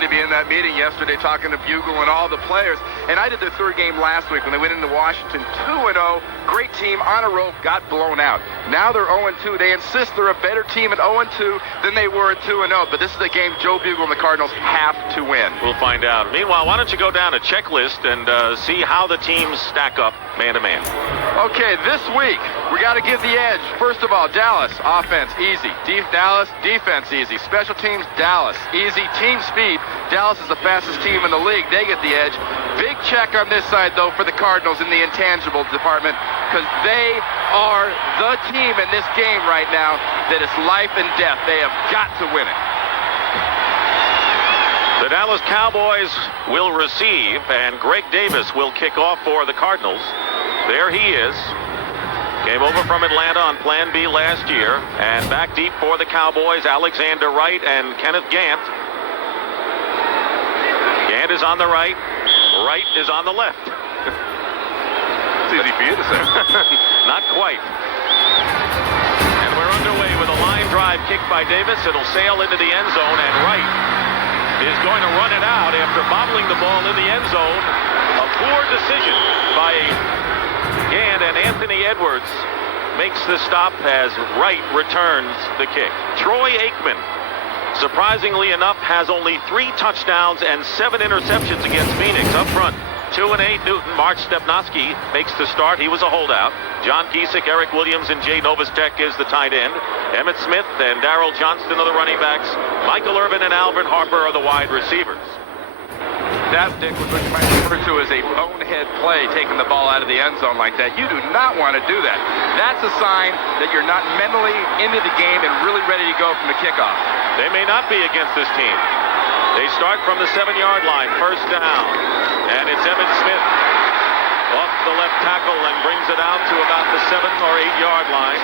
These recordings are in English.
To be in that meeting yesterday talking to Bugle and all the players. And I did their third game last week when they went into Washington 2-0. Great team on a rope, got blown out. Now they're 0-2. They insist they're a better team at 0-2 than they were at 2-0. But this is a game Joe Bugle and the Cardinals have to win. We'll find out. Meanwhile, why don't you go down a checklist and see how the teams stack up man-to-man. Okay, this week, we got to give the edge. First of all, Dallas, offense, easy. Dallas, defense, easy. Special teams, Dallas, easy. Team speed, Dallas is the fastest team in the league. They get the edge. Big check on this side, though, for the Cardinals in the intangible department, because they are the team in this game right now that is life and death. They have got to win it. The Dallas Cowboys will receive, and Greg Davis will kick off for the Cardinals. There he is. Came over from Atlanta on Plan B last year, and back deep for the Cowboys, Alexander Wright and Kenneth Gant. Gant is on the right. Wright is on the left. It's easy for you to say. Not quite. And we're underway with a line drive kick by Davis. It'll sail into the end zone, and Wright is going to run it out after bobbling the ball in the end zone. A poor decision by Gant, and Anthony Edwards makes the stop as Wright returns the kick. Troy Aikman, surprisingly enough, has only 3 touchdowns and 7 interceptions against Phoenix up front. 2 and 8 Newton. Mark Stepnoski makes the start. He was a holdout. John Kiesick, Eric Williams, and Jay Novacek is the tight end. Emmett Smith and Darrell Johnston are the running backs. Michael Irvin and Alvin Harper are the wide receivers. That, Dick, was what you might refer to as a bonehead play, taking the ball out of the end zone like that. You do not want to do that. That's a sign that you're not mentally into the game and really ready to go from the kickoff. They may not be against this team. They start from the 7-yard line, first down. And it's Emmett Smith off the left tackle and brings it out to about the 7 or 8-yard line.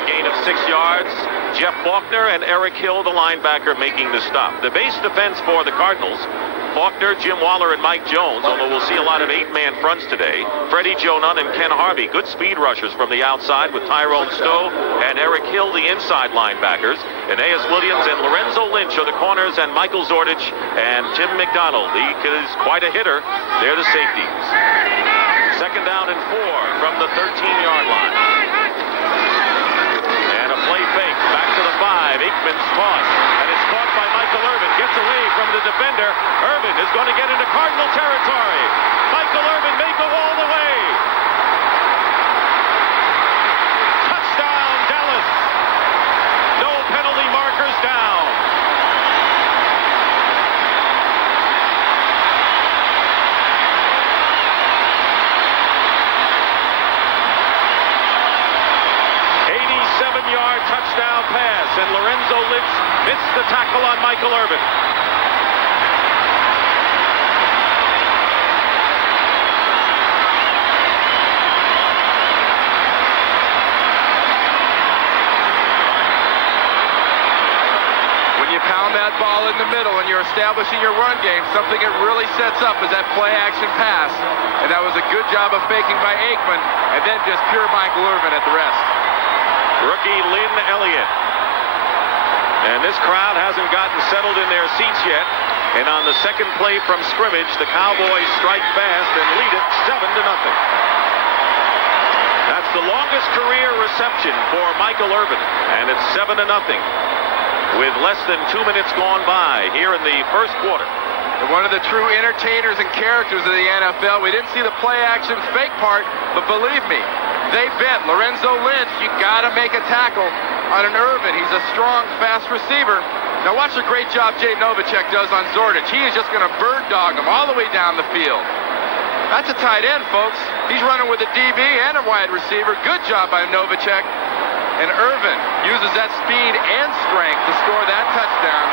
A gain of 6 yards. Jeff Faulkner and Eric Hill, the linebacker, making the stop. The base defense for the Cardinals: Faulkner, Jim Waller, and Mike Jones, although we'll see a lot of 8-man fronts today. Freddie Joe Nunn and Ken Harvey, good speed rushers from the outside with Tyrone Stowe and Eric Hill, the inside linebackers. Aeneas Williams and Lorenzo Lynch are the corners, and Michael Zordich and Tim McDonald. He is quite a hitter. They're the safeties. Second down and 4 from the 13-yard line. And a play fake back to the 5. Aikman's toss, and it's caught by Michael Irvin. Gets away from the defender. Irvin is going to get into Cardinal territory. Michael Irvin may go all the way. Touchdown, Dallas. No penalty markers down. Touchdown pass, and Lorenzo Lynch missed the tackle on Michael Irvin. When you pound that ball in the middle and you're establishing your run game, something it really sets up is that play-action pass. And that was a good job of faking by Aikman, and then just pure Michael Irvin at the rest. Rookie Lynn Elliott. And this crowd hasn't gotten settled in their seats yet. And on the second play from scrimmage, the Cowboys strike fast and lead it 7-0. That's the longest career reception for Michael Irvin. And it's 7-0 with less than 2 minutes gone by here in the first quarter. And one of the true entertainers and characters of the NFL. We didn't see the play-action fake part, but believe me, they bet Lorenzo Lynch, you got to make a tackle on an Irvin. He's a strong, fast receiver. Now watch the great job Jay Novacek does on Zordich. He is just going to bird dog him all the way down the field. That's a tight end, folks. He's running with a DB and a wide receiver. Good job by Novacek. And Irvin uses that speed and strength to score that touchdown.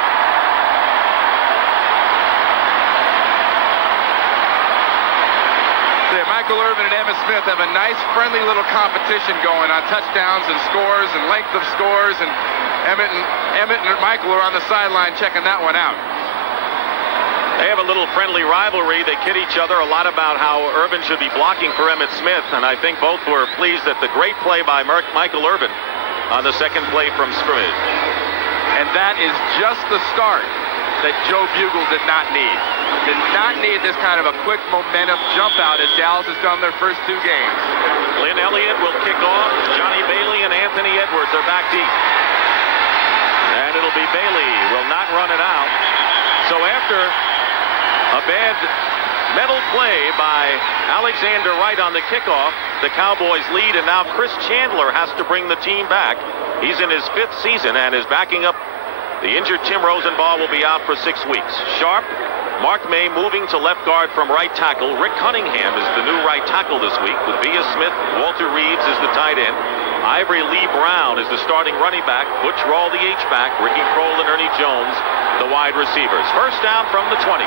Michael Irvin and Emmitt Smith have a nice, friendly little competition going on touchdowns and scores and length of scores, and Emmitt and Michael are on the sideline checking that one out. They have a little friendly rivalry. They kid each other a lot about how Irvin should be blocking for Emmitt Smith, and I think both were pleased at the great play by Michael Irvin on the second play from scrimmage. And that is just the start. that Joe Bugle did not need. Did not need this kind of a quick momentum jump out as Dallas has done their first 2 games. Lynn Elliott will kick off. Johnny Bailey and Anthony Edwards are back deep. And it'll be Bailey will not run it out. So after a bad mental play by Alexander Wright on the kickoff, the Cowboys lead, and now Chris Chandler has to bring the team back. He's in his 5th season and is backing up the injured Tim Rosenbaugh. Will be out for 6 weeks. Sharp, Mark May moving to left guard from right tackle. Rick Cunningham is the new right tackle this week, with Via Smith. Walter Reeves is the tight end. Ivory Lee Brown is the starting running back. Butch Rawl the H-back. Ricky Kroll and Ernie Jones the wide receivers. First down from the 20.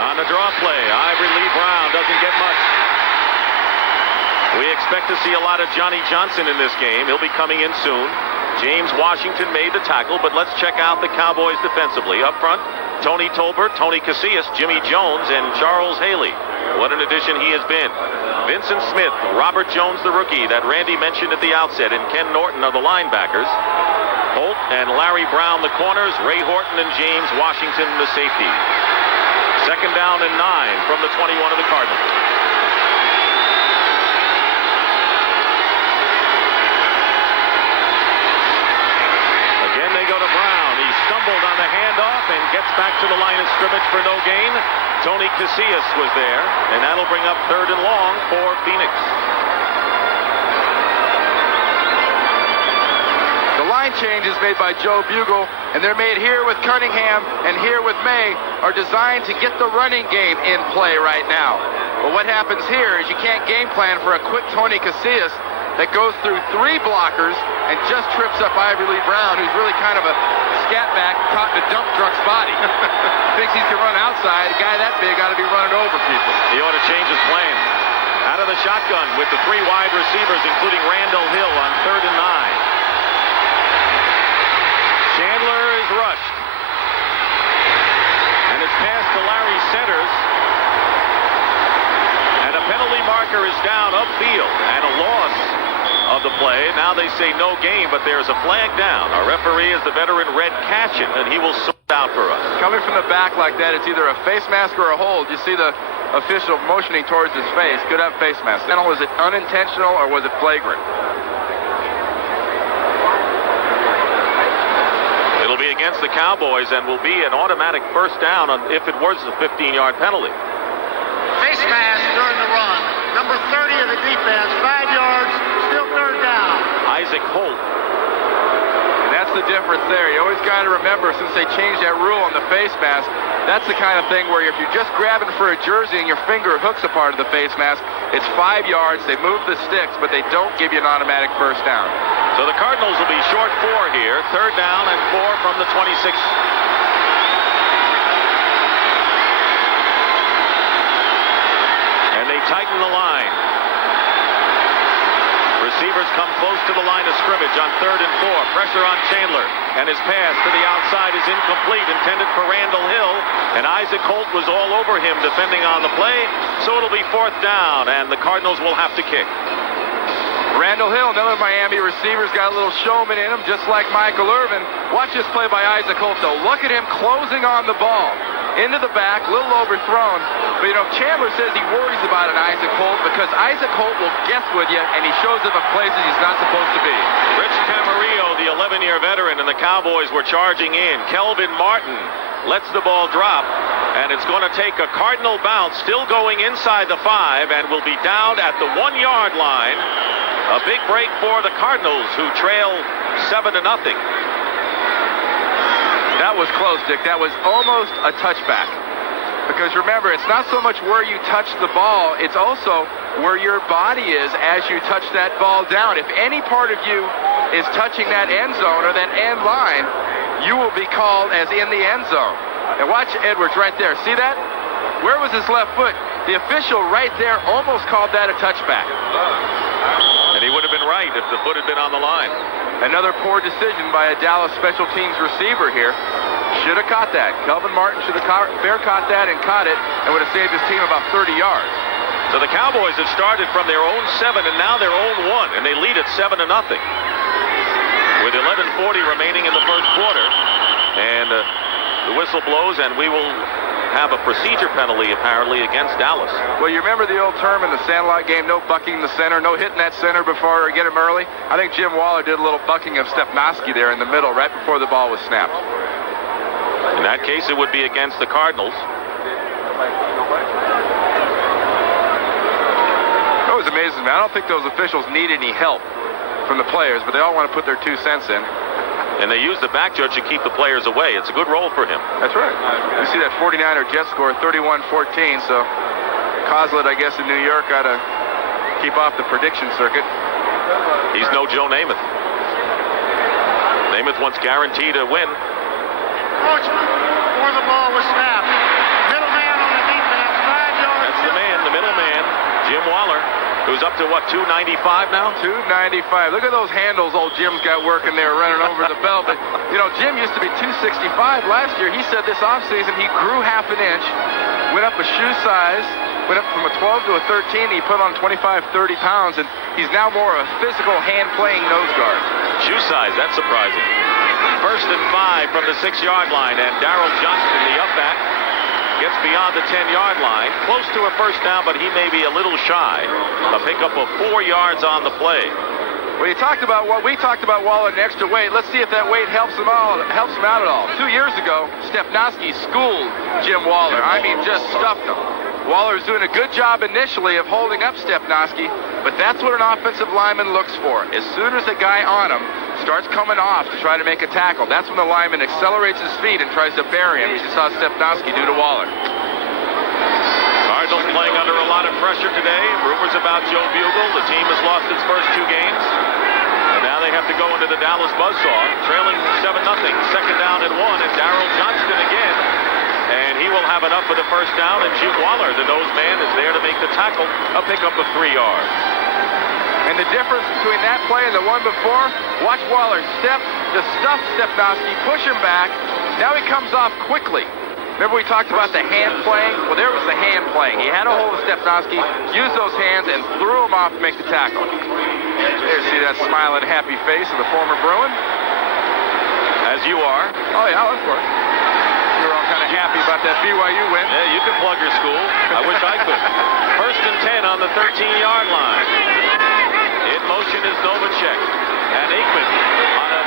On the draw play, Ivory Lee Brown doesn't get much. We expect to see a lot of Johnny Johnson in this game. He'll be coming in soon. James Washington made the tackle, but let's check out the Cowboys defensively. Up front, Tony Tolbert, Tony Casillas, Jimmy Jones, and Charles Haley. What an addition he has been. Vincent Smith, Robert Jones, the rookie that Randy mentioned at the outset, and Ken Norton are the linebackers. Holt and Larry Brown, the corners. Ray Horton and James Washington, the safety. Second down and 9 from the 21 of the Cardinals. Again, they go to Brown. He stumbled on the handoff and gets back to the line of scrimmage for no gain. Tony Casillas was there, and that'll bring up 3rd and long for Phoenix. The line changes made by Joe Bugle, and they're made here with Cunningham and here with May, are designed to get the running game in play right now. But what happens here is you can't game plan for a quick Tony Casillas that goes through 3 blockers and just trips up Ivory Lee Brown, who's really kind of a scat back caught in a dump truck's body. Thinks he can run outside. A guy that big ought to be running over people. He ought to change his plan. Out of the shotgun with the 3 wide receivers, including Randall Hill on 3rd and 9. Chandler is rushed. And it's passed to Larry Centers. And a penalty marker is down upfield, and a loss of the play. Now they say no game, but there's a flag down. Our referee is the veteran Red Cashin, and he will sort it out for us. Coming from the back like that, it's either a face mask or a hold. You see the official motioning towards his face. Could have face mask. Then was it unintentional or was it flagrant? It'll be against the Cowboys and will be an automatic first down if it was a 15-yard penalty. Face mask during the run. Number 30 of the defense, 5 yards, still 3rd down. Isaac Holt. And that's the difference there. You always got to remember, since they changed that rule on the face mask, that's the kind of thing where if you're just grabbing for a jersey and your finger hooks a part of the face mask, it's 5 yards. They move the sticks, but they don't give you an automatic first down. So the Cardinals will be short 4 here. 3rd down and 4 from the 26. And they tighten the line. Receivers come close to the line of scrimmage on 3rd and 4. Pressure on Chandler. And his pass to the outside is incomplete, intended for Randall Hill. And Isaac Holt was all over him defending on the play. So it'll be 4th down, and the Cardinals will have to kick. Randall Hill, another Miami receiver's got a little showman in him, just like Michael Irvin. Watch this play by Isaac Holt, though. Look at him closing on the ball. Into the back, a little overthrown. But, you know, Chandler says he worries about an Isaac Holt because Isaac Holt will guess with you, and he shows up in places he's not supposed to be. Rich Camarillo, the 11-year veteran, and the Cowboys were charging in. Kelvin Martin lets the ball drop, and it's going to take a Cardinal bounce, still going inside the 5, and will be down at the 1-yard line. A big break for the Cardinals, who trail 7-0. That was close, Dick. That was almost a touchback. Because remember, it's not so much where you touch the ball, it's also where your body is as you touch that ball down. If any part of you is touching that end zone or that end line, you will be called as in the end zone. And watch Edwards right there. See that? Where was his left foot? The official right there almost called that a touchback. And he would have been right if the foot had been on the line. Another poor decision by a Dallas special teams receiver here. Should have caught that. Kelvin Martin should have fair caught that and caught it, and would have saved his team about 30 yards. So the Cowboys have started from their own 7 and now their own 1, and they lead at 7-0 with 11:40 remaining in the first quarter. And the whistle blows, and we will have a procedure penalty apparently against Dallas. Well, you remember the old term in the Sandlot game, no bucking the center, no hitting that center before get him early? I think Jim Waller did a little bucking of Stepnoski there in the middle right before the ball was snapped. In that case, it would be against the Cardinals. It always amazes me. I don't think those officials need any help from the players, but they all want to put their 2 cents in. And they use the back judge to keep the players away. It's a good role for him. That's right. You see that 49er Jet score, 31-14, so Coslett, I guess, in New York ought to keep off the prediction circuit. He's no Joe Namath. Namath wants guaranteed a win. Coach, before the ball was snapped, middle man on the defense, 5 yards. That's the man, the middle man, Jim Waller, who's up to, what, 295 now? 295. Look at those handles old Jim's got working there, running over the belt. But, you know, Jim used to be 265 last year. He said this offseason he grew half an inch, went up a shoe size, went up from a 12 to a 13. He put on 25, 30 pounds, and he's now more of a physical hand-playing nose guard. Shoe size, that's surprising. 1st and 5 from the 6-yard line, and Darryl Johnston, the up back, gets beyond the 10-yard line, close to a first down, but he may be a little shy. A pickup of 4 yards on the play. Well, we talked about Waller and extra weight. Let's see if that weight helps him out at all. 2 years ago, Stepnoski schooled Jim Waller. I mean, just stuffed him. Waller's doing a good job initially of holding up Stepnoski, but that's what an offensive lineman looks for. As soon as the guy on him starts coming off to try to make a tackle, that's when the lineman accelerates his feet and tries to bury him, as you saw Stepnoski do to Waller. Cardinals playing under a lot of pressure today. Rumors about Joe Bugle. The team has lost its first 2 games. And now they have to go into the Dallas buzzsaw, trailing 7-0. 2nd down and 1, and Darryl Johnston again. And he will have enough for the first down, and Jim Waller, the nose man, is there to make the tackle, a pickup of 3 yards. And the difference between that play and the one before, watch Waller stuff Stepnoski, push him back. Now he comes off quickly. Remember we talked about the hand playing? Well, there was the hand playing. He had a hold of Stepnoski, used those hands, and threw him off to make the tackle. There, see that smiling, happy face of the former Bruin? As you are. Oh, yeah, of course. You're all kind of happy about that BYU win. Yeah, you can plug your school. I wish I could. 1st and 10 on the 13-yard line. In motion is Novacek. And Aikman on a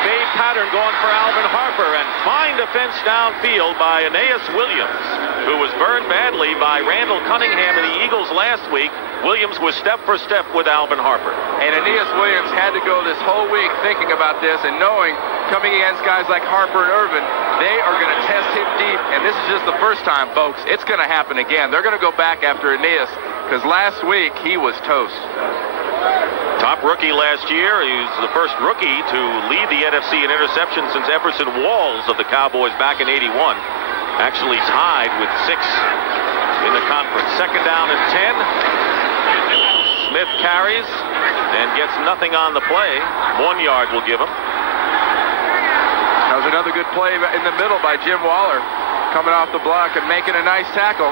fade pattern going for Alvin Harper. And fine defense downfield by Aeneas Williams, who was burned badly by Randall Cunningham and the Eagles last week. Williams was step for step with Alvin Harper. And Aeneas Williams had to go this whole week thinking about this and knowing, coming against guys like Harper and Irvin, they are going to test him deep. And this is just the first time, folks. It's going to happen again. They're going to go back after Aeneas because last week he was toast. Top rookie last year. He was the first rookie to lead the NFC in interceptions since Everson Walls of the Cowboys back in '81. Actually tied with 6 in the conference. 2nd down and 10. Smith carries and gets nothing on the play. 1 yard will give him. That was another good play in the middle by Jim Waller, coming off the block and making a nice tackle.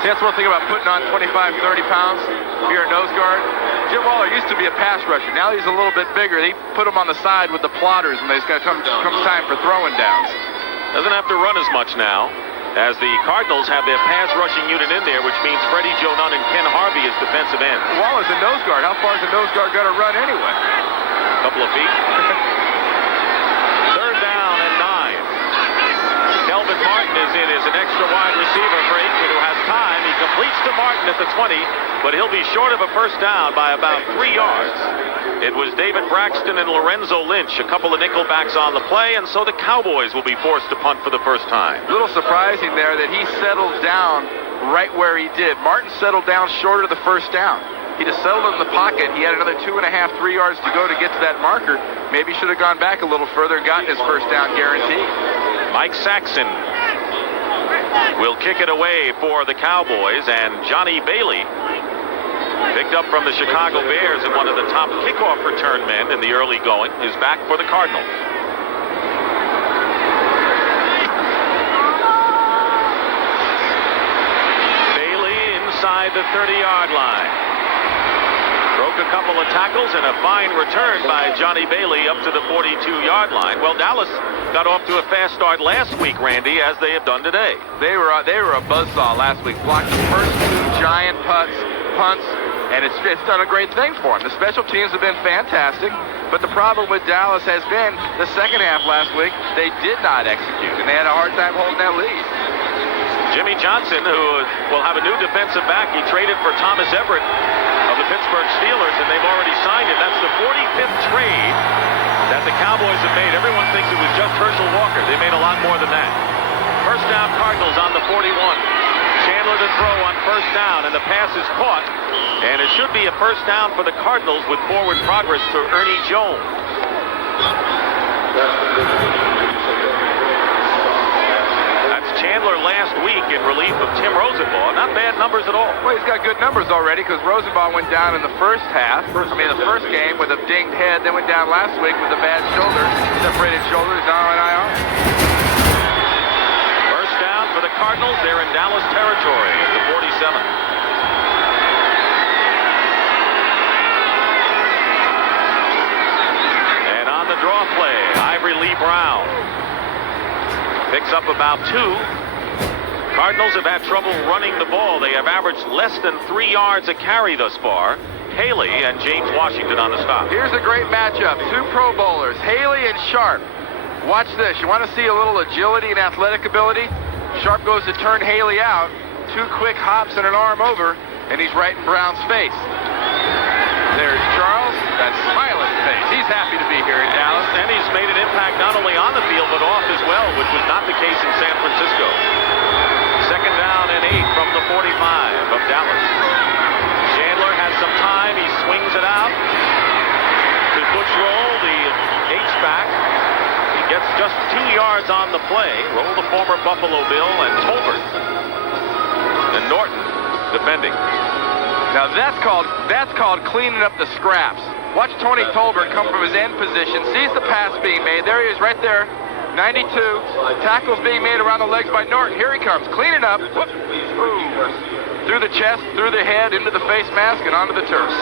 See, that's one thing about putting on 25, 30 pounds if you're a nose guard. Jim Waller used to be a pass rusher. Now he's a little bit bigger. They put him on the side with the plotters when it's got come time for throwing downs. Doesn't have to run as much now, as the Cardinals have their pass rushing unit in there, which means Freddie Joe Nunn and Ken Harvey as defensive ends. Waller's a nose guard. How far is a nose guard going to run anyway? A couple of feet. 3rd down and 9. Kelvin Martin is in as an extra wide receiver for Aikman, who has time. He completes to Martin at the 20, but he'll be short of a first down by about 3 yards. It was David Braxton and Lorenzo Lynch, a couple of nickelbacks on the play, and so the Cowboys will be forced to punt for the first time. A little surprising there that he settled down right where he did. Martin settled down short of the first down. He just settled in the pocket. He had another 2.5, 3 yards to go to get to that marker. Maybe should have gone back a little further and gotten his first down guaranteed. Mike Saxon will kick it away for the Cowboys, and Johnny Bailey, picked up from the Chicago Bears and one of the top kickoff return men in the early going, is back for the Cardinals. Bailey inside inside the 30-yard line. Broke a couple of tackles and a fine return by Johnny Bailey up to the 42-yard line. Well, Dallas got off to a fast start last week, Randy, as they have done today. They were a buzzsaw last week. Blocked the first 2 giant punts, and it's done a great thing for them. The special teams have been fantastic, but the problem with Dallas has been the second half last week, they did not execute, and they had a hard time holding that lead. Jimmy Johnson, who will have a new defensive back, he traded for Thomas Everett of the Pittsburgh Steelers, and they've already signed him. That's the 45th trade that the Cowboys have made. Everyone thinks it was just Herschel Walker. They made a lot more than that. First down, Cardinals on the 41. Chandler to throw on first down, and the pass is caught. And it should be a first down for the Cardinals with forward progress to Ernie Jones. That's Chandler last week in relief of Tim Rosenbaugh. Not bad numbers at all. Well, he's got good numbers already because Rosenbaugh went down in the first game with a dinged head, then went down last week with a bad shoulder, separated shoulders, now on IR. First down for the Cardinals. They're in Dallas territory at the 47. And on the draw play, Ivory Lee Brown picks up about 2. Cardinals have had trouble running the ball. They have averaged less than 3 yards a carry thus far. Haley and James Washington on the stop. Here's a great matchup. 2 Pro Bowlers, Haley and Sharp. Watch this. You want to see a little agility and athletic ability? Sharp goes to turn Haley out. 2 quick hops and an arm over, and he's right in Brown's face. There's Charles, that smiling face. He's happy to be here in Dallas. And he's made an impact not only on the field, but off as well, which was not the case in San Francisco. Second down and 8 from the 45 of Dallas. Chandler has some time. He swings it out to Butch Roll, the H-back. He gets just 2 yards on the play. Roll, the former Buffalo Bill, and Tolbert. And Norton defending. Now that's called cleaning up the scraps. Watch Tony Tolbert come from his end position, sees the pass being made. There he is right there. 92. Tackle's being made around the legs by Norton. Here he comes, cleaning up. Whoop. Ooh. Through the chest, through the head, into the face mask, and onto the turf. 6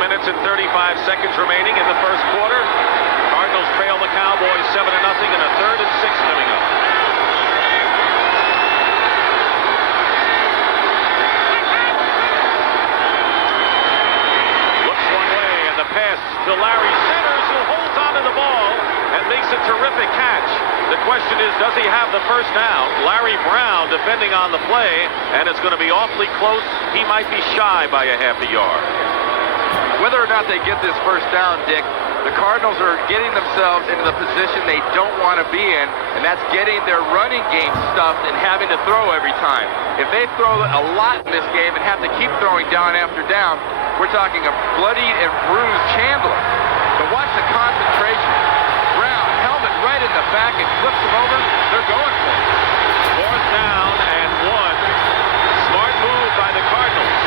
minutes and 35 seconds remaining in the first quarter. Cardinals trail the Cowboys 7-0, and a 3rd and 6 coming up. Looks one way, and the pass to Larry Centers, who holds onto the ball and makes a terrific catch. The question is, does he have the first down? Larry Brown defending on the play, and it's going to be awfully close. He might be shy by a half a yard. Whether or not they get this first down, Dick, the Cardinals are getting themselves into the position they don't want to be in, and that's getting their running game stuffed and having to throw every time. If they throw a lot in this game and have to keep throwing down after down, we're talking a bloodied and bruised Chandler. But watch the concentration. Brown, helmet right in the back, and flips him over. They're going for it. 4th down and 1. Smart move by the Cardinals.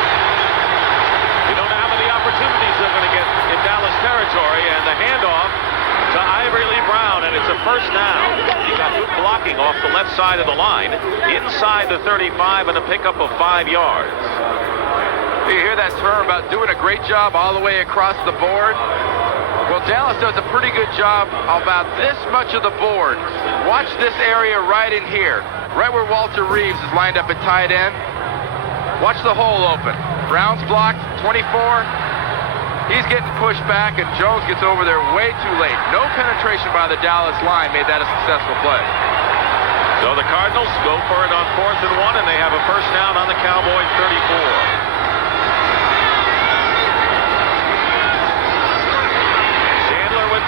You don't know how many opportunities they're going to get in Dallas territory, and the handoff to Ivory Lee Brown, and it's a first down. He got good blocking off the left side of the line, inside the 35, and a pickup of 5 yards. You hear that term about doing a great job all the way across the board? Well, Dallas does a pretty good job about this much of the board. Watch this area right in here, right where Walter Reeves is lined up at tight end. Watch the hole open. Brown's blocked, 24. He's getting pushed back, and Jones gets over there way too late. No penetration by the Dallas line made that a successful play. So the Cardinals go for it on 4th and 1, and they have a first down on the Cowboys 34.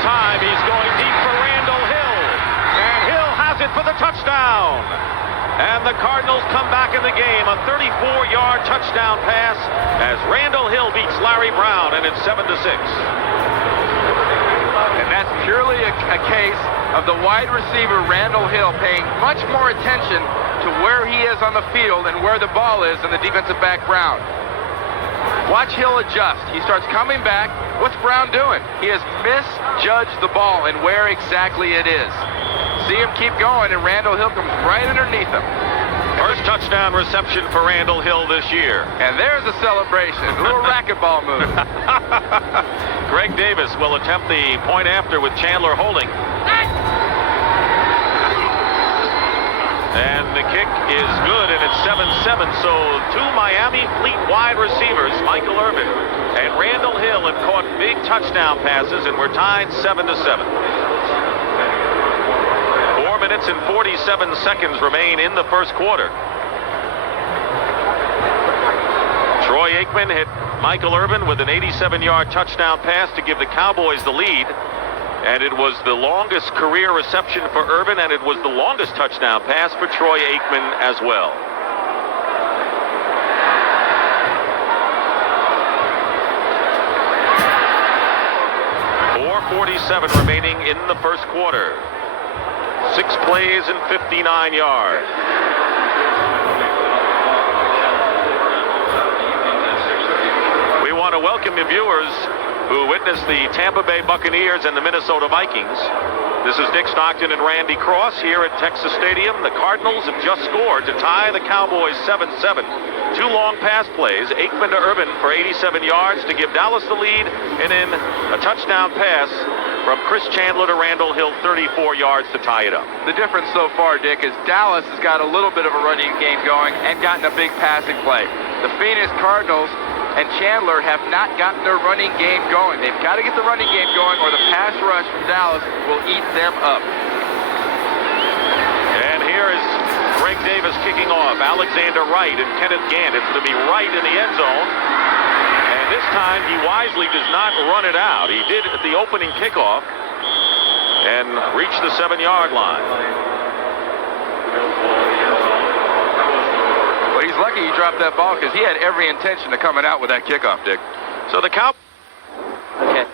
Time, he's going deep for Randall Hill, and Hill has it for the touchdown. And the Cardinals come back in the game, a 34-yard touchdown pass as Randall Hill beats Larry Brown, and it's 7-6. And that's purely a case of the wide receiver Randall Hill paying much more attention to where he is on the field and where the ball is than the defensive back Brown. Watch Hill adjust. He starts coming back. What's Brown doing? He has misjudged the ball and where exactly it is. See him keep going, and Randall Hill comes right underneath him. First touchdown reception for Randall Hill this year. And there's a celebration. A little racquetball move. Greg Davis will attempt the point after with Chandler holding. And the kick is good, and it's 7-7. So two Miami Fleet wide receivers, Michael Irvin and Randall Hill, have caught big touchdown passes, and we're tied 7-7. 4 minutes and 47 seconds remain in the first quarter. Troy Aikman hit Michael Irvin with an 87-yard touchdown pass to give the Cowboys the lead. And it was the longest career reception for Irvin, and it was the longest touchdown pass for Troy Aikman as well. .447 remaining in the first quarter. 6 plays and 59 yards. We want to welcome the viewers who witnessed the Tampa Bay Buccaneers and the Minnesota Vikings. This is Dick Stockton and Randy Cross here at Texas Stadium. The Cardinals have just scored to tie the Cowboys 7-7. 2 long pass plays, Aikman to Irvin for 87 yards to give Dallas the lead, and then a touchdown pass from Chris Chandler to Randall Hill, 34 yards to tie it up. The difference so far, Dick, is Dallas has got a little bit of a running game going and gotten a big passing play. The Phoenix Cardinals and Chandler have not gotten their running game going. They've got to get the running game going, or the pass rush from Dallas will eat them up. And here is Greg Davis kicking off. Alexander Wright and Kenneth Gant. It's going to be Wright in the end zone. And this time he wisely does not run it out. He did at the opening kickoff and reached the 7-yard line. But he's lucky he dropped that ball because he had every intention of coming out with that kickoff, Dick. So the Cowboys. Okay.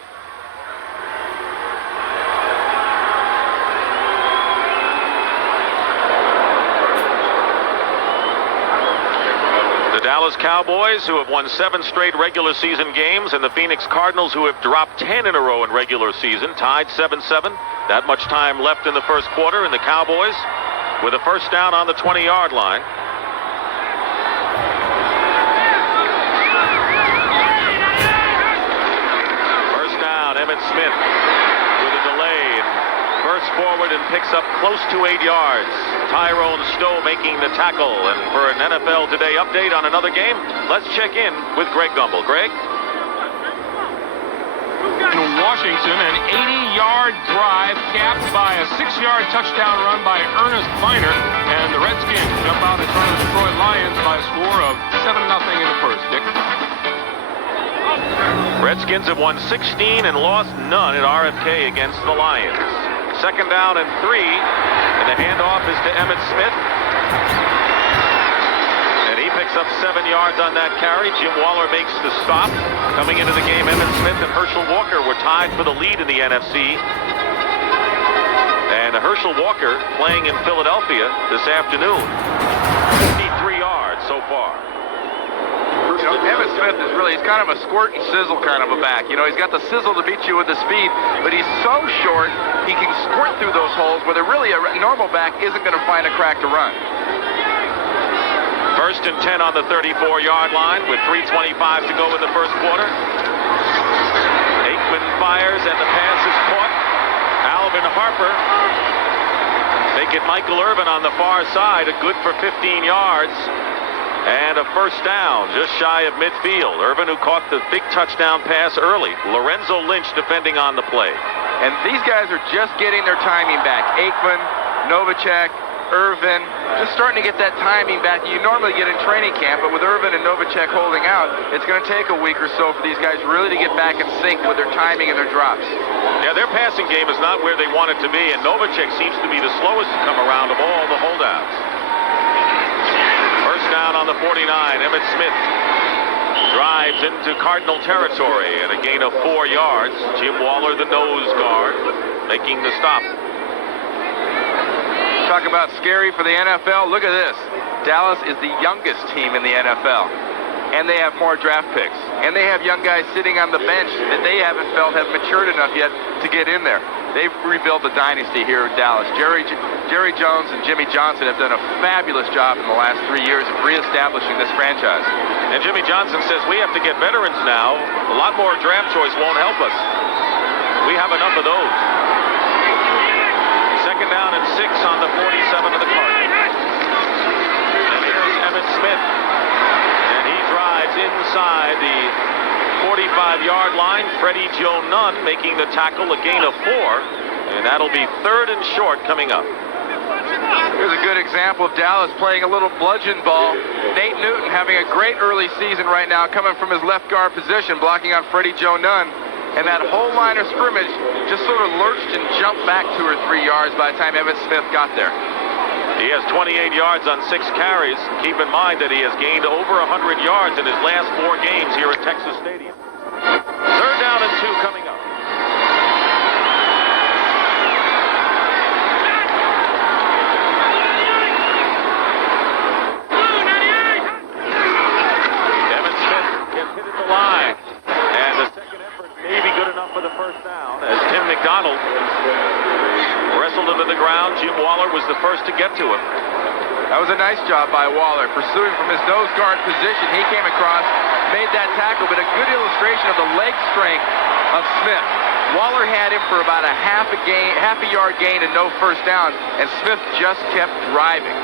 The Dallas Cowboys, who have won 7 straight regular season games, and the Phoenix Cardinals, who have dropped 10 in a row in regular season, tied 7-7. That much time left in the first quarter, and the Cowboys with a first down on the 20-yard line. Emmett Smith with a delay, bursts forward and picks up close to 8 yards. Tyrone Stowe making the tackle. And for an NFL Today update on another game, let's check in with Greg Gumbel. Greg? In Washington, an 80-yard drive capped by a 6-yard touchdown run by Ernest Miner, and the Redskins jump out in front of the Detroit Lions by a score of 7-0 in the first. Dick? Redskins have won 16 and lost none at RFK against the Lions. Second down and 3, and the handoff is to Emmett Smith. And he picks up 7 yards on that carry. Jim Waller makes the stop. Coming into the game, Emmett Smith and Herschel Walker were tied for the lead in the NFC. And Herschel Walker playing in Philadelphia this afternoon. 53 yards so far. You know, Emmett Smith is really, he's kind of a squirt and sizzle kind of a back. You know, he's got the sizzle to beat you with the speed, but he's so short, he can squirt through those holes where really a normal back isn't going to find a crack to run. First and 10 on the 34-yard line with 3:25 to go in the first quarter. Aikman fires, and the pass is caught. Alvin Harper. They get Michael Irvin on the far side, a good for 15 yards. And a first down, just shy of midfield. Irvin, who caught the big touchdown pass early. Lorenzo Lynch defending on the play. And these guys are just getting their timing back. Aikman, Novacek, Irvin, just starting to get that timing back you normally get in training camp. But with Irvin and Novacek holding out, it's going to take a week or so for these guys really to get back in sync with their timing and their drops. Yeah, their passing game is not where they want it to be, and Novacek seems to be the slowest to come around of all the holdouts. First down on the 49. Emmett Smith drives into Cardinal territory and a gain of 4 yards. Jim Waller, the nose guard, making the stop. Talk about scary for the NFL. Look at this. Dallas is the youngest team in the NFL. and they have more draft picks. And they have young guys sitting on the bench that they haven't felt have matured enough yet to get in there. They've rebuilt a dynasty here in Dallas. Jerry Jones and Jimmy Johnson have done a fabulous job in the last 3 years of reestablishing this franchise. And Jimmy Johnson says we have to get veterans now. A lot more draft choice won't help us. We have enough of those. Second down and 6 on the 47 of the Cardinals. And here's Emmitt Smith. And he drives inside the 45-yard line. Freddie Joe Nunn making the tackle, a gain of 4. And that'll be 3rd and short coming up. Here's a good example of Dallas playing a little bludgeon ball. Nate Newton having a great early season right now, coming from his left guard position, blocking on Freddie Joe Nunn. And that whole line of scrimmage just sort of lurched and jumped back 2 or 3 yards by the time Emmitt Smith got there. He has 28 yards on 6 carries. Keep in mind that he has gained over 100 yards in his last 4 games here at Texas Stadium. 3rd down and 2 coming up. Emmitt Smith gets hit at the line. And the second effort may be good enough for the first down as Tim McDonald wrestled him to the ground. Jim Waller was the first to get to him. That was a nice job by Waller, pursuing from his nose guard position. He came across, made that tackle, but a good illustration of the leg strength of Smith. Waller had him for about a half a yard gain and no first down, and Smith just kept driving.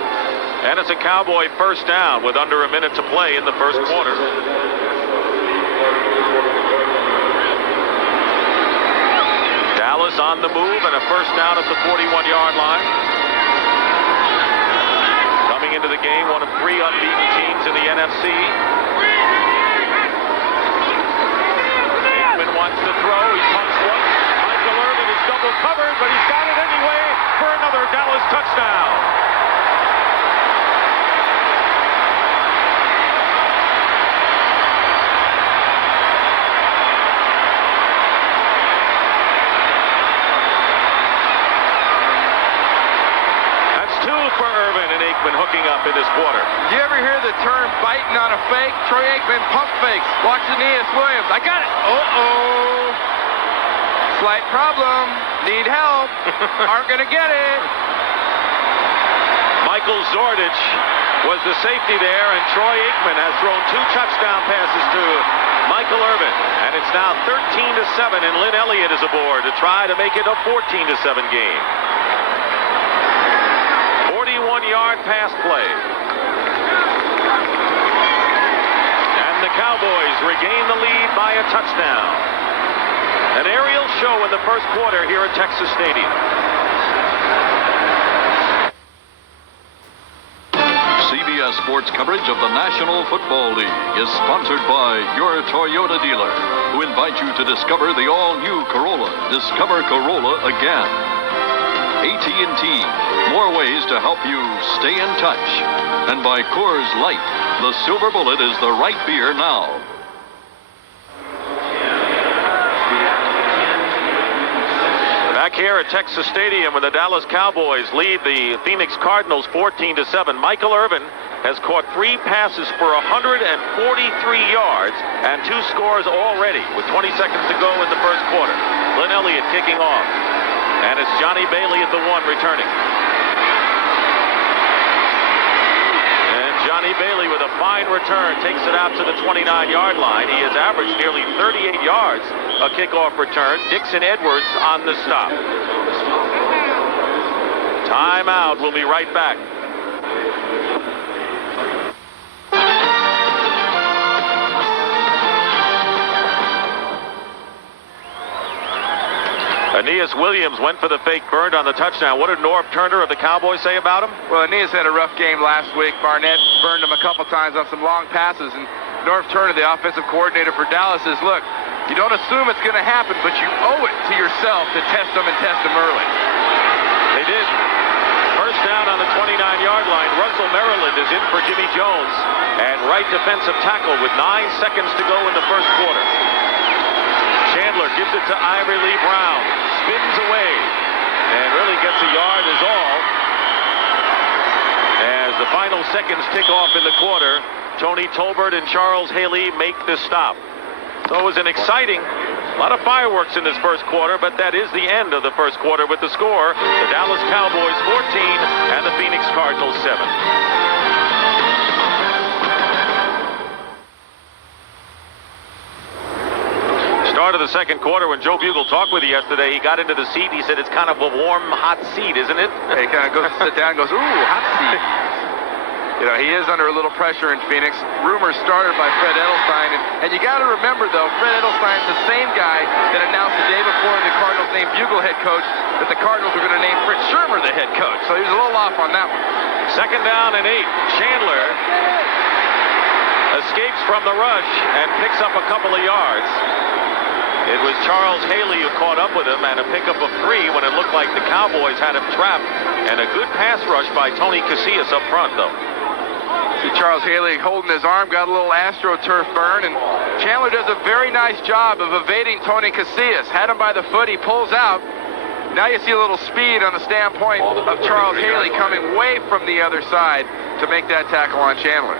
And it's a Cowboy first down with under a minute to play in the first quarter. Dallas on the move and a first down at the 41-yard line. Coming into the game, one of 3 unbeaten teams in the NFC. Aikman wants to throw. He pumps once. Michael Irvin is double covered, but he's got it anyway for another Dallas touchdown. For Irvin and Aikman hooking up in this quarter. You ever hear the term biting on a fake? Troy Aikman pump fakes. Watch Aeneas Williams. I got it. Uh-oh. Slight problem. Need help. Aren't going to get it. Michael Zordich was the safety there, and Troy Aikman has thrown 2 touchdown passes to Michael Irvin. And it's now 13-7, and Lynn Elliott is aboard to try to make it a 14-7 game. 41-yard pass play. And the Cowboys regain the lead by a touchdown. An aerial show in the first quarter here at Texas Stadium. CBS Sports coverage of the National Football League is sponsored by your Toyota dealer, who invite you to discover the all-new Corolla. Discover Corolla again. AT&T, more ways to help you stay in touch. And by Coors Light, the Silver Bullet is the right beer now. Back here at Texas Stadium, where the Dallas Cowboys lead the Phoenix Cardinals 14-7. Michael Irvin has caught 3 passes for 143 yards and 2 scores already with 20 seconds to go in the first quarter. Lynn Elliott kicking off. And it's Johnny Bailey at the 1 returning. And Johnny Bailey with a fine return takes it out to the 29-yard line. He has averaged nearly 38 yards a kickoff return. Dixon Edwards on the stop. Timeout. We'll be right back. Aeneas Williams went for the fake, burned on the touchdown. What did Norv Turner of the Cowboys say about him? Well, Aeneas had a rough game last week. Barnett burned him a couple times on some long passes, and Norv Turner, the offensive coordinator for Dallas, says, look, you don't assume it's going to happen, but you owe it to yourself to test them and test them early. They did. First down on the 29-yard line. Russell Maryland is in for Jimmy Jones at right defensive tackle with 9 seconds to go in the first quarter. Chandler gives it to Ivory Lee Brown. Spins away and really gets a yard is all. As the final seconds tick off in the quarter, Tony Tolbert and Charles Haley make the stop. So it was an exciting, a lot of fireworks in this first quarter, but that is the end of the first quarter with the score. The Dallas Cowboys 14 and the Phoenix Cardinals 7. Start of the second quarter, when Joe Bugle talked with you yesterday, he got into the seat. He said it's kind of a warm, hot seat, isn't it? He kind of goes to sit down and goes, ooh, hot seat. You know, he is under a little pressure in Phoenix. Rumors started by Fred Edelstein. And you got to remember, though, Fred Edelstein's the same guy that announced the day before the Cardinals named Bugle head coach that the Cardinals were going to name Fritz Schirmer the head coach. So he was a little off on that one. Second down and 8. Chandler escapes from the rush and picks up a couple of yards. It was Charles Haley who caught up with him, and a pickup of 3 when it looked like the Cowboys had him trapped. And a good pass rush by Tony Casillas up front, though. See Charles Haley holding his arm, got a little AstroTurf burn, and Chandler does a very nice job of evading Tony Casillas. Had him by the foot, he pulls out. Now you see a little speed on the standpoint of Charles Haley coming way from the other side to make that tackle on Chandler.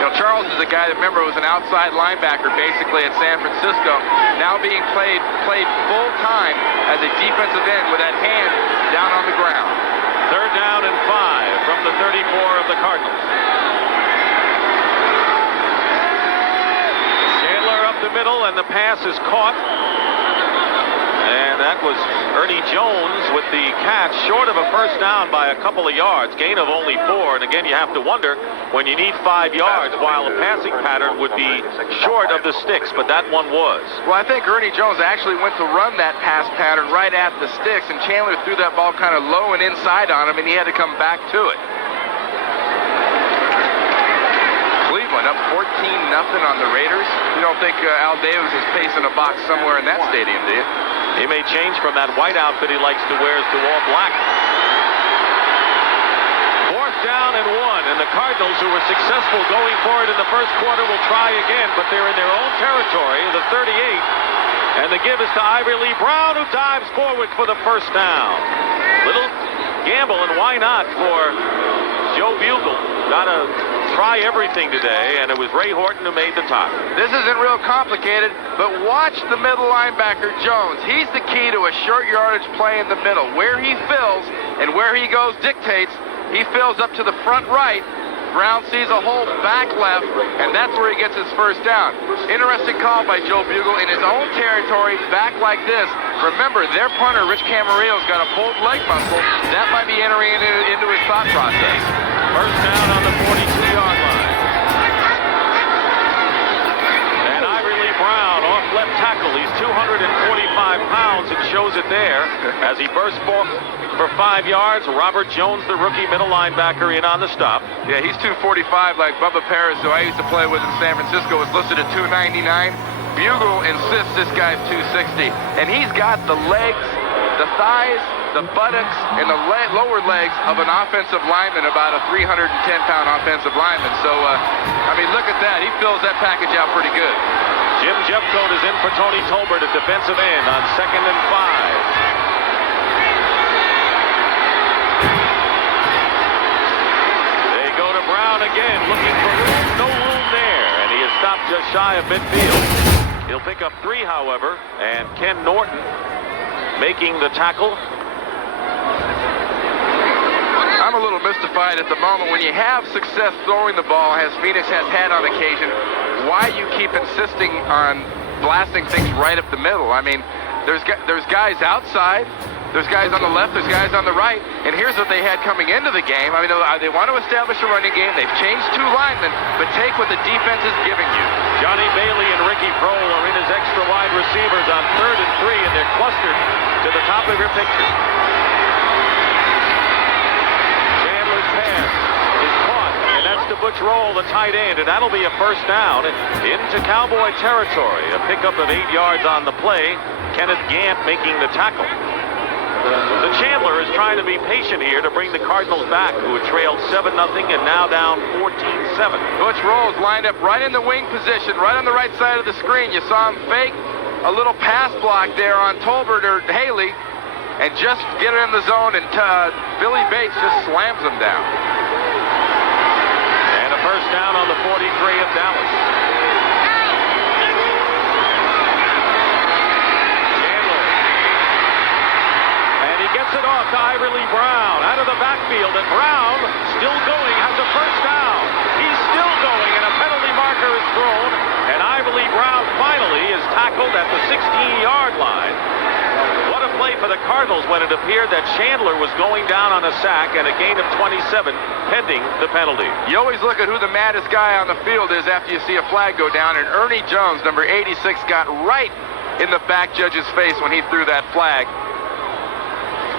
You know, Charles is a guy that, remember, was an outside linebacker basically at San Francisco, now being played full-time as a defensive end with that hand down on the ground. Third down and 5 from the 34 of the Cardinals. Chandler up the middle, and the pass is caught. And that was Ernie Jones with the catch, short of a first down by a couple of yards, gain of only 4. And again, you have to wonder when you need 5 yards, while a passing pattern would be short of the sticks, but that one was. Well, I think Ernie Jones actually went to run that pass pattern right at the sticks, and Chandler threw that ball kind of low and inside on him, and he had to come back to it. Cleveland up 14-0 on the Raiders. You don't think Al Davis is pacing a box somewhere in that stadium, do you? He may change from that white outfit he likes to wear to all black. Fourth down and 1, and the Cardinals, who were successful going for it in the first quarter, will try again, but they're in their own territory, the 38. And the give is to Ivory Lee Brown, who dives forward for the first down. Little gamble, and why not for Joe Bugle. Got to try everything today, and it was Ray Horton who made the tackle. This isn't real complicated, but watch the middle linebacker, Jones. He's the key to a short yardage play in the middle. Where he fills and where he goes dictates. He fills up to the front right. Brown sees a hole back left, and that's where he gets his first down. Interesting call by Joe Bugle in his own territory, back like this. Remember, their punter, Rich Camarillo's got a pulled leg muscle. That might be entering into his thought process. First down on the 42-yard line. And Ivory Lee Brown off left tackle. He's 245 pounds and shows it there as he bursts forth for 5 yards. Robert Jones, the rookie middle linebacker, in on the stop. Yeah, he's 245 like Bubba Paris, who I used to play with in San Francisco, was listed at 299. Bugle insists this guy's 260. And he's got the legs, the thighs, the buttocks, and the lower legs of an offensive lineman, about a 310-pound offensive lineman. So, I mean, look at that. He fills that package out pretty good. Jim Jeffcoat is in for Tony Tolbert at defensive end on 2nd and 5. Again, looking for room, no room there, and he is stopped just shy of midfield. He'll pick up 3, however, and Ken Norton making the tackle. I'm a little mystified at the moment. When you have success throwing the ball, as Phoenix has had on occasion, why you keep insisting on blasting things right up the middle. I mean, there's guys outside. There's guys on the left, there's guys on the right, and here's what they had coming into the game. I mean, they want to establish a running game. They've changed 2 linemen, but take what the defense is giving you. Johnny Bailey and Ricky Prohl are in as extra wide receivers on 3rd and 3, and they're clustered to the top of your picture. Chandler's pass is caught, and that's to Butch Roll, the tight end, and that'll be a first down into Cowboy territory. A pickup of 8 yards on the play. Kenneth Gant making the tackle. The Chandler is trying to be patient here to bring the Cardinals back, who had trailed 7-0 and now down 14-7. Butch Roll's lined up right in the wing position, right on the right side of the screen. You saw him fake a little pass block there on Tolbert or Haley and just get it in the zone, and Billy Bates just slams him down. And a First down on the 43 of Dallas. Chandler. And he gets it off to Irvin Brown out of the backfield. And Brown, still going, has a first down. He's still going, and a penalty marker is thrown. And Irvin Brown finally is tackled at the 16-yard line. What a play for the Cardinals when it appeared that Chandler was going down on a sack and a gain of 27 pending the penalty. You always look at who the maddest guy on the field is after you see a flag go down, and Ernie Jones, number 86, got right in the back judge's face when he threw that flag.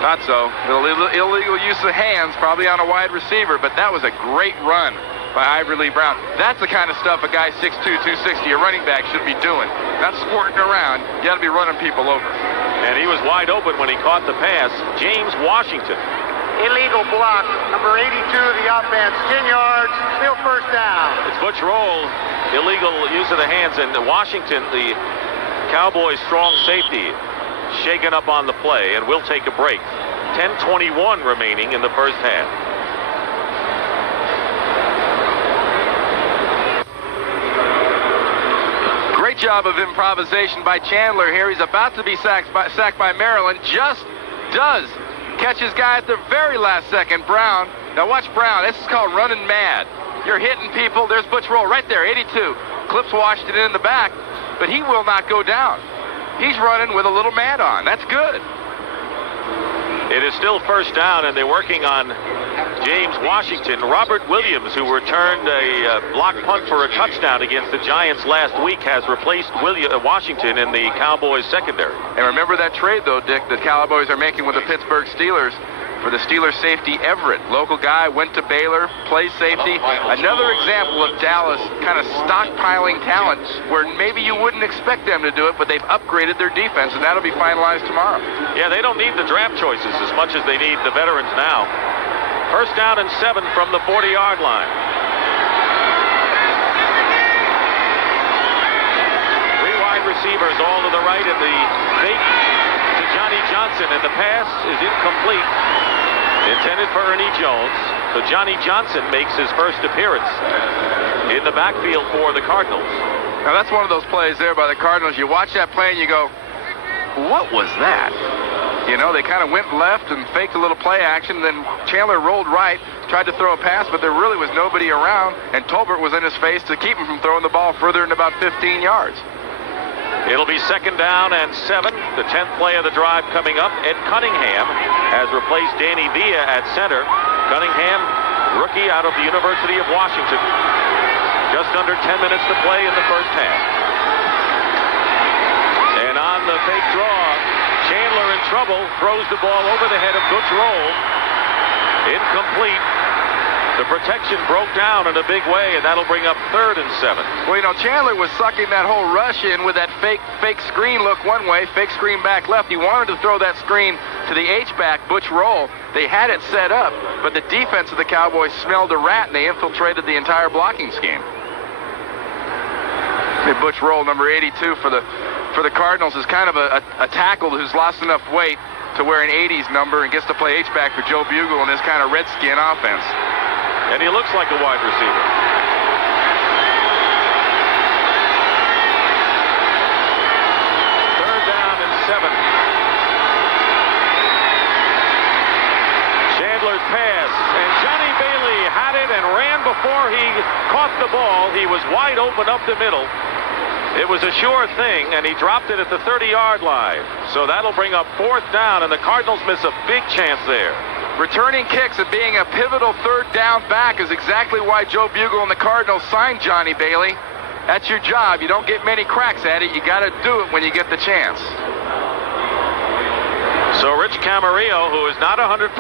Not so. Illegal use of hands, probably on a wide receiver, but that was a great run by Irvin Brown. That's the kind of stuff a guy 6'2", 260, a running back, should be doing. Not sporting around. You got to be running people over. And he was wide open when he caught the pass. James Washington. Illegal block, number 82 of the offense, 10 yards, still first down. It's Butch Roll, illegal use of the hands, and Washington, the Cowboys' strong safety, shaken up on the play, and we'll take a break. 10:21 remaining in the first half. Great job of improvisation by Chandler here. He's about to be sacked by Maryland. Just does catch his guy at the very last second. Brown. Now watch Brown. This is called running mad. You're hitting people. There's Butch Roll right there, 82. Clips Washington in the back, but he will not go down. He's running with a little mad on. That's good. It is still first down, and they're working on James Washington. Robert Williams, who returned a block punt for a touchdown against the Giants last week, has replaced Washington in the Cowboys secondary. And remember that trade, though, Dick, the Cowboys are making with the Pittsburgh Steelers for the Steelers safety Everett. Local guy, went to Baylor, plays safety. Another example of Dallas kind of stockpiling talent where maybe you wouldn't expect them to do it, but they've upgraded their defense, and that'll be finalized tomorrow. Yeah, they don't need the draft choices as much as they need the veterans now. First down and 7 from the 40-yard line. Three wide receivers all to the right, and the fake to Johnny Johnson, and the pass is incomplete. Intended for Ernie Jones. So Johnny Johnson makes his first appearance in the backfield for the Cardinals. Now that's one of those plays there by the Cardinals. You watch that play and you go, what was that? You know, they kind of went left and faked a little play action. Then Chandler rolled right, tried to throw a pass, but there really was nobody around, and Tolbert was in his face to keep him from throwing the ball further than about 15 yards. It'll be second down and 7. The 10th play of the drive coming up. Ed Cunningham has replaced Danny Villa at center. Cunningham, rookie out of the University of Washington. Just under 10 minutes to play in the first half. And on the fake draw, Chandler in trouble, throws the ball over the head of Butch Roll. Incomplete. The protection broke down in a big way, and that'll bring up 3rd and 7. Well, you know, Chandler was sucking that whole rush in with that fake screen look one way, fake screen back left. He wanted to throw that screen to the H-back, Butch Roll. They had it set up, but the defense of the Cowboys smelled a rat, and they infiltrated the entire blocking scheme. Butch Roll, number 82 for the Cardinals, is kind of a tackle who's lost enough weight to wear an 80s number and gets to play H-back for Joe Bugle in this kind of Redskin offense. And he looks like a wide receiver. Third down and 7. Chandler's pass, and Johnny Bailey had it and ran before he caught the ball. He was wide open up the middle. It was a sure thing, and he dropped it at the 30-yard line. So that'll bring up 4th down, and the Cardinals miss a big chance there. Returning kicks and being a pivotal third down back is exactly why Joe Bugle and the Cardinals signed Johnny Bailey. That's your job. You don't get many cracks at it. You got to do it when you get the chance. So Rich Camarillo, who is not 100%,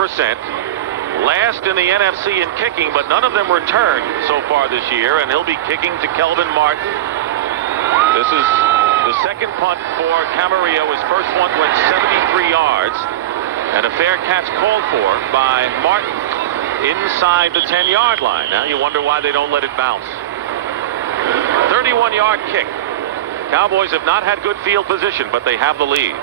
last in the NFC in kicking, but none of them returned so far this year, and he'll be kicking to Kelvin Martin. This is the second punt for Camarillo. His first one went 73 yards. And a fair catch called for by Martin inside the 10-yard line. Now you wonder why they don't let it bounce. 31-yard kick. Cowboys have not had good field position, but they have the lead.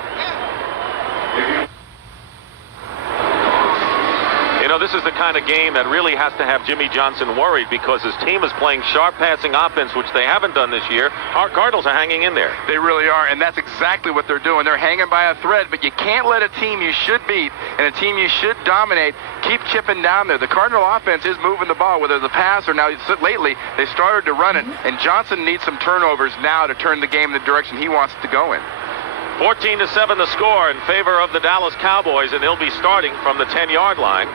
In know, this is the kind of game that really has to have Jimmy Johnson worried because his team is playing sharp passing offense, which they haven't done this year. Our Cardinals are hanging in there. They really are, and that's exactly what they're doing. They're hanging by a thread, but you can't let a team you should beat and a team you should dominate keep chipping down there. The Cardinal offense is moving the ball, whether the pass or now lately they started to run it, and Johnson needs some turnovers now to turn the game in the direction he wants it to go in. 14-7 the score in favor of the Dallas Cowboys, and they'll be starting from the 10-yard line.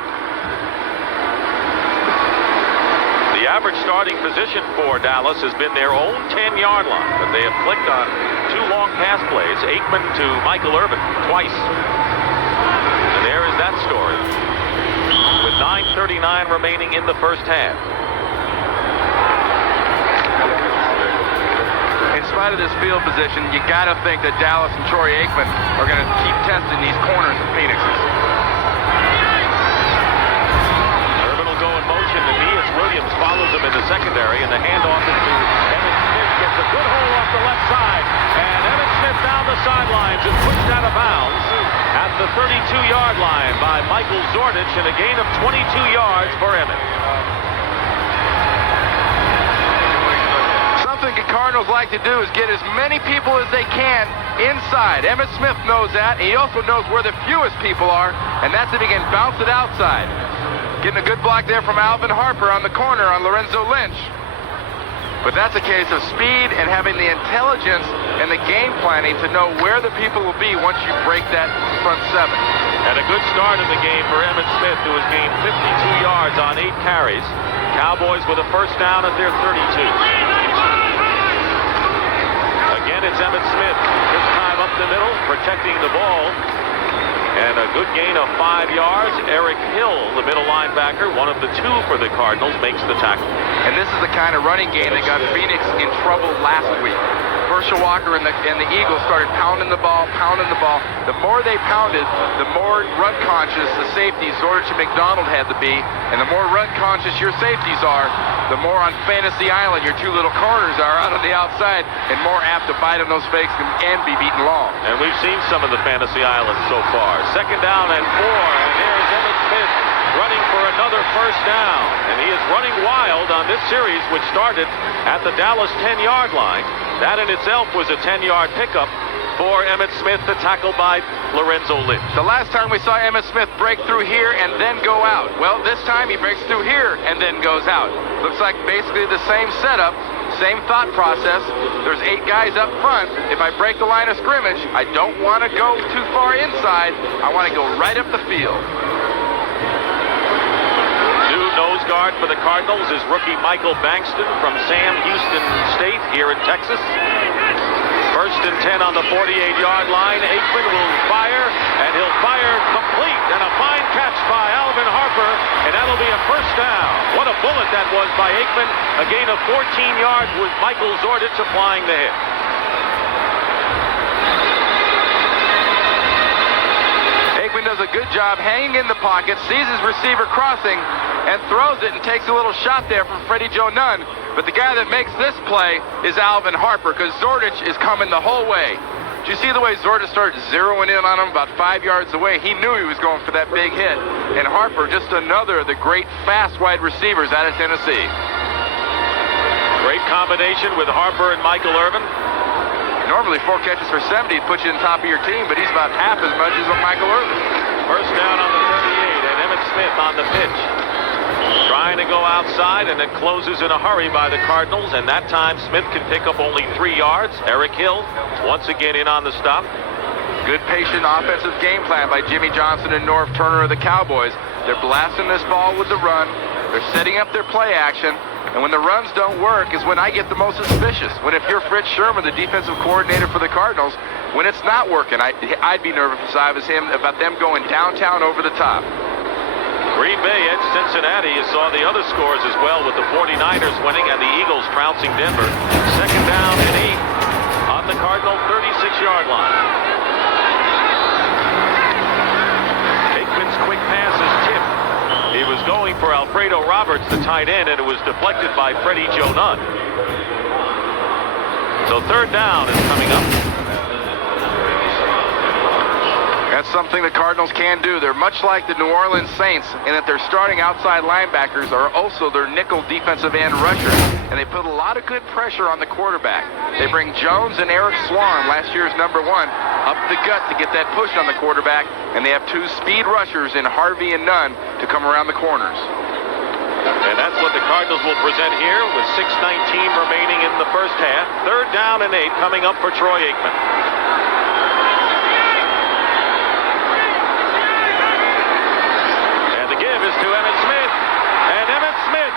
The average starting position for Dallas has been their own 10-yard line, but they have clicked on 2 long pass plays, Aikman to Michael Irvin twice. And there is that story with 9:39 remaining in the first half. In spite of this field position, you got to think that Dallas and Troy Aikman are going to keep testing these corners of Phoenix's. Irvin will go in motion, and Williams follows him in the secondary, and the handoff is to Evan Smith. Gets a good hole off the left side, and Evan Smith down the sidelines is pushed out of bounds at the 32-yard line by Michael Zordich, and a gain of 22 yards for Emmett. Something the Cardinals like to do is get as many people as they can inside. Emmitt Smith knows that, and he also knows where the fewest people are, and that's if he can bounce it outside. Getting a good block there from Alvin Harper on the corner on Lorenzo Lynch. But that's a case of speed and having the intelligence and the game planning to know where the people will be once you break that front 7. And a good start in the game for Emmitt Smith, who has gained 52 yards on 8 carries. Cowboys with a first down at their 32. Again, it's Emmitt Smith, this time up the middle, protecting the ball. And a good gain of 5 yards. Eric Hill, the middle linebacker, one of the 2 for the Cardinals, makes the tackle. And this is the kind of running game that got Phoenix in trouble last week. Herschel Walker and the Eagles started pounding the ball. The more they pounded, the more run conscious the safeties, Zordich and McDonald, had to be. And the more run conscious your safeties are, the more on Fantasy Island your 2 little corners are out on the outside and more apt to bite on those fakes and be beaten long. And we've seen some of the Fantasy Islands so far. Second down and 4, and there's Emmitt Smith running for another first down. And he is running wild on this series, which started at the Dallas 10-yard line. That in itself was a 10-yard pickup for Emmitt Smith, the tackle by Lorenzo Lynch. The last time we saw Emmitt Smith break through here and then go out. Well, this time he breaks through here and then goes out. Looks like basically the same setup, same thought process. There's 8 guys up front. If I break the line of scrimmage, I don't want to go too far inside. I want to go right up the field. New nose guard for the Cardinals is rookie Michael Bankston from Sam Houston State here in Texas. First and 10 on the 48-yard line. Aikman will fire, and he'll fire complete. And a fine catch by Alvin Harper, and that'll be a first down. What a bullet that was by Aikman. A gain of 14 yards with Michael Zordich applying the hit. Aikman does a good job hanging in the pocket, sees his receiver crossing, and throws it and takes a little shot there from Freddie Joe Nunn. But the guy that makes this play is Alvin Harper, because Zordich is coming the whole way. Did you see the way Zordich started zeroing in on him about 5 yards away? He knew he was going for that big hit. And Harper, just another of the great fast wide receivers out of Tennessee. Great combination with Harper and Michael Irvin. Normally 4 catches for 70 puts you in top of your team, but he's about half as much as Michael Irvin. First down on the 38, and Emmitt Smith on the pitch. Trying to go outside, and it closes in a hurry by the Cardinals, and that time Smith can pick up only 3 yards. Eric Hill once again in on the stop. Good patient offensive game plan by Jimmy Johnson and Norv Turner of the Cowboys. They're blasting this ball with the run. They're setting up their play action. And when the runs don't work is when I get the most suspicious. When if you're Fritz Sherman, the defensive coordinator for the Cardinals, when it's not working, I'd be nervous if I was him about them going downtown over the top. Green Bay edged Cincinnati. You saw the other scores as well with the 49ers winning and the Eagles trouncing Denver. Second down and 8 on the Cardinal 36-yard line. Aikman's quick pass is tipped. He was going for Alfredo Roberts, the tight end, and it was deflected by Freddie Joe Nunn. So third down is coming up. That's That's something the Cardinals can do. They're much like the New Orleans Saints in that their starting outside linebackers are also their nickel defensive end rushers, and they put a lot of good pressure on the quarterback. They bring Jones and Eric Swan, last year's #1, up the gut to get that push on the quarterback, and they have 2 speed rushers in Harvey and Nunn to come around the corners. And that's what the Cardinals will present here with 6:19 remaining in the first half. 3rd down and 8 coming up for Troy Aikman. And the give is to Emmett Smith. And Emmett Smith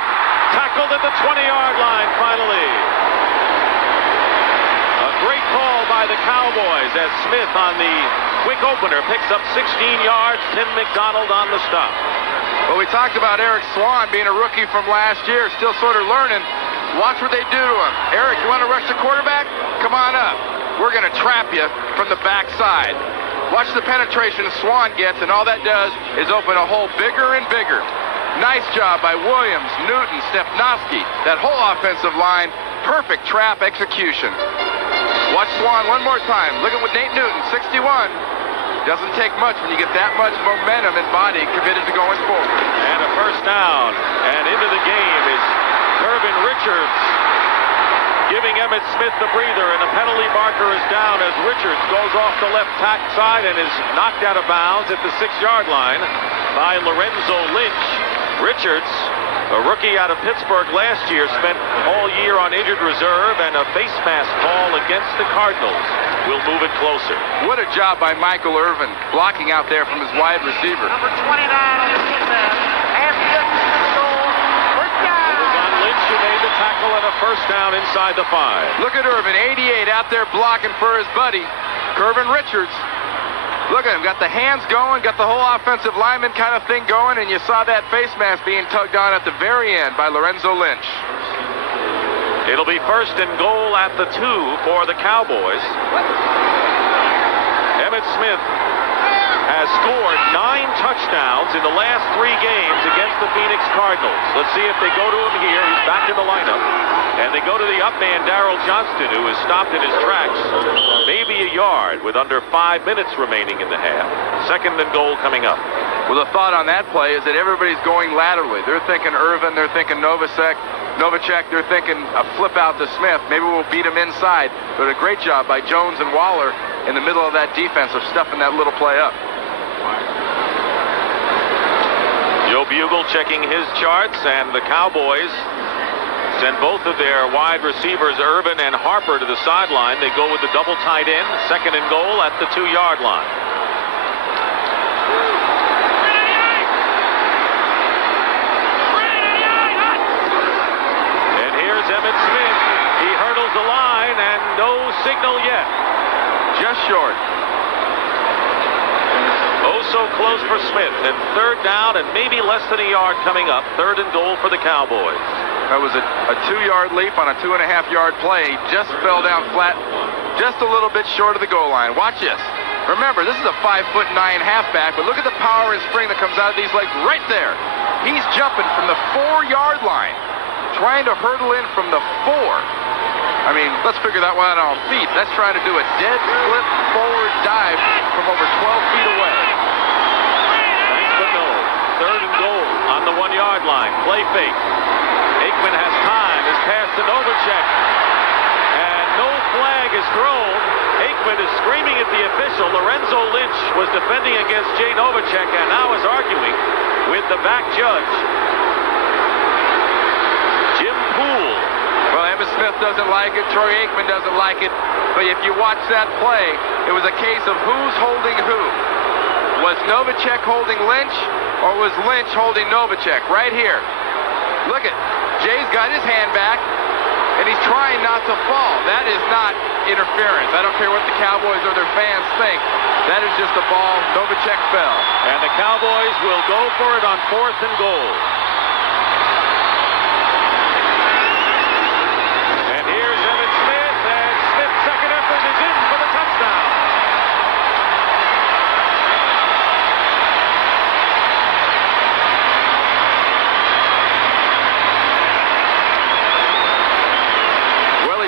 tackled at the 20-yard line finally. A great call by the Cowboys as Smith on the quick opener picks up 16 yards. Tim McDonald on the stop. Well, we talked about Eric Swan being a rookie from last year, still sort of learning. Watch what they do to him. Eric, you want to rush the quarterback? Come on up. We're going to trap you from the backside. Watch the penetration Swan gets, and all that does is open a hole bigger and bigger. Nice job by Williams, Newton, Stepnoski. That whole offensive line, perfect trap execution. Watch Swan one more time. Look at what Nate Newton, 61. Doesn't take much when you get that much momentum and body committed to going forward. And a first down. And into the game is Irvin Richards, giving Emmett Smith the breather, and a penalty marker is down as Richards goes off the left tack side and is knocked out of bounds at the 6-yard line by Lorenzo Lynch. Richards, a rookie out of Pittsburgh last year, spent all year on injured reserve, and a face mask call against the Cardinals will move it closer. What a job by Michael Irvin, blocking out there from his wide receiver. Number 29 on the defense. After the goal. First down. It was on Lynch who made the tackle, and a first down inside the 5. Look at Irvin, 88 out there blocking for his buddy, Irvin Richards. Look at him, got the hands going, got the whole offensive lineman kind of thing going, and you saw that face mask being tugged on at the very end by Lorenzo Lynch. It'll be first and goal at the 2 for the Cowboys. Emmett Smith has scored 9 touchdowns in the last 3 games against the Phoenix Cardinals. Let's see if they go to him here. He's back in the lineup. And they go to the up man, Darrell Johnston, who has stopped in his tracks maybe a yard with under 5 minutes remaining in the half. Second and goal coming up. Well, the thought on that play is that everybody's going laterally. They're thinking Irvin, they're thinking Novacek, they're thinking a flip out to Smith. Maybe we'll beat him inside. But a great job by Jones and Waller in the middle of that defense of stuffing that little play up. Joe Bugle checking his charts, and the Cowboys send both of their wide receivers, Irvin and Harper, to the sideline. They go with the double tight end, second and goal at the 2-yard line. And here's Emmett Smith. He hurdles the line, and no signal yet. Just short. Oh, so close for Smith. And 3rd down and maybe less than a yard coming up. 3rd and goal for the Cowboys. That was a 2-yard leap on a 2.5-yard play. He just fell down flat, just a little bit short of the goal line. Watch this. Remember, this is a 5'9" halfback, but look at the power and spring that comes out of these legs right there. He's jumping from the 4-yard line, trying to hurdle in from the 4. I mean, let's figure that one out on feet. That's trying to do a dead flip forward dive from over 12 feet away. Thanks, but no. 3rd and goal on the 1-yard line. Play fake. Aikman has time. His pass to Novacek. And no flag is thrown. Aikman is screaming at the official. Lorenzo Lynch was defending against Jay Novacek and now is arguing with the back judge. Jim Poole. Well, Emmett Smith doesn't like it. Troy Aikman doesn't like it. But if you watch that play, it was a case of who's holding who. Was Novacek holding Lynch, or was Lynch holding Novacek? Right here. Look at Jay's got his hand back, and he's trying not to fall. That is not interference. I don't care what the Cowboys or their fans think. That is just a ball. Novacek fell. And the Cowboys will go for it on 4th and goal. And here's Emmett Smith, and Smith's second effort is in for the touchdown.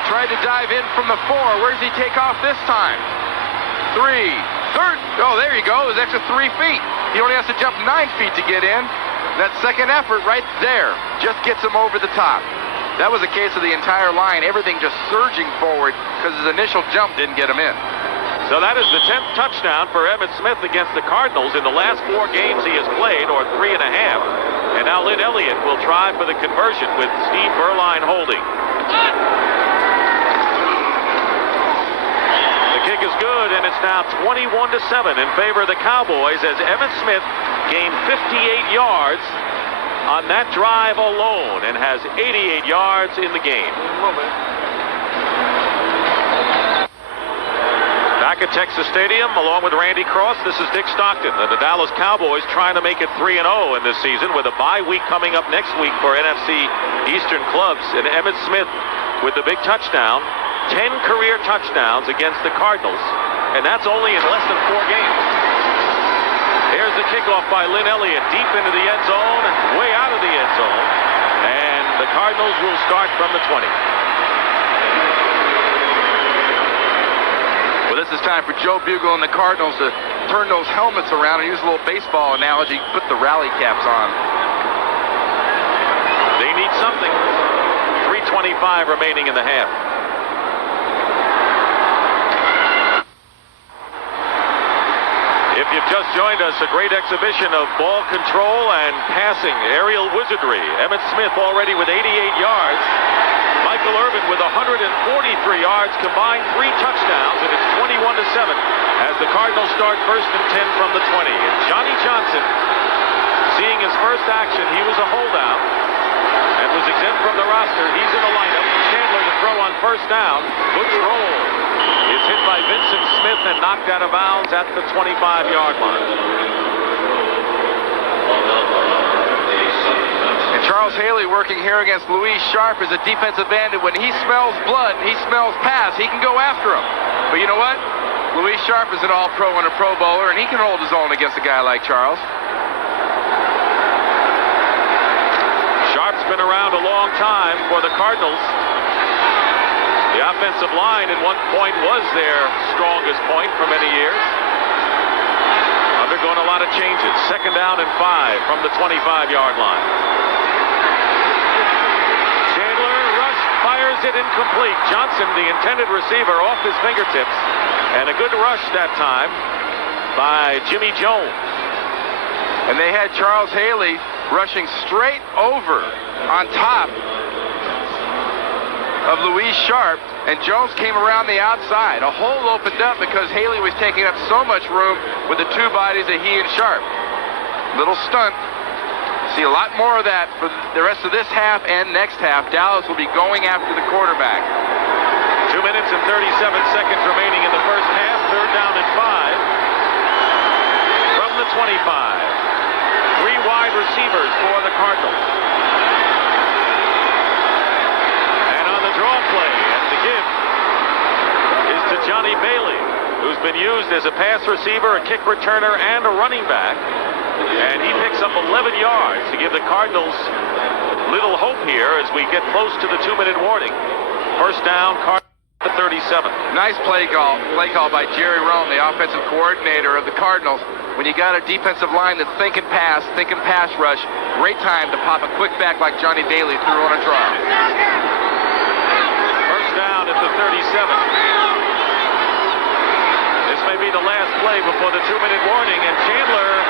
Tried to dive in from the 4. Where does he take off this time? 3, Third. Oh, there you go. It was extra 3 feet. He only has to jump 9 feet to get in. That second effort right there just gets him over the top. That was a case of the entire line, everything just surging forward because his initial jump didn't get him in. So that is the 10th touchdown for Emmitt Smith against the Cardinals in the last 4 games he has played, or 3.5. And now Lynn Elliott will try for the conversion with Steve Berline holding. The kick is good, and it's now 21-7 in favor of the Cowboys as Emmitt Smith gained 58 yards on that drive alone and has 88 yards in the game. Back at Texas Stadium, along with Randy Cross, this is Dick Stockton. The Dallas Cowboys trying to make it 3-0 in this season with a bye week coming up next week for NFC Eastern clubs. And Emmitt Smith with the big touchdown, 10 career touchdowns against the Cardinals, and that's only in less than 4 games. Here's the kickoff by Lynn Elliott, deep into the end zone, way out of the end zone. And the Cardinals will start from the 20. Well, this is time for Joe Bugel and the Cardinals to turn those helmets around and use a little baseball analogy, put the rally caps on. They need something. 3:25 remaining in the half. If you've just joined us, a great exhibition of ball control and passing, aerial wizardry. Emmitt Smith already with 88 yards. Michael Irvin with 143 yards, combined 3 touchdowns, and it's 21-7 as the Cardinals start 1st and 10 from the 20. And Johnny Johnson, seeing his first action, he was a holdout and was exempt from the roster. He's in the lineup. Chandler to throw on 1st down. Butch roll is hit by Vincent Smith and knocked out of bounds at the 25-yard line. And Charles Haley working here against Louis Sharp as a defensive end. When he smells blood, he smells pass, he can go after him. But you know what? Louis Sharp is an all-pro and a Pro Bowler, and he can hold his own against a guy like Charles. Sharp's been around a long time for the Cardinals. The offensive line at one point was their strongest point for many years. Undergoing a lot of changes. 2nd down and 5 from the 25-yard line. Chandler rush, fires it incomplete. Johnson, the intended receiver, off his fingertips. And a good rush that time by Jimmy Jones. And they had Charles Haley rushing straight over on top of Louis Sharp, and Jones came around the outside. A hole opened up because Haley was taking up so much room with the 2 bodies of he and Sharp. Little stunt. See a lot more of that for the rest of this half and next half. Dallas will be going after the quarterback. 2 minutes and 37 seconds remaining in the first half. 3rd down and 5 from the 25. 3 wide receivers for the Cardinals. Draw play, and the give is to Johnny Bailey, who's been used as a pass receiver, a kick returner, and a running back. And he picks up 11 yards to give the Cardinals little hope here as we get close to the 2-minute warning. 1st down, Cardinals at 37. Nice play call by Jerry Rome, the offensive coordinator of the Cardinals. When you got a defensive line that's thinking pass rush, great time to pop a quick back like Johnny Bailey threw on a draw. Down at the 37. This may be the last play before the 2-minute warning, and Chandler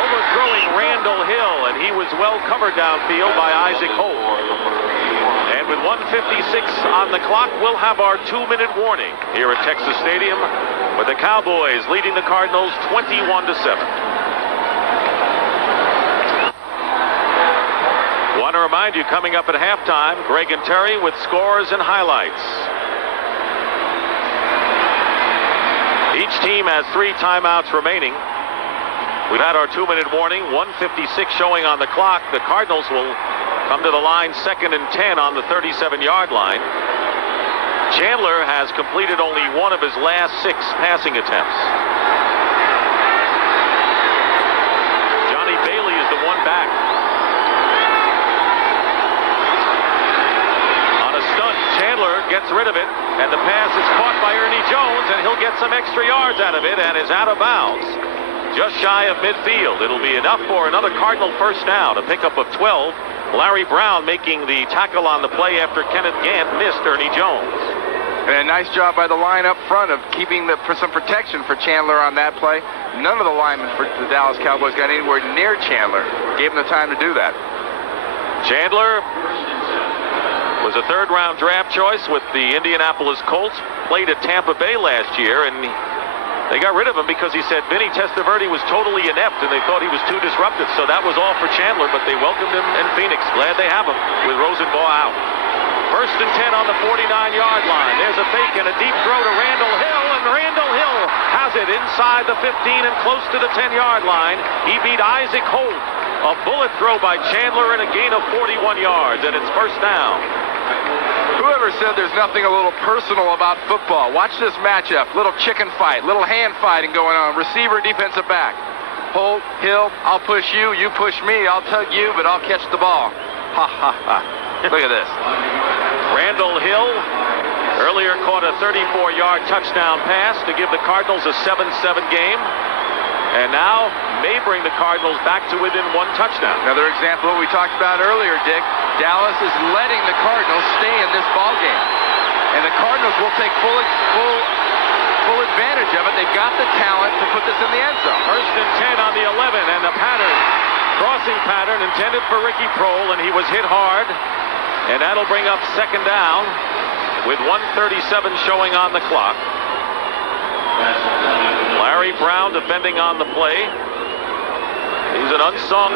overthrowing Randall Hill, and he was well covered downfield by Isaac Holt. And with 1:56 on the clock, we'll have our 2-minute warning here at Texas Stadium, with the Cowboys leading the Cardinals 21-7. Want to remind you, coming up at halftime, Greg and Terry with scores and highlights. Each team has 3 timeouts remaining. We've had our 2-minute warning, 1:56 showing on the clock. The Cardinals will come to the line 2nd and 10 on the 37-yard line. Chandler has completed only 1 of his last 6 passing attempts. Johnny Bailey is the one back. Chandler gets rid of it, and the pass is caught by Ernie Jones, and he'll get some extra yards out of it, and is out of bounds. Just shy of midfield. It'll be enough for another Cardinal first down, a pickup of 12. Larry Brown making the tackle on the play after Kenneth Gant missed Ernie Jones. And a nice job by the line up front of keeping some protection for Chandler on that play. None of the linemen for the Dallas Cowboys got anywhere near Chandler. Gave him the time to do that. Chandler was a third-round draft choice with the Indianapolis Colts. Played at Tampa Bay last year, and they got rid of him because he said Vinny Testaverde was totally inept, and they thought he was too disruptive. So that was all for Chandler, but they welcomed him in Phoenix. Glad they have him with Rosenbaugh out. First and 10 on the 49-yard line. There's a fake and a deep throw to Randall Hill, and Randall Hill has it inside the 15 and close to the 10-yard line. He beat Isaac Holt. A bullet throw by Chandler and a gain of 41 yards, and it's first down. Whoever said there's nothing a little personal about football? Watch this matchup. Little chicken fight, little hand fighting going on. Receiver, defensive back. Holt, Hill, I'll push you, you push me, I'll tug you, but I'll catch the ball. Ha, ha, ha. Look at this. Randall Hill earlier caught a 34-yard touchdown pass to give the Cardinals a 7-7 game, and now may bring the Cardinals back to within one touchdown. Another example of what we talked about earlier, Dick. Dallas is letting the Cardinals stay in this ball game, and the Cardinals will take full advantage of it. They've got the talent to put this in the end zone. First and 10 on the 11, and the crossing pattern intended for Ricky Prohl, and he was hit hard. And that'll bring up second down with 1:37 showing on the clock. Larry Brown defending on the play. He's an unsung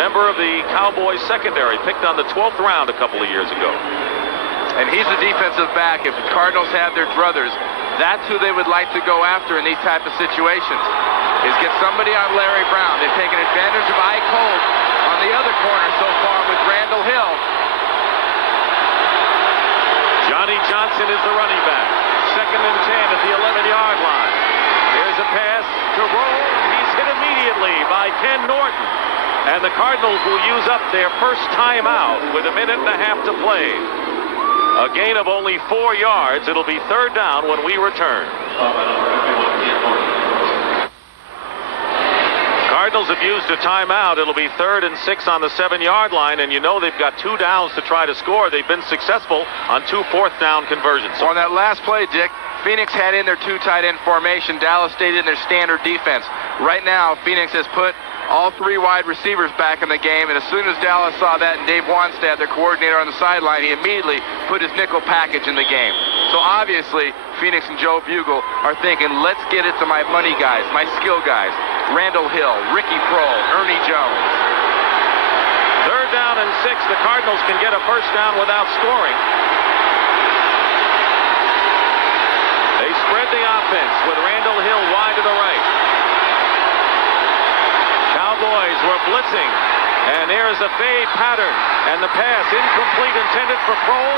member of the Cowboys secondary, picked on the 12th round a couple of years ago. And he's a defensive back. If the Cardinals have their druthers, that's who they would like to go after in these type of situations, is get somebody on Larry Brown. They've taken advantage of Ike Holt on the other corner so far with Randall Hill. Johnny Johnson is the running back. Second and 10 at the 11-yard line. There's a pass to Roll. He's hit immediately by Ken Norton. And the Cardinals will use up their first timeout with a minute and a half to play. A gain of only 4 yards. It'll be third down when we return. Cardinals have used a timeout. It'll be 3rd and 6 on the 7-yard line, and you know they've got 2 downs to try to score. They've been successful on 2 fourth-down conversions. So on that last play, Dick, Phoenix had in their 2 tight end formation. Dallas stayed in their standard defense. Right now, Phoenix has put all 3 wide receivers back in the game, and as soon as Dallas saw that, and Dave Wanstad, their coordinator on the sideline, he immediately put his nickel package in the game. So obviously, Phoenix and Joe Bugel are thinking, let's get it to my money guys, my skill guys. Randall Hill, Ricky Prohl, Ernie Jones. 3rd down and 6. The Cardinals can get a first down without scoring. They spread the offense with Randall Hill wide to the right. Cowboys were blitzing, and there's a fade pattern, and the pass incomplete, intended for Prohl.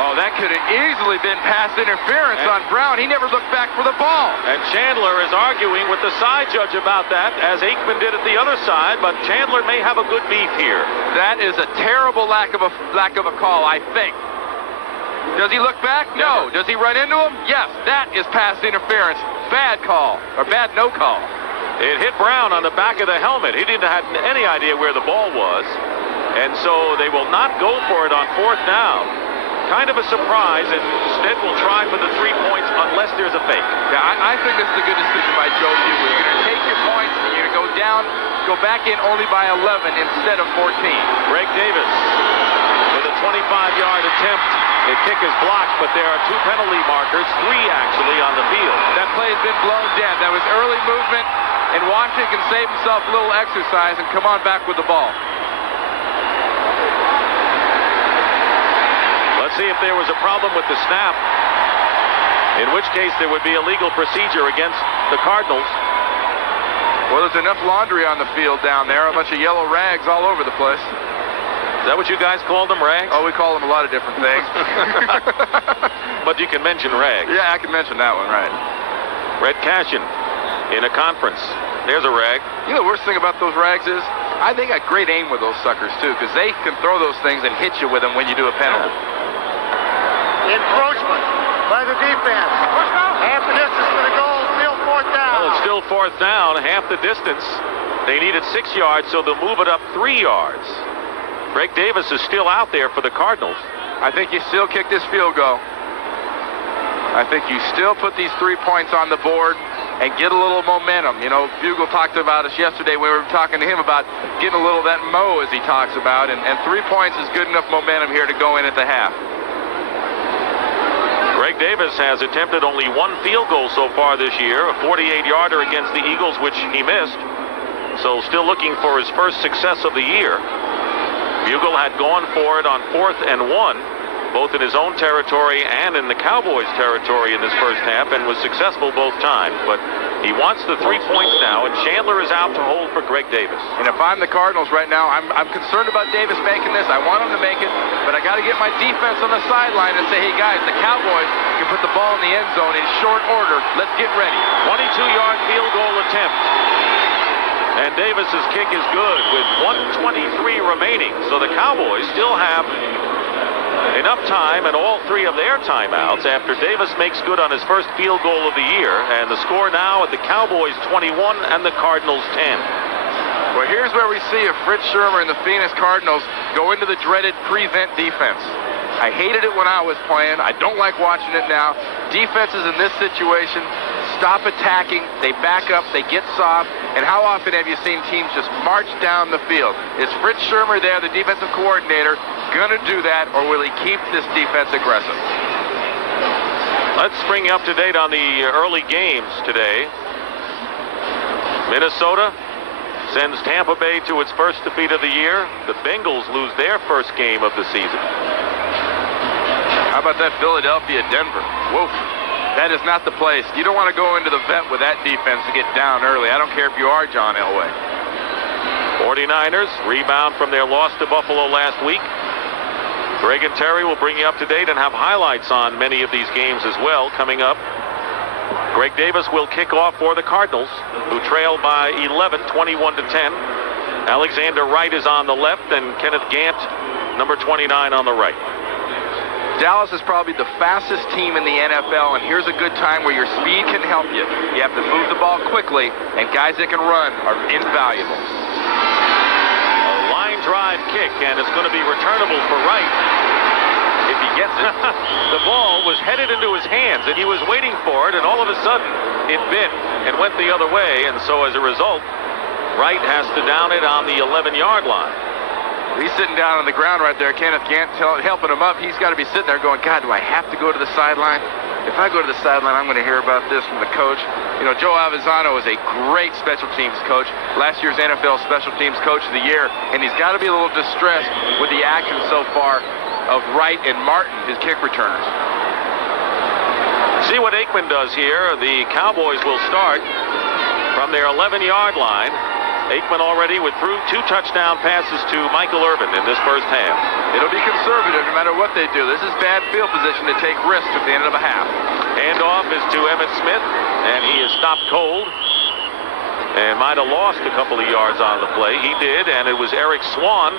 Oh, that could have easily been pass interference on Brown. He never looked back for the ball. And Chandler is arguing with the side judge about that, as Aikman did at the other side, but Chandler may have a good beat here. That is a terrible lack of a call, I think. Does he look back? No. Does he run into him? Yes. That is pass interference. Bad call, or bad no call. It hit Brown on the back of the helmet. He didn't have any idea where the ball was, and so they will not go for it on 4th down. Kind of a surprise, and instead will try for the 3 points unless there's a fake. Yeah, I think this is a good decision by Joe Bugel. You're going to take your points, and you're going to go back in only by 11 instead of 14. Greg Davis with a 25-yard attempt. The kick is blocked, but there are 2 penalty markers, 3 actually, on the field. That play has been blown dead. That was early movement, and Washington can save himself a little exercise and come on back with the ball. Let's see if there was a problem with the snap, in which case there would be a legal procedure against the Cardinals. Well, there's enough laundry on the field down there, a bunch of yellow rags all over the place. Is that what you guys call them, rags? Oh, we call them a lot of different things. But you can mention rags. Yeah, I can mention that one, right. Red Cashin in a conference. There's a rag. You know the worst thing about those rags is, they got great aim with those suckers, too, because they can throw those things and hit you with them when you do a penalty. Encroachment by the defense. Half the distance to the goal, still fourth down. Well, it's still fourth down, half the distance. They needed 6 yards, so they'll move it up 3 yards. Greg Davis is still out there for the Cardinals. I think you still kick this field goal. I think you still put these 3 points on the board and get a little momentum. You know, Bugle talked about us yesterday when we were talking to him about getting a little of that mo, as he talks about, and 3 points is good enough momentum here to go in at the half. Greg Davis has attempted only 1 field goal so far this year, a 48-yarder against the Eagles, which he missed. So still looking for his first success of the year. Bugle had gone for it on 4th and 1, both in his own territory and in the Cowboys' territory in this first half, and was successful both times. But he wants the 3 points now, and Chandler is out to hold for Greg Davis. And if I'm the Cardinals right now, I'm concerned about Davis making this. I want him to make it, but I got to get my defense on the sideline and say, hey guys, the Cowboys can put the ball in the end zone in short order. Let's get ready. 22-yard field goal attempt. And Davis's kick is good with 1:23 remaining. So the Cowboys still have enough time and all 3 of their timeouts after Davis makes good on his first field goal of the year. And the score now at the Cowboys 21 and the Cardinals 10. Well, here's where we see if Fritz Shurmur and the Phoenix Cardinals go into the dreaded prevent defense. I hated it when I was playing. I don't like watching it now. Defenses in this situation stop attacking, they back up, they get soft, and how often have you seen teams just march down the field? Is Fritz Shurmur there, the defensive coordinator, gonna do that, or will he keep this defense aggressive? Let's bring you up to date on the early games today. Minnesota sends Tampa Bay to its first defeat of the year. The Bengals lose their first game of the season. How about that Philadelphia-Denver? Whoa. That is not the place. You don't want to go into the vet with that defense to get down early. I don't care if you are John Elway. 49ers rebound from their loss to Buffalo last week. Greg and Terry will bring you up to date and have highlights on many of these games as well coming up. Greg Davis will kick off for the Cardinals, who trail by 11, 21-10. Alexander Wright is on the left, and Kenneth Gant, number 29, on the right. Dallas is probably the fastest team in the NFL, and here's a good time where your speed can help you. You have to move the ball quickly, and guys that can run are invaluable. A line drive kick, and it's going to be returnable for Wright. If he gets it. The ball was headed into his hands, and he was waiting for it, and all of a sudden, it bit and went the other way, and so as a result, Wright has to down it on the 11-yard line. He's sitting down on the ground right there. Kenneth Gant helping him up. He's got to be sitting there going, God, do I have to go to the sideline? If I go to the sideline, I'm going to hear about this from the coach. You know, Joe Avisano is a great special teams coach. Last year's NFL Special Teams Coach of the Year. And he's got to be a little distressed with the action so far of Wright and Martin, his kick returners. See what Aikman does here. The Cowboys will start from their 11-yard line. Aikman already with through 2 touchdown passes to Michael Irvin in this first half. It'll be conservative no matter what they do. This is bad field position to take risks at the end of a half. Handoff is to Emmitt Smith, and he is stopped cold and might have lost a couple of yards on the play. He did, and it was Eric Swan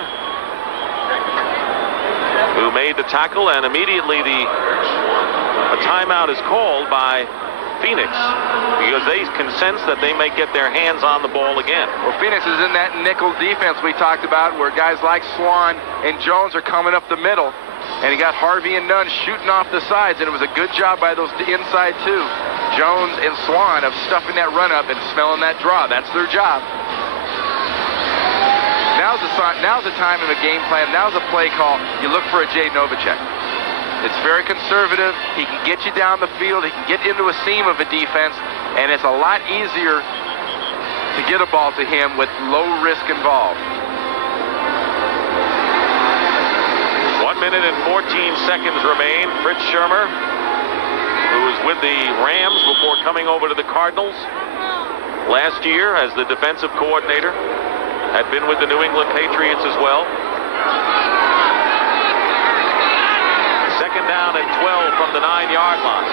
who made the tackle, and immediately a timeout is called by Phoenix because they can sense that they may get their hands on the ball again. Well, Phoenix is in that nickel defense we talked about where guys like Swan and Jones are coming up the middle, and he got Harvey and Nunn shooting off the sides, and it was a good job by those inside two. Jones and Swan of stuffing that run up and smelling that draw. That's their job. Now's the time in the game plan. Now's the play call. You look for a Jay Novacek. It's very conservative. He can get you down the field. He can get into a seam of a defense, and it's a lot easier to get a ball to him with low risk involved. 1 minute and 14 seconds remain. Fritz Shurmur, who was with the Rams before coming over to the Cardinals last year as the defensive coordinator, had been with the New England Patriots as well. Second down and 12 from the 9-yard line.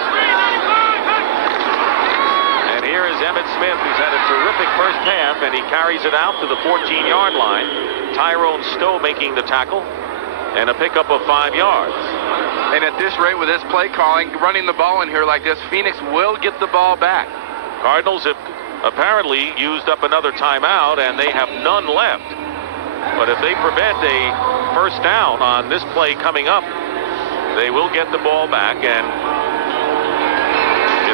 And here is Emmitt Smith, who's had a terrific first half, and he carries it out to the 14-yard line. Tyrone Stowe making the tackle, and a pickup of 5 yards. And at this rate, with this play calling, running the ball in here like this, Phoenix will get the ball back. Cardinals have apparently used up another timeout, and they have none left. But if they prevent a first down on this play coming up, they will get the ball back and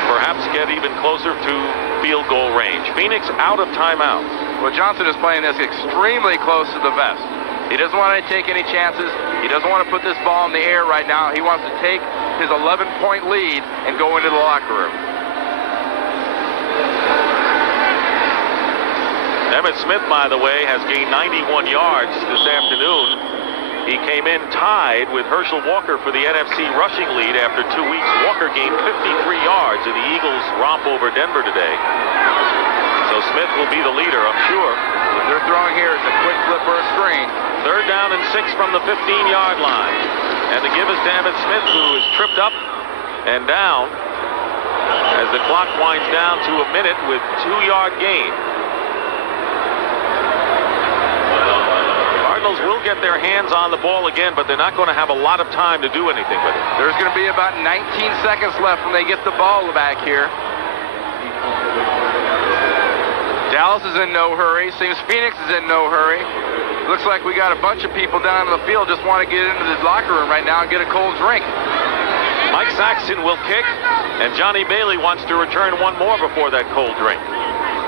perhaps get even closer to field goal range. Phoenix out of timeout. Well, Johnson is playing this extremely close to the vest. He doesn't want to take any chances. He doesn't want to put this ball in the air right now. He wants to take his 11-point lead and go into the locker room. Emmitt Smith, by the way, has gained 91 yards this afternoon. He came in tied with Herschel Walker for the NFC rushing lead after 2 weeks. Walker gained 53 yards in the Eagles' romp over Denver today. So Smith will be the leader, I'm sure. What they're throwing here is a quick flip or a screen. 3rd down and 6 from the 15-yard line. And the give is to Emmitt Smith, who is tripped up and down as the clock winds down to a minute with 2-yard gain. Cardinals will get their hands on the ball again, but they're not going to have a lot of time to do anything with it. There's going to be about 19 seconds left when they get the ball back here. Dallas is in no hurry. Seems Phoenix is in no hurry. Looks like we got a bunch of people down on the field just want to get into this locker room right now and get a cold drink. Mike Saxon will kick, and Johnny Bailey wants to return one more before that cold drink.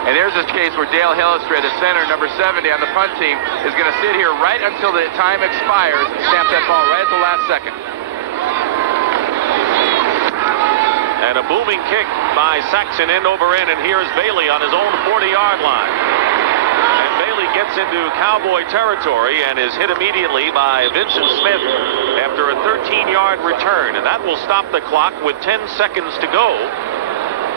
And there's this case where Dale Hillistrad, the center, number 70 on the punt team, is going to sit here right until the time expires and snap that ball right at the last second. And a booming kick by Saxon end over end, and here's Bailey on his own 40-yard line. And Bailey gets into Cowboy territory and is hit immediately by Vincent Smith after a 13-yard return, and that will stop the clock with 10 seconds to go.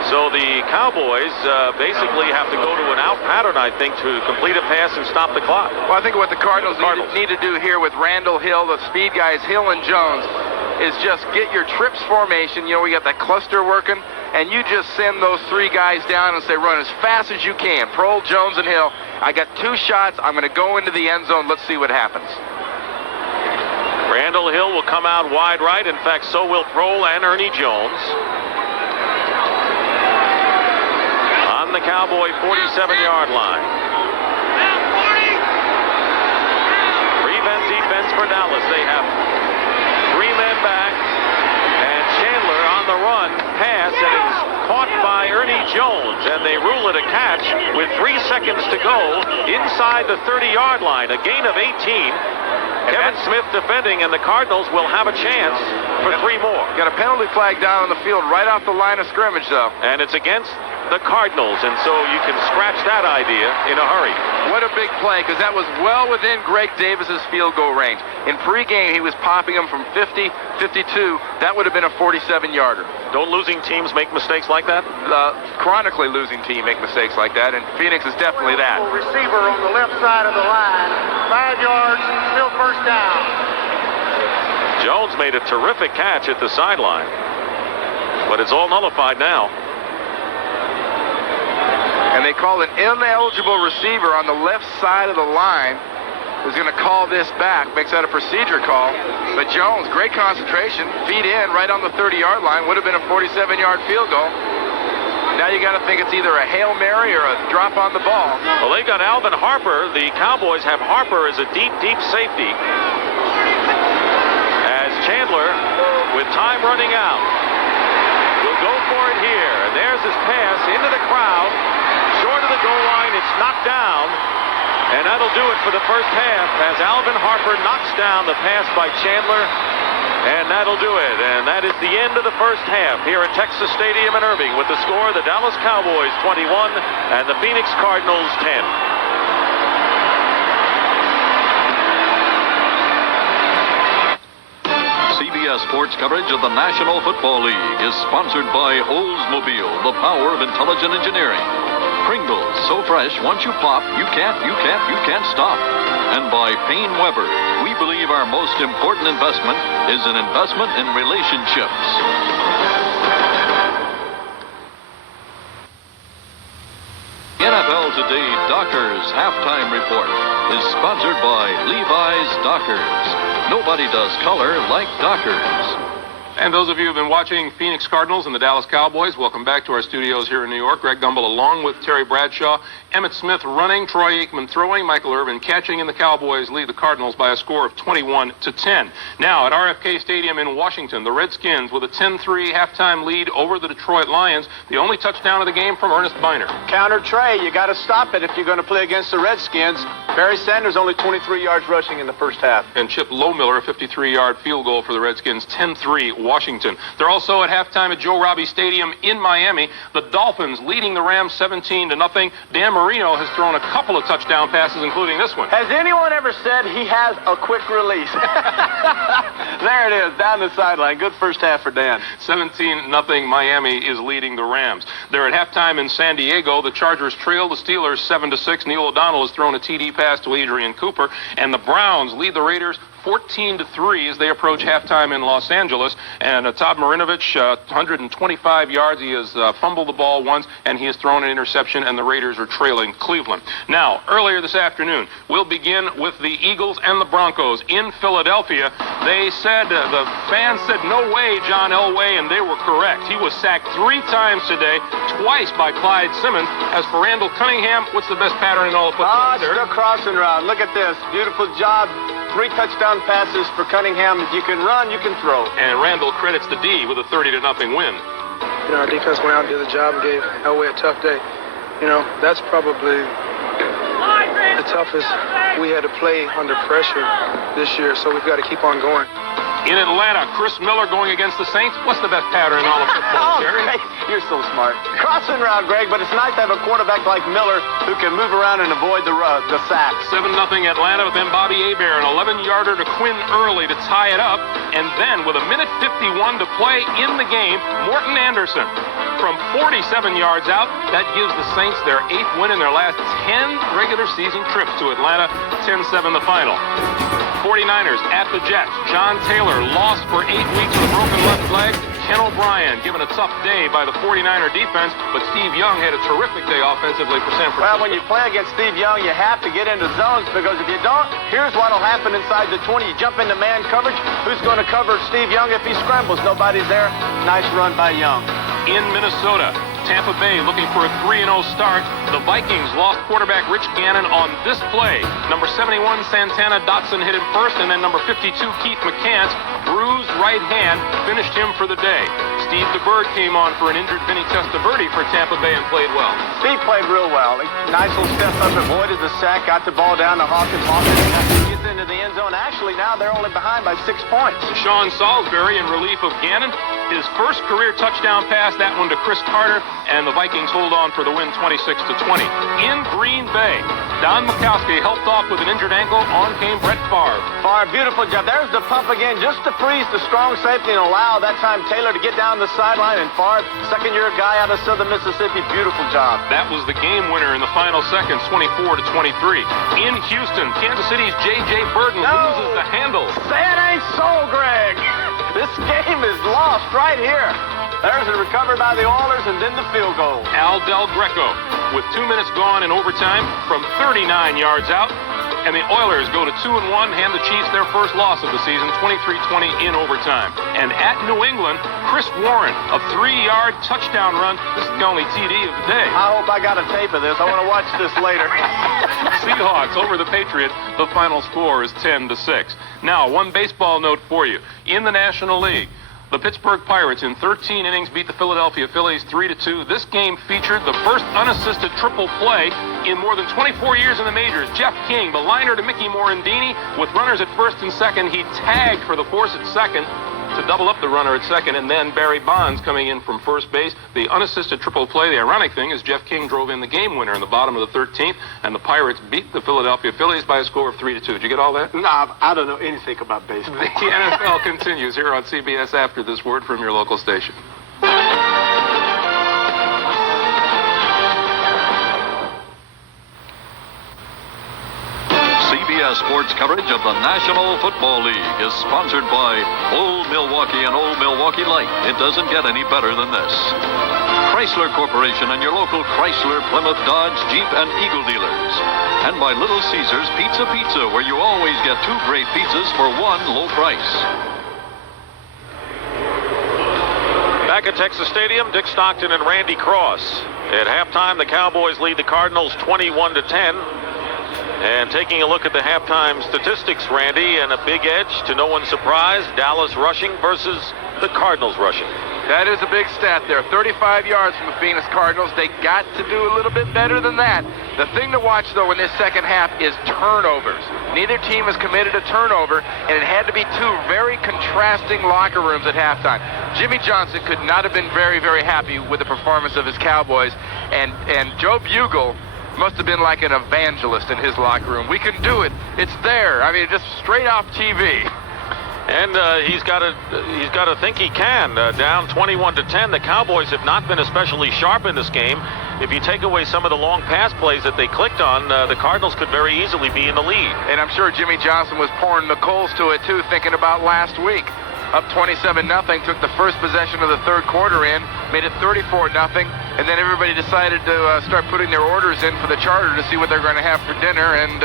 So the Cowboys basically have to go to an out pattern, I think, to complete a pass and stop the clock. Well, I think what the Cardinals need to do here with Randall Hill, the speed guys, Hill and Jones, is just get your trips formation. You know, we got that cluster working, and you just send those 3 guys down and say, run as fast as you can. Prohl, Jones, and Hill. I got 2 shots. I'm going to go into the end zone. Let's see what happens. Randall Hill will come out wide right. In fact, so will Prohl and Ernie Jones. On the Cowboy 47-yard line. Prevent defense for Dallas. They have 3 men back, and Chandler on the run, pass, and it's caught by Ernie Jones, and they rule it a catch with 3 seconds to go inside the 30-yard line. A gain of 18. Kevin Smith defending, and the Cardinals will have a chance for 3 more. Got a penalty flag down on the field right off the line of scrimmage, though. And it's against the Cardinals, and so you can scratch that idea in a hurry. What a big play, because that was well within Greg Davis's field goal range. In pregame, he was popping them from 50, 52. That would have been a 47-yarder. Don't losing teams make mistakes like that? Chronically losing team make mistakes like that, and Phoenix is definitely that. Receiver on the left side of the line. 5 yards, still first down. Jones made a terrific catch at the sideline, but it's all nullified now. And they call an ineligible receiver on the left side of the line who's going to call this back. Makes that a procedure call. But Jones, great concentration, feet in right on the 30-yard line. Would have been a 47-yard field goal. Now you got to think it's either a Hail Mary or a drop on the ball. Well, they got Alvin Harper. The Cowboys have Harper as a deep, deep safety. As Chandler, with time running out, will go for it here. And there's his pass into the crowd. Short of the goal line, it's knocked down, and that'll do it for the first half as Alvin Harper knocks down the pass by Chandler, and that'll do it. And that is the end of the first half here at Texas Stadium in Irving with the score, the Dallas Cowboys 21 and the Phoenix Cardinals 10. CBS Sports coverage of the National Football League is sponsored by Oldsmobile, the power of intelligent engineering. Pringles, so fresh, once you pop, you can't stop. And by Payne Weber, we believe our most important investment is an investment in relationships. NFL Today Dockers Halftime Report is sponsored by Levi's Dockers. Nobody does color like Dockers. And those of you who have been watching Phoenix Cardinals and the Dallas Cowboys, welcome back to our studios here in New York. Greg Gumbel along with Terry Bradshaw. Emmett Smith running, Troy Aikman throwing, Michael Irvin catching, and the Cowboys lead the Cardinals by a score of 21-10. Now at RFK Stadium in Washington, the Redskins with a 10-3 halftime lead over the Detroit Lions. The only touchdown of the game from Ernest Biner. Counter Trey, you got to stop it if you're going to play against the Redskins. Barry Sanders only 23 yards rushing in the first half. And Chip Lohmiller, a 53-yard field goal for the Redskins, 10-3 Washington. They're also at halftime at Joe Robbie Stadium in Miami. The Dolphins leading the Rams 17-0. Dan Marino has thrown a couple of touchdown passes, including this one. Has anyone ever said he has a quick release? There it is, down the sideline. Good first half for Dan. 17-0 Miami is leading the Rams. They're at halftime in San Diego. The Chargers trail the Steelers 7-6. Neil O'Donnell has thrown a TD pass to Adrian Cooper. And the Browns lead the Raiders 14-3 as they approach halftime in Los Angeles. And Todd Marinovich, 125 yards. He has fumbled the ball once, and he has thrown an interception, and the Raiders are trailing Cleveland. Now, earlier this afternoon, we'll begin with the Eagles and the Broncos in Philadelphia. They said, the fans said, no way, John Elway, and they were correct. He was sacked 3 times today, twice by Clyde Simmons. As for Randall Cunningham, what's the best pattern in all of football? It's the crossing route. Look at this. Beautiful job. 3 touchdown passes for Cunningham. If you can run, you can throw. And Randall credits the D with a 30-0 win. You know, our defense went out and did the job and gave Elway a tough day. You know, that's probably the toughest we had to play under pressure this year, so we've got to keep on going. In Atlanta, Chris Miller going against the Saints. What's the best pattern in all of football, Jerry? Greg, you're so smart. Crossing route, Greg, but it's nice to have a quarterback like Miller who can move around and avoid the sack. 7-0 Atlanta, but then Bobby Hebert, an 11-yarder to Quinn Early to tie it up. And then with a minute 51 to play in the game, Morton Anderson from 47 yards out. That gives the Saints their 8th win in their last 10 regular season trips to Atlanta. 10-7 the final. 49ers at the Jets. John Taylor lost for 8 weeks with a broken left leg. Ken O'Brien given a tough day by the 49er defense, but Steve Young had a terrific day offensively for San Francisco. Well, when you play against Steve Young, you have to get into zones, because if you don't, here's what will happen inside the 20. You jump into man coverage. Who's going to cover Steve Young if he scrambles? Nobody's there. Nice run by Young. In Minnesota, Tampa Bay looking for a 3-0 start. The Vikings lost quarterback Rich Gannon on this play. Number 71, Santana Dotson hit him first, and then number 52, Keith McCants, bruised right hand, finished him for the day. Steve DeBerg came on for an injured Vinny Testaverde for Tampa Bay and played well. Steve played real well. Nice little step up, avoided the sack, got the ball down to Hawkins. Gets into the end zone. Actually, now they're only behind by 6 points. Sean Salisbury in relief of Gannon. His first career touchdown pass, that one to Chris Carter, and the Vikings hold on for the win 26-20. In Green Bay, Don Majkowski helped off with an injured ankle. On came Brett Favre. Favre, beautiful job. There's the pump again, just to freeze the strong safety and allow that time Taylor to get down the sideline. And Favre, second-year guy out of Southern Mississippi, beautiful job. That was the game winner in the final seconds, 24-23. In Houston, Kansas City's J.J. Burton loses the handle. Say it ain't so, Greg. This game is lost right here. There's a recovery by the Oilers, and then the field goal. Al Del Greco with 2 minutes gone in overtime from 39 yards out. And the Oilers go to 2-1, hand the Chiefs their first loss of the season, 23-20 in overtime. And at New England, Chris Warren, a 3-yard touchdown run. This is the only TD of the day. I hope I got a tape of this. I want to watch this later. Seahawks over the Patriots. The final score is 10-6. Now, one baseball note for you. In the National League, the Pittsburgh Pirates in 13 innings beat the Philadelphia Phillies 3-2. This game featured the first unassisted triple play in more than 24 years in the majors. Jeff King, the liner to Mickey Morandini, with runners at first and second. He tagged for the force at second to double up the runner at second, and then Barry Bonds coming in from first base. The unassisted triple play. The ironic thing is Jeff King drove in the game winner in the bottom of the 13th, and the Pirates beat the Philadelphia Phillies by a score of 3-2. Did you get all that? No, I don't know anything about baseball. The NFL continues here on CBS after this word from your local station. CBS Sports coverage of the National Football League is sponsored by Old Milwaukee and Old Milwaukee Light. It doesn't get any better than this. Chrysler Corporation and your local Chrysler, Plymouth, Dodge, Jeep, and Eagle dealers. And by Little Caesars Pizza, where you always get 2 great pizzas for 1 low price. Back at Texas Stadium, Dick Stockton and Randy Cross. At halftime, the Cowboys lead the Cardinals 21-10. And taking a look at the halftime statistics, Randy, and a big edge to no one's surprise, Dallas rushing versus the Cardinals rushing. That is a big stat there. 35 yards from the Phoenix Cardinals. They got to do a little bit better than that. The thing to watch, though, in this second half is turnovers. Neither team has committed a turnover, and it had to be two very contrasting locker rooms at halftime. Jimmy Johnson could not have been very, very happy with the performance of his Cowboys, and Joe Bugle must have been like an evangelist in his locker room. We can do it. It's there. I mean, just straight off TV. And he's got to think he can. Down 21-10. The Cowboys have not been especially sharp in this game. If you take away some of the long pass plays that they clicked on, the Cardinals could very easily be in the lead. And I'm sure Jimmy Johnson was pouring the coals to it, too, thinking about last week. Up 27-0, took the first possession of the third quarter in, made it 34-0, and then everybody decided to start putting their orders in for the charter to see what they're going to have for dinner, and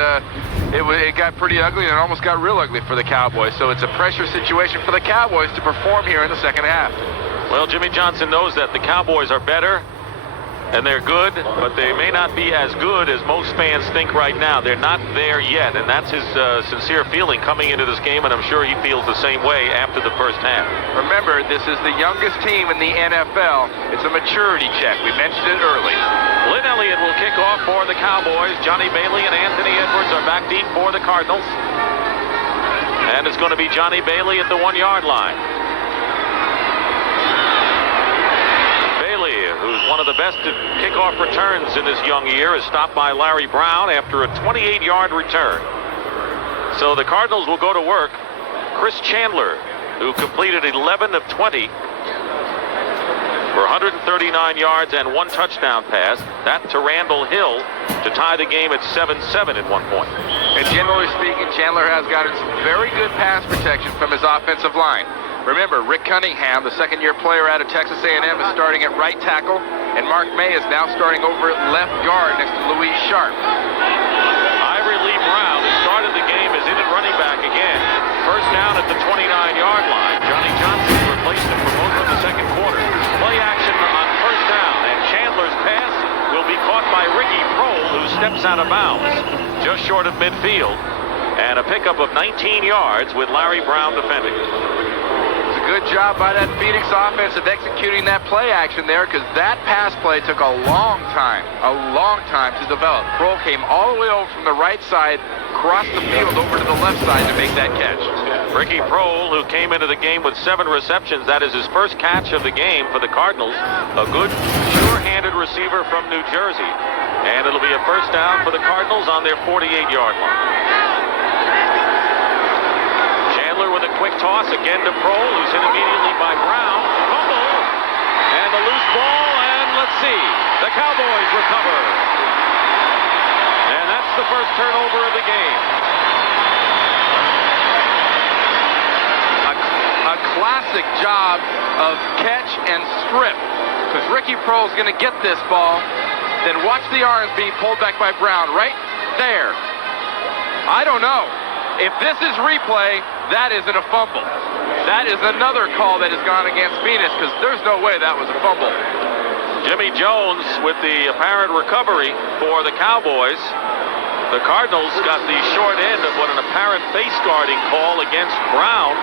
it got pretty ugly, and it almost got real ugly for the Cowboys. So it's a pressure situation for the Cowboys to perform here in the second half. Well, Jimmy Johnson knows that the Cowboys are better, and they're good, but they may not be as good as most fans think right now. They're not there yet, and that's his sincere feeling coming into this game, and I'm sure he feels the same way after the first half. Remember, this is the youngest team in the NFL. It's a maturity check. We mentioned it early. Lynn Elliott will kick off for the Cowboys. Johnny Bailey and Anthony Edwards are back deep for the Cardinals. And it's going to be Johnny Bailey at the 1-yard line. Who's one of the best at kickoff returns in his young year, is stopped by Larry Brown after a 28-yard return. So the Cardinals will go to work. Chris Chandler, who completed 11 of 20 for 139 yards and 1 touchdown pass. That to Randall Hill to tie the game at 7-7 at one point. And generally speaking, Chandler has gotten some very good pass protection from his offensive line. Remember, Rick Cunningham, the second-year player out of Texas A&M, is starting at right tackle, and Mark May is now starting over at left guard next to Louis Sharp. Ivory Lee Brown, who started the game, is in at running back again. First down at the 29-yard line. Johnny Johnson replaced him for most of the second quarter. Play action on first down, and Chandler's pass will be caught by Ricky Prohl, who steps out of bounds just short of midfield. And a pickup of 19 yards with Larry Brown defending. Good job by that Phoenix offense of executing that play action there, because that pass play took a long time to develop. Prohl came all the way over from the right side, crossed the field over to the left side to make that catch. Ricky Prohl, who came into the game with 7 receptions, that is his first catch of the game for the Cardinals. A good, sure-handed receiver from New Jersey. And it'll be a first down for the Cardinals on their 48-yard line. With a quick toss again to Prohl, who's hit immediately by Brown. Fumble, and the loose ball, and let's see, the Cowboys recover. And that's the first turnover of the game. A classic job of catch and strip, because Ricky Prohl's going to get this ball, then watch the arms be pulled back by Brown right there. I don't know. If this is replay, that isn't a fumble. That is another call that has gone against Phoenix, because there's no way that was a fumble. Jimmy Jones with the apparent recovery for the Cowboys. The Cardinals got the short end of what an apparent face guarding call against Brown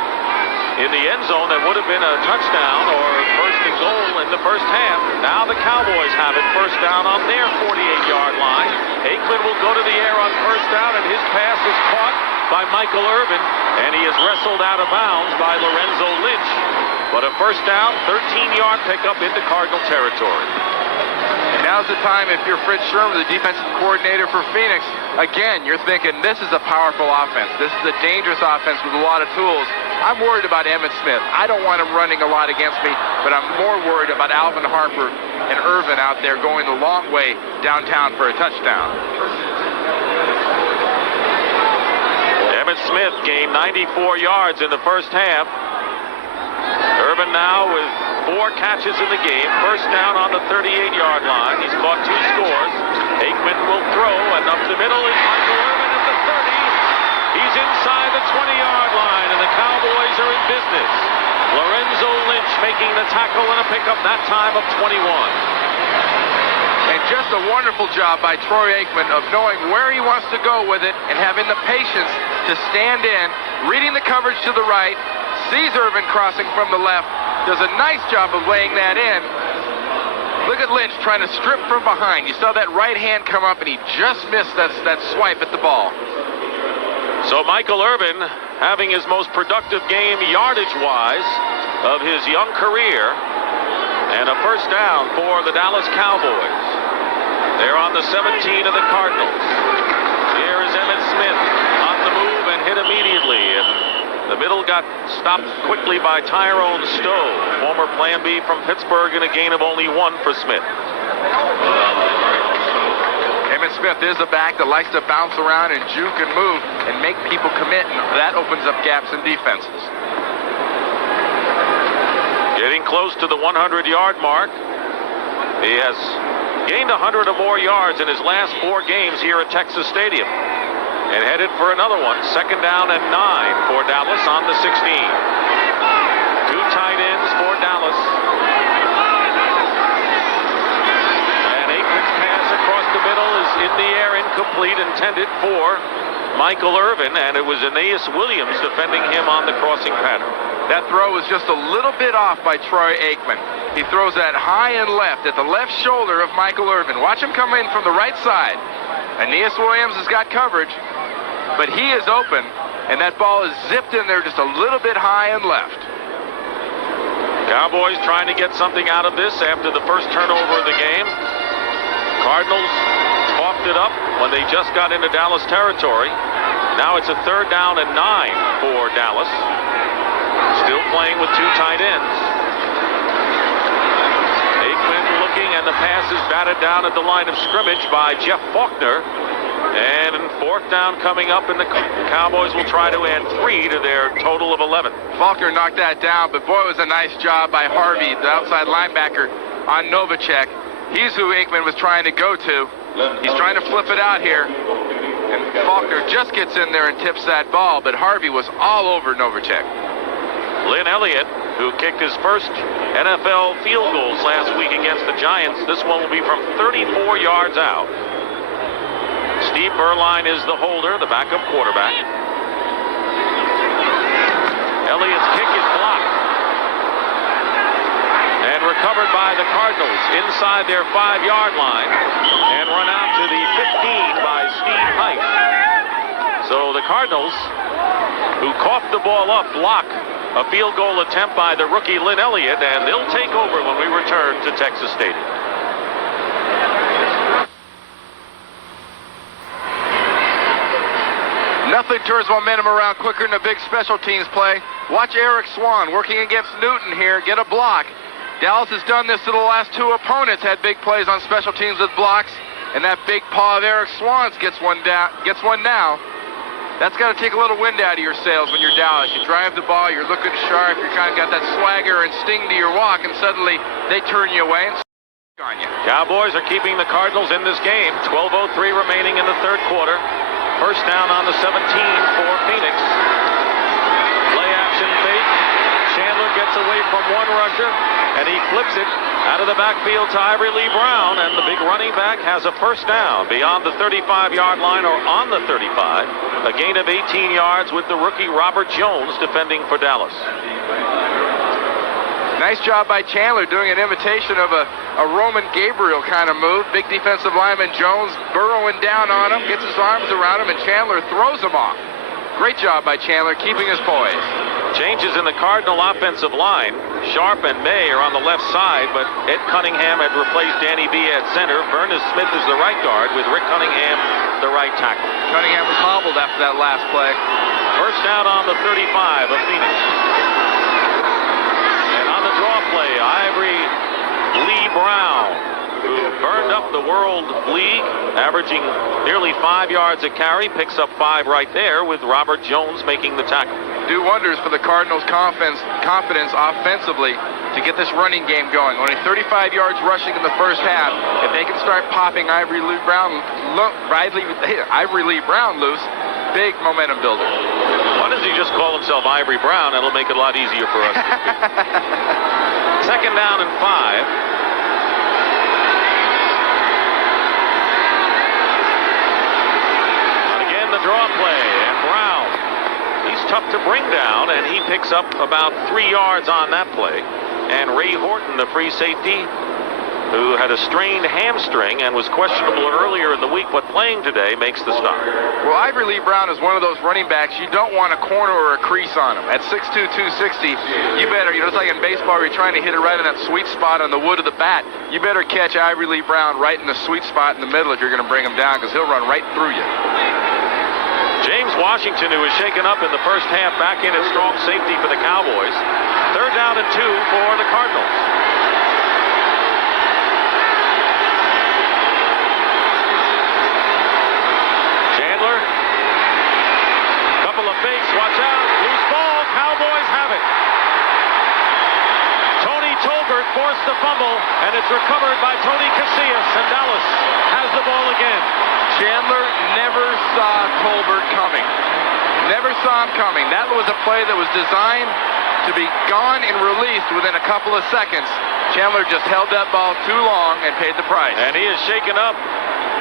in the end zone that would have been a touchdown or first and goal in the first half. Now the Cowboys have it first down on their 48-yard line. Aikman will go to the air on first down, and his pass is caught by Michael Irvin, and he is wrestled out of bounds by Lorenzo Lynch. But a first down, 13-yard pickup into Cardinal territory. And now's the time, if you're Fritz Sherman, the defensive coordinator for Phoenix, again, you're thinking this is a powerful offense. This is a dangerous offense with a lot of tools. I'm worried about Emmitt Smith. I don't want him running a lot against me, but I'm more worried about Alvin Harper and Irvin out there going the long way downtown for a touchdown. Emmitt Smith gained 94 yards in the first half. Irvin now with 4 catches in the game. First down on the 38-yard line. He's caught 2 scores. Aikman will throw, and up the middle is Michael Irvin at the 30. He's inside the 20-yard line, and the Cowboys are in business. Lorenzo Lynch making the tackle and a pickup, that time of 21. And just a wonderful job by Troy Aikman of knowing where he wants to go with it and having the patience to stand in, reading the coverage to the right, sees Irvin crossing from the left, does a nice job of laying that in. Look at Lynch trying to strip from behind. You saw that right hand come up and he just missed that swipe at the ball. So Michael Irvin having his most productive game yardage-wise of his young career, and a first down for the Dallas Cowboys. They're on the 17 of the Cardinals. Here is Emmitt Smith on the move and hit immediately. And the middle got stopped quickly by Tyrone Stowe, former Plan B from Pittsburgh, in a gain of only 1 for Smith. Emmitt Smith is a back that likes to bounce around and juke and move and make people commit, and that opens up gaps in defenses. Getting close to the 100-yard mark. He has gained 100 or more yards in his last 4 games here at Texas Stadium. And headed for another one. Second down and 9 for Dallas on the 16. 2 tight ends for Dallas. And Aikman's pass across the middle is in the air, incomplete, intended for Michael Irvin, and it was Aeneas Williams defending him on the crossing pattern. That throw was just a little bit off by Troy Aikman. He throws that high and left at the left shoulder of Michael Irvin. Watch him come in from the right side. Aeneas Williams has got coverage, but he is open, and that ball is zipped in there just a little bit high and left. Cowboys trying to get something out of this after the first turnover of the game. Cardinals coughed it up when they just got into Dallas territory. Now it's a third down and 9 for Dallas. Still playing with 2 tight ends. Aikman looking, and the pass is batted down at the line of scrimmage by Jeff Faulkner. And 4th down coming up, and the Cowboys will try to add 3 to their total of 11. Faulkner knocked that down, but boy, it was a nice job by Harvey, the outside linebacker, on Novacek. He's who Aikman was trying to go to. He's trying to flip it out here. And Faulkner just gets in there and tips that ball, but Harvey was all over Novacek. Lynn Elliott, who kicked his first NFL field goals last week against the Giants. This one will be from 34 yards out. Steve Berline is the holder, the backup quarterback. Elliott's kick is blocked. And recovered by the Cardinals inside their 5-yard line. And run out to the 15 by Steve Height. So the Cardinals, who coughed the ball up, block a field goal attempt by the rookie Lynn Elliott, and they'll take over when we return to Texas Stadium. Nothing turns momentum around quicker than a big special teams play. Watch Eric Swan working against Newton here, get a block. Dallas has done this to the last 2 opponents, had big plays on special teams with blocks, and that big paw of Eric Swan's gets one now. That's got to take a little wind out of your sails when you're Dallas. You drive the ball, you're looking sharp, you're kind of got that swagger and sting to your walk, and suddenly they turn you away and on you. Cowboys are keeping the Cardinals in this game. 12:03 remaining in the 3rd quarter. First down on the 17 for Phoenix. Play action fake. Chandler gets away from one rusher, and he flips it out of the backfield to Ivory Lee Brown, and the big running back has a first down beyond the 35-yard line or on the 35. A gain of 18 yards with the rookie Robert Jones defending for Dallas. Nice job by Chandler doing an imitation of a Roman Gabriel kind of move. Big defensive lineman Jones burrowing down on him, gets his arms around him, and Chandler throws him off. Great job by Chandler keeping his poise. Changes in the Cardinal offensive line. Sharp and May are on the left side, but Ed Cunningham had replaced Danny B at center. Vernon Smith is the right guard with Rick Cunningham the right tackle. Cunningham was hobbled after that last play. First down on the 35 of Phoenix. And on the draw play, Ivory Lee Brown, who burned up the World League, averaging nearly 5 yards a carry, picks up 5 right there with Robert Jones making the tackle. Do wonders for the Cardinals' confidence offensively to get this running game going. Only 35 yards rushing in the first half. If they can start popping Ivory Lee Brown loose, big momentum builder. Why does he just call himself Ivory Brown? It'll make it a lot easier for us. Second down and 5. The draw play, and Brown, he's tough to bring down, and he picks up about 3 yards on that play. And Ray Horton, the free safety, who had a strained hamstring and was questionable earlier in the week, but playing today, makes the stop. Well, Ivory Lee Brown is one of those running backs you don't want a corner or a crease on him. At 6'2", 260, you better, it's like in baseball where you're trying to hit it right in that sweet spot on the wood of the bat. You better catch Ivory Lee Brown right in the sweet spot in the middle if you're going to bring him down, because he'll run right through you. James Washington, who was shaken up in the first half, back in at strong safety for the Cowboys. Third down and 2 for the Cardinals. Chandler. Couple of fakes. Watch out. Loose ball. Cowboys have it. Tony Tolbert forced the fumble, and it's recovered by Tony Casillas, and Dallas has the ball again. Chandler never saw Tolbert coming. Never saw him coming. That was a play that was designed to be gone and released within a couple of seconds. Chandler just held that ball too long and paid the price. And he is shaken up.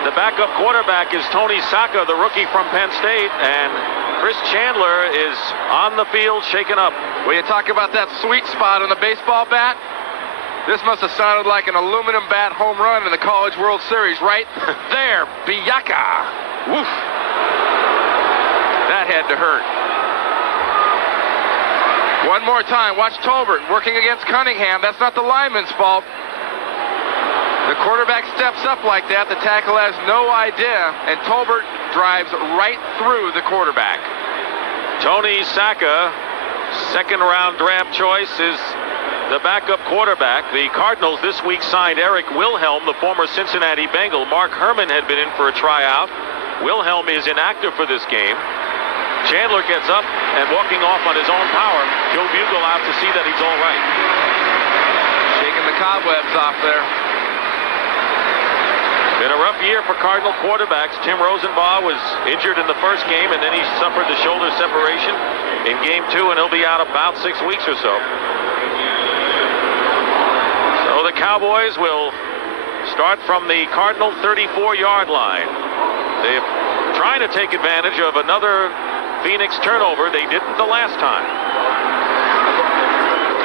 The backup quarterback is Tony Sacca, the rookie from Penn State, and Chris Chandler is on the field shaken up. When you talk about that sweet spot on the baseball bat, this must have sounded like an aluminum bat home run in the College World Series right there. Biyaka. Woof. That had to hurt. One more time. Watch Tolbert working against Cunningham. That's not the lineman's fault. The quarterback steps up like that. The tackle has no idea, and Tolbert drives right through the quarterback. Tony Sacca, second-round draft choice, is the backup quarterback. The Cardinals this week signed Eric Wilhelm, the former Cincinnati Bengal. Mark Herman had been in for a tryout. Wilhelm is inactive for this game. Chandler gets up and walking off on his own power. Joe Bugle out to see that he's all right. Shaking the cobwebs off there. Been a rough year for Cardinal quarterbacks. Tim Rosenbaugh was injured in the first game, and then he suffered the shoulder separation in game 2, and he'll be out about 6 weeks or so. So the Cowboys will start from the Cardinal 34-yard line. They're trying to take advantage of another Phoenix turnover. They didn't the last time.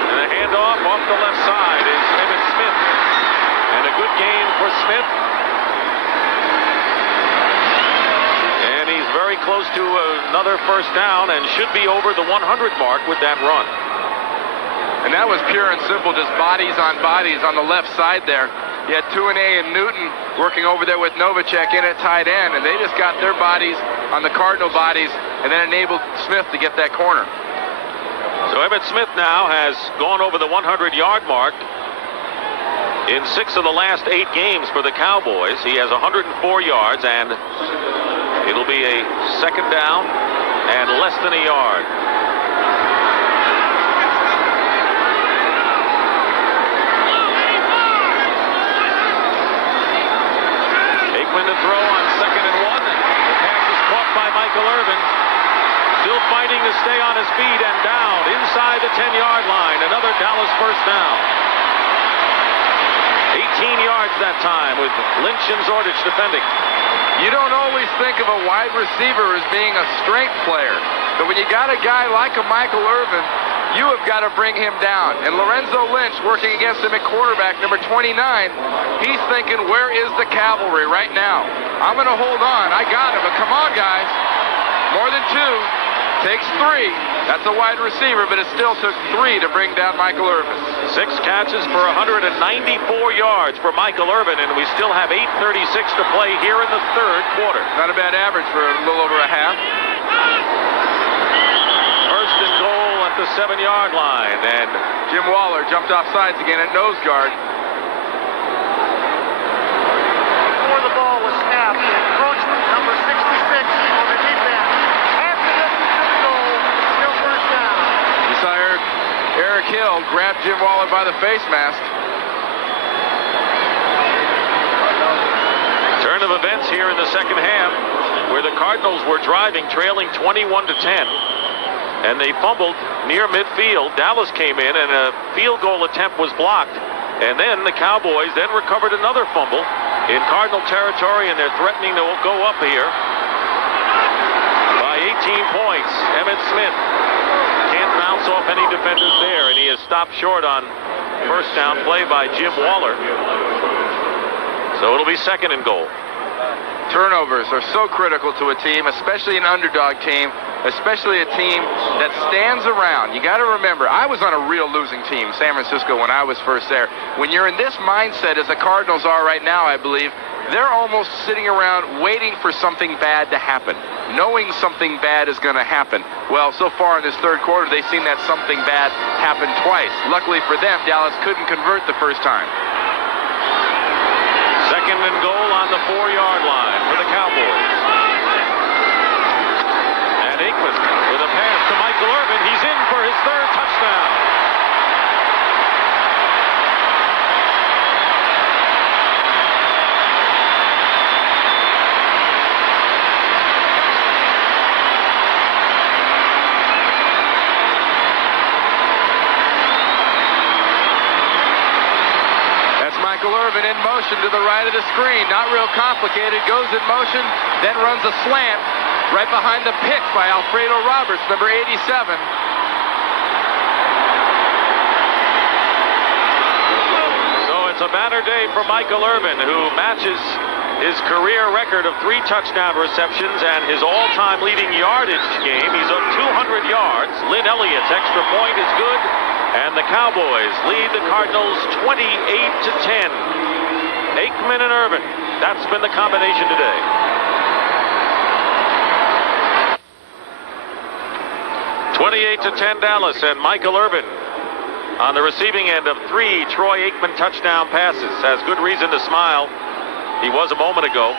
And the handoff off the left side is Emmitt Smith. And a good gain for Smith. And he's very close to another first down and should be over the 100 mark with that run. And that was pure and simple, just bodies on the left side there. You had Tuanay and Newton working over there with Novacek in at tight end, and they just got their bodies on the Cardinal bodies and then enabled Smith to get that corner. So Emmitt Smith now has gone over the 100-yard mark in 6 of the last 8 games for the Cowboys. He has 104 yards, and it'll be a second down and less than a yard. To throw on 2nd and 1. The pass is caught by Michael Irvin. Still fighting to stay on his feet and down inside the 10-yard line. Another Dallas first down. 18 yards that time with Lynch and Zordich defending. You don't always think of a wide receiver as being a strength player, but when you got a guy like a Michael Irvin, you have got to bring him down. And Lorenzo Lynch working against him at quarterback, number 29, he's thinking, where is the cavalry right now? I'm going to hold on. I got him. But come on, guys. More than 2. Takes 3. That's a wide receiver, but it still took 3 to bring down Michael Irvin. 6 catches for 194 yards for Michael Irvin, and we still have 8:36 to play here in the third quarter. Not a bad average for a little over a half. First and goal at the 7-yard line, and Jim Waller jumped off sides again at nose guard. Before the ball was snapped, encroachment number 66 on the defense. Half the distance to the goal, still first down. You saw Eric Hill grab Jim Waller by the face mask. Turn of events here in the second half, where the Cardinals were driving, trailing 21-10. and they fumbled near midfield. Dallas came in, and a field goal attempt was blocked. And then the Cowboys then recovered another fumble in Cardinal territory, and they're threatening to go up here by 18 points. Emmitt Smith can't bounce off any defenders there, and he is stopped short on first down play by Jim Waller. So it'll be second and goal. Turnovers are so critical to a team, especially an underdog team, especially a team that stands around. You got to remember, I was on a real losing team, San Francisco, when I was first there. When you're in this mindset, as the Cardinals are right now, I believe, they're almost sitting around waiting for something bad to happen, knowing something bad is going to happen. Well, so far in this third quarter, they've seen that something bad happen twice. Luckily for them, Dallas couldn't convert the first time. Second and goal on the 4-yard line for the Cowboys. And Aikman with a pass to Michael Irvin. He's in for his third touchdown. Irvin in motion to the right of the screen. Not real complicated. Goes in motion, then runs a slant right behind the pick by Alfredo Roberts, number 87. So it's a banner day for Michael Irvin, who matches his career record of 3 touchdown receptions and his all-time leading yardage game. He's up 200 yards. Lynn Elliott's extra point is good. And the Cowboys lead the Cardinals 28-10. Aikman and Irvin. That's been the combination today. (28-10) Dallas, and Michael Irvin on the receiving end of 3 Troy Aikman touchdown passes. Has good reason to smile. He was a moment ago.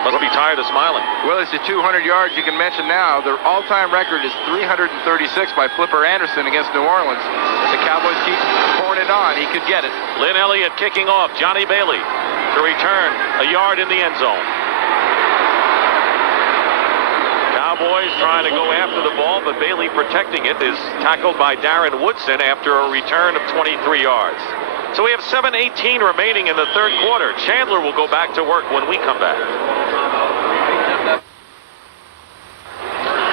Must be tired of smiling. Well, it's the 200 yards you can mention now. Their all-time record is 336 by Flipper Anderson against New Orleans. If the Cowboys keep pouring it on, he could get it. Lynn Elliott kicking off. Johnny Bailey to return a yard in the end zone. Cowboys trying to go after the ball, but Bailey protecting it is tackled by Darren Woodson after a return of 23 yards. So we have 7:18 remaining in the third quarter. Chandler will go back to work when we come back.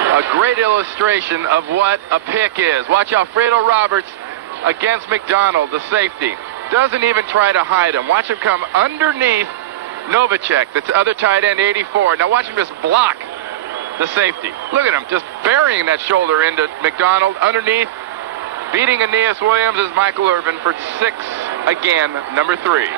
A great illustration of what a pick is. Watch Alfredo Roberts against McDonald, the safety. Doesn't even try to hide him. Watch him come underneath Novacek, the other tight end, 84. Now watch him just block the safety. Look at him just burying that shoulder into McDonald underneath. Beating Aeneas Williams is Michael Irvin for 6 again, number 3.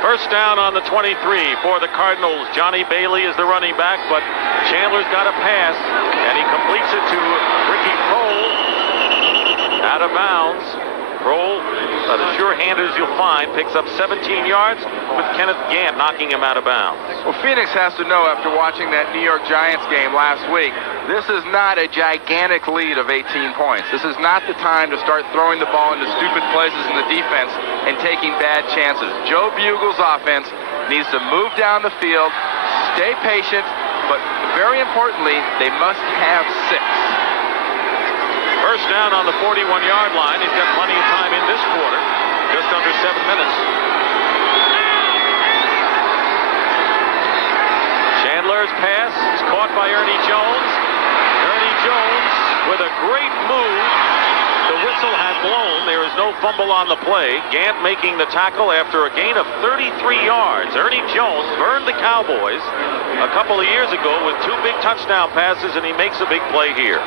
First down on the 23 for the Cardinals. Johnny Bailey is the running back, but Chandler's got a pass, and he completes it to Ricky Prohl. Out of bounds. Prohl, the sure-handers you'll find, picks up 17 yards with Kenneth Gant knocking him out of bounds. Well, Phoenix has to know after watching that New York Giants game last week, this is not a gigantic lead of 18 points. This is not the time to start throwing the ball into stupid places in the defense and taking bad chances. Joe Bugle's offense needs to move down the field, stay patient, but very importantly, they must have 6. First down on the 41-yard line. He's got plenty of time in this quarter, just under 7 minutes. Chandler's pass is caught by Ernie Jones. Ernie Jones with a great move. The whistle had blown. There is no fumble on the play. Gant making the tackle after a gain of 33 yards. Ernie Jones burned the Cowboys a couple of years ago with 2 big touchdown passes, and he makes a big play here.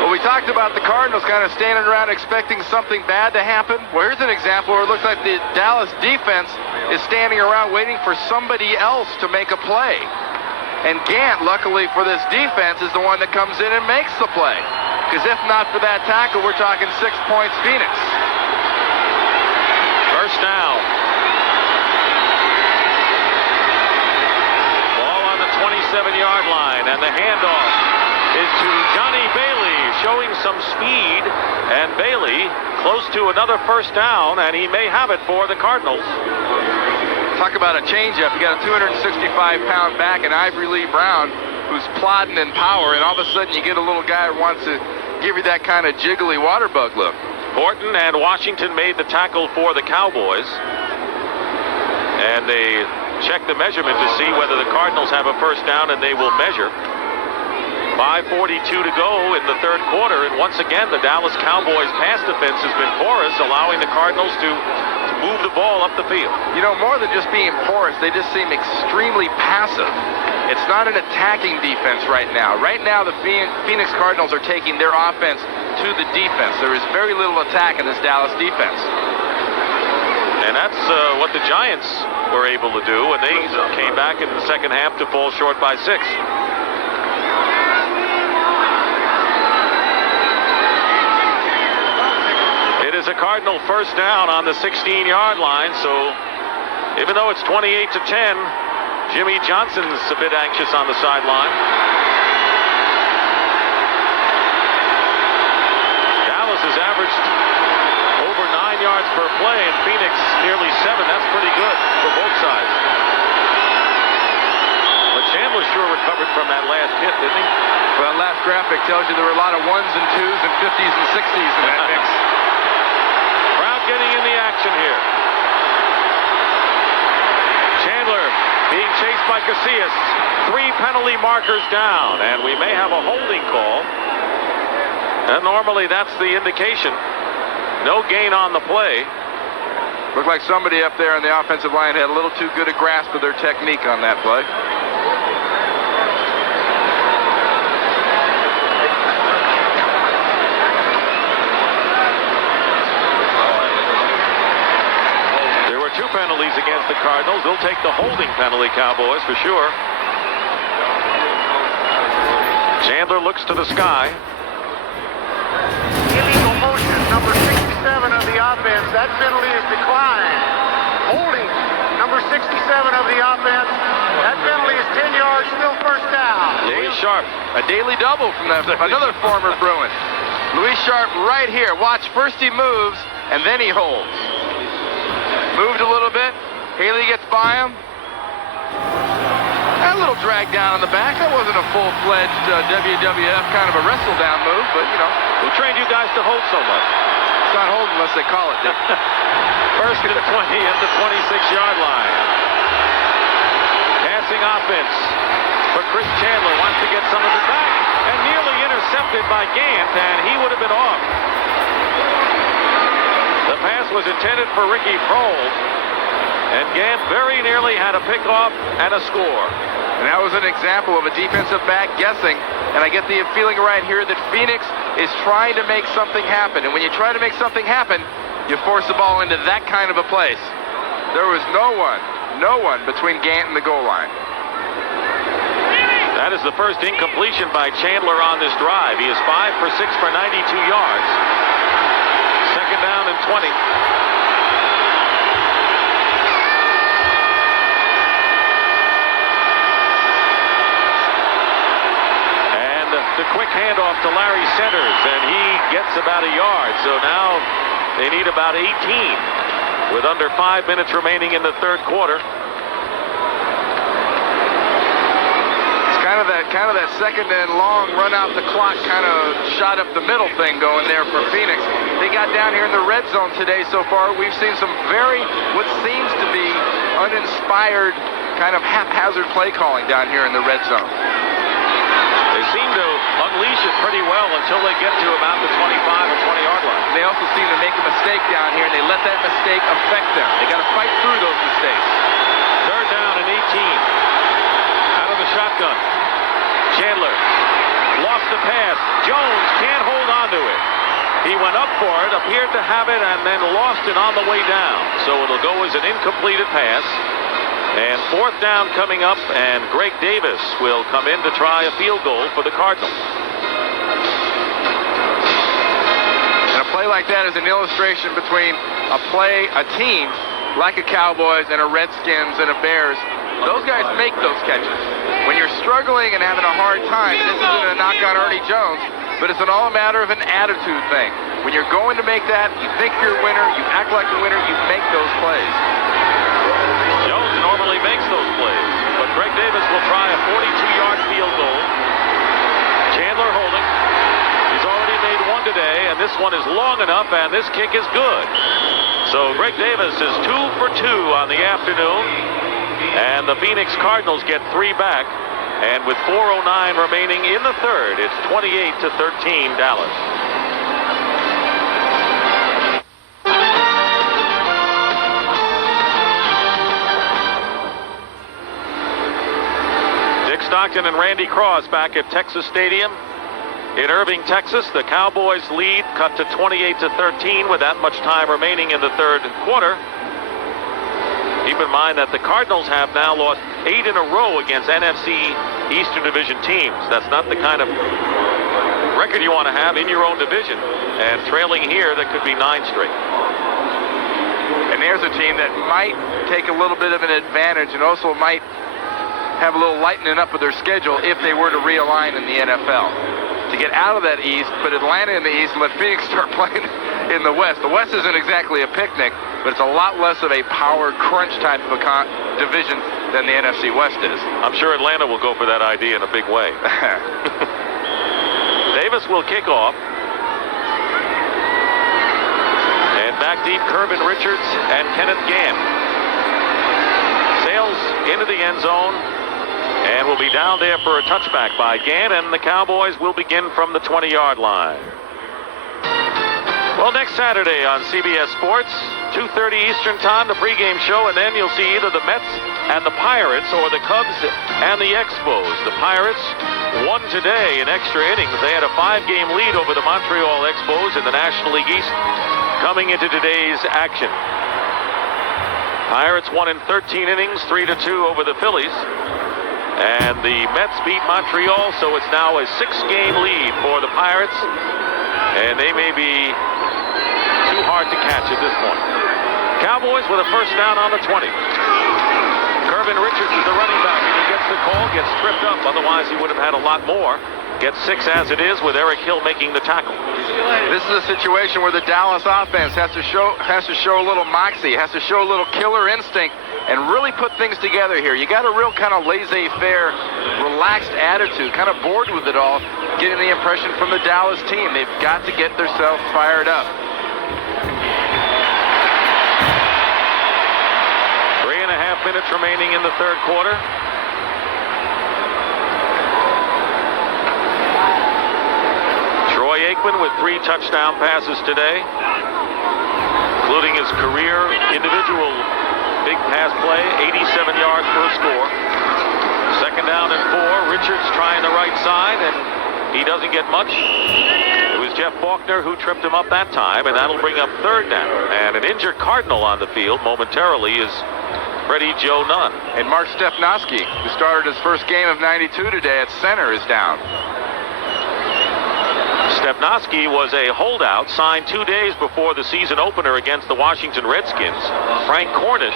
Well, we talked about the Cardinals kind of standing around expecting something bad to happen. Well, here's an example where it looks like the Dallas defense is standing around waiting for somebody else to make a play. And Gant, luckily for this defense, is the one that comes in and makes the play. Because if not for that tackle, we're talking 6 points Phoenix. First down. Ball on the 27-yard line, and the handoff is to Johnny Bailey, showing some speed, and Bailey close to another first down, and he may have it for the Cardinals. Talk about a changeup. You got a 265-pound back in Ivory Lee Brown who's plodding in power, and all of a sudden you get a little guy who wants to give you that kind of jiggly water bug look. Horton and Washington made the tackle for the Cowboys. And they check the measurement to see whether the Cardinals have a first down, and they will measure. 5:42 to go in the third quarter, and once again the Dallas Cowboys pass defense has been porous, allowing the Cardinals to move the ball up the field. You know, more than just being porous, they just seem extremely passive. It's not an attacking defense right now. Right now the Phoenix Cardinals are taking their offense to the defense. There is very little attack in this Dallas defense. And that's what the Giants were able to do, and they came back in the second half to fall short by 6. It is a Cardinal first down on the 16-yard line, so even though it's 28-10, Jimmy Johnson's a bit anxious on the sideline. Dallas has averaged over 9 yards per play, and Phoenix nearly 7. That's pretty good for both sides. But Chandler sure recovered from that last hit, didn't he? Well, that last graphic tells you there were a lot of 1s and 2s and 50s and 60s in that mix. Crowd getting in the action here. Chandler being chased by Casillas. 3 penalty markers down, and we may have a holding call. And normally that's the indication. No gain on the play. Looked like somebody up there on the offensive line had a little too good a grasp of their technique on that play. There were 2 penalties against the Cardinals. They'll take the holding penalty, Cowboys, for sure. Chandler looks to the sky. Illegal motion, number 67 of the offense. That penalty is declined. Holding, number 67 of the offense. That penalty is 10 yards, still first down. Louis Sharp, a daily double from another former Bruin. Louis Sharp right here. Watch, first he moves, and then he holds. Moved a little bit. Haley gets by him. A little drag down on the back. That wasn't a full-fledged WWF kind of a wrestle-down move, but, you know. Who trained you guys to hold so much? It's not holding unless they call it. First and 20 at the 26-yard line. Passing offense for Chris Chandler. Wants to get some of it back, and nearly intercepted by Gant, and he would have been off. The pass was intended for Ricky Prohl, and Gant very nearly had a pickoff and a score. And that was an example of a defensive back guessing. And I get the feeling right here that Phoenix is trying to make something happen. And when you try to make something happen, you force the ball into that kind of a place. There was no one between Gant and the goal line. That is the first incompletion by Chandler on this drive. He is 5 for 6 for 92 yards. Second down and 20. The quick handoff to Larry Centers, and he gets about a yard. So now they need about 18 with under 5 minutes remaining in the third quarter. It's kind of that second and long run out the clock kind of shot up the middle thing going there for Phoenix. They got down here in the red zone today so far. We've seen some what seems to be uninspired kind of haphazard play calling down here in the red zone. They seem to unleash it pretty well until they get to about the 25 or 20-yard line. They also seem to make a mistake down here, and they let that mistake affect them. They got to fight through those mistakes. Third down and 18. Out of the shotgun. Chandler lost the pass. Jones can't hold on to it. He went up for it, appeared to have it, and then lost it on the way down. So it'll go as an incompleted pass. And fourth down coming up, and Greg Davis will come in to try a field goal for the Cardinals. And a play like that is an illustration between a team like a Cowboys and a Redskins and a Bears. Those guys make those catches. When you're struggling and having a hard time, this isn't a knock on Ernie Jones, but it's all a matter of an attitude thing. When you're going to make that, you think you're a winner, you act like a winner, you make those plays. Jones normally makes those plays, but Greg Davis will try a 42-yard field goal. Chandler holding. He's already made this one is long enough, and this kick is good. So Greg Davis is 2 for 2 on the afternoon, and the Phoenix Cardinals get 3 back. And with 4:09 remaining in the third, it's 28-13 Dallas. Dick Stockton and Randy Cross back at Texas Stadium in Irving, Texas. The Cowboys lead cut to 28-13 with that much time remaining in the third quarter. Keep in mind that the Cardinals have now lost 8 in a row against NFC Eastern Division teams. That's not the kind of record you want to have in your own division. And trailing here, that could be 9 straight. And there's a team that might take a little bit of an advantage and also might have a little lightening up of their schedule if they were to realign in the NFL. To get out of that East, put Atlanta in the East, and let Phoenix start playing in the West. The West isn't exactly a picnic, but it's a lot less of a power crunch type of a division than the NFC West is. I'm sure Atlanta will go for that idea in a big way. Davis will kick off. And back deep, Irvin Richards and Kenneth Gann. Sails into the end zone and will be down there for a touchback by Gann, and the Cowboys will begin from the 20-yard line. Well, next Saturday on CBS Sports, 2:30 Eastern Time, the pregame show, and then you'll see either the Mets and the Pirates or the Cubs and the Expos. The Pirates won today in extra innings. They had a 5-game lead over the Montreal Expos in the National League East coming into today's action. Pirates won in 13 innings, 3-2 over the Phillies. And the Mets beat Montreal, so it's now a 6-game lead for the Pirates. And they may be too hard to catch at this point. Cowboys with a first down on the 20. Irvin Richards is the running back, and he gets the call, gets tripped up. Otherwise, he would have had a lot more. Gets 6 as it is with Eric Hill making the tackle. This is a situation where the Dallas offense has to show a little moxie, has to show a little killer instinct, and really put things together here. You got a real kind of laissez-faire, relaxed attitude, kind of bored with it all, getting the impression from the Dallas team. They've got to get themselves fired up. 3.5 minutes remaining in the third quarter. Troy Aikman with 3 touchdown passes today, including his career individual big pass play, 87 yards per score. Second down and 4. Richards trying the right side, and he doesn't get much. It was Jeff Faulkner who tripped him up that time, and that'll bring up third down. And an injured Cardinal on the field momentarily is Freddie Joe Nunn. And Mark Stepnoski, who started his first game of 92 today at center, is down. Stepnoski was a holdout signed 2 days before the season opener against the Washington Redskins. Frank Cornish,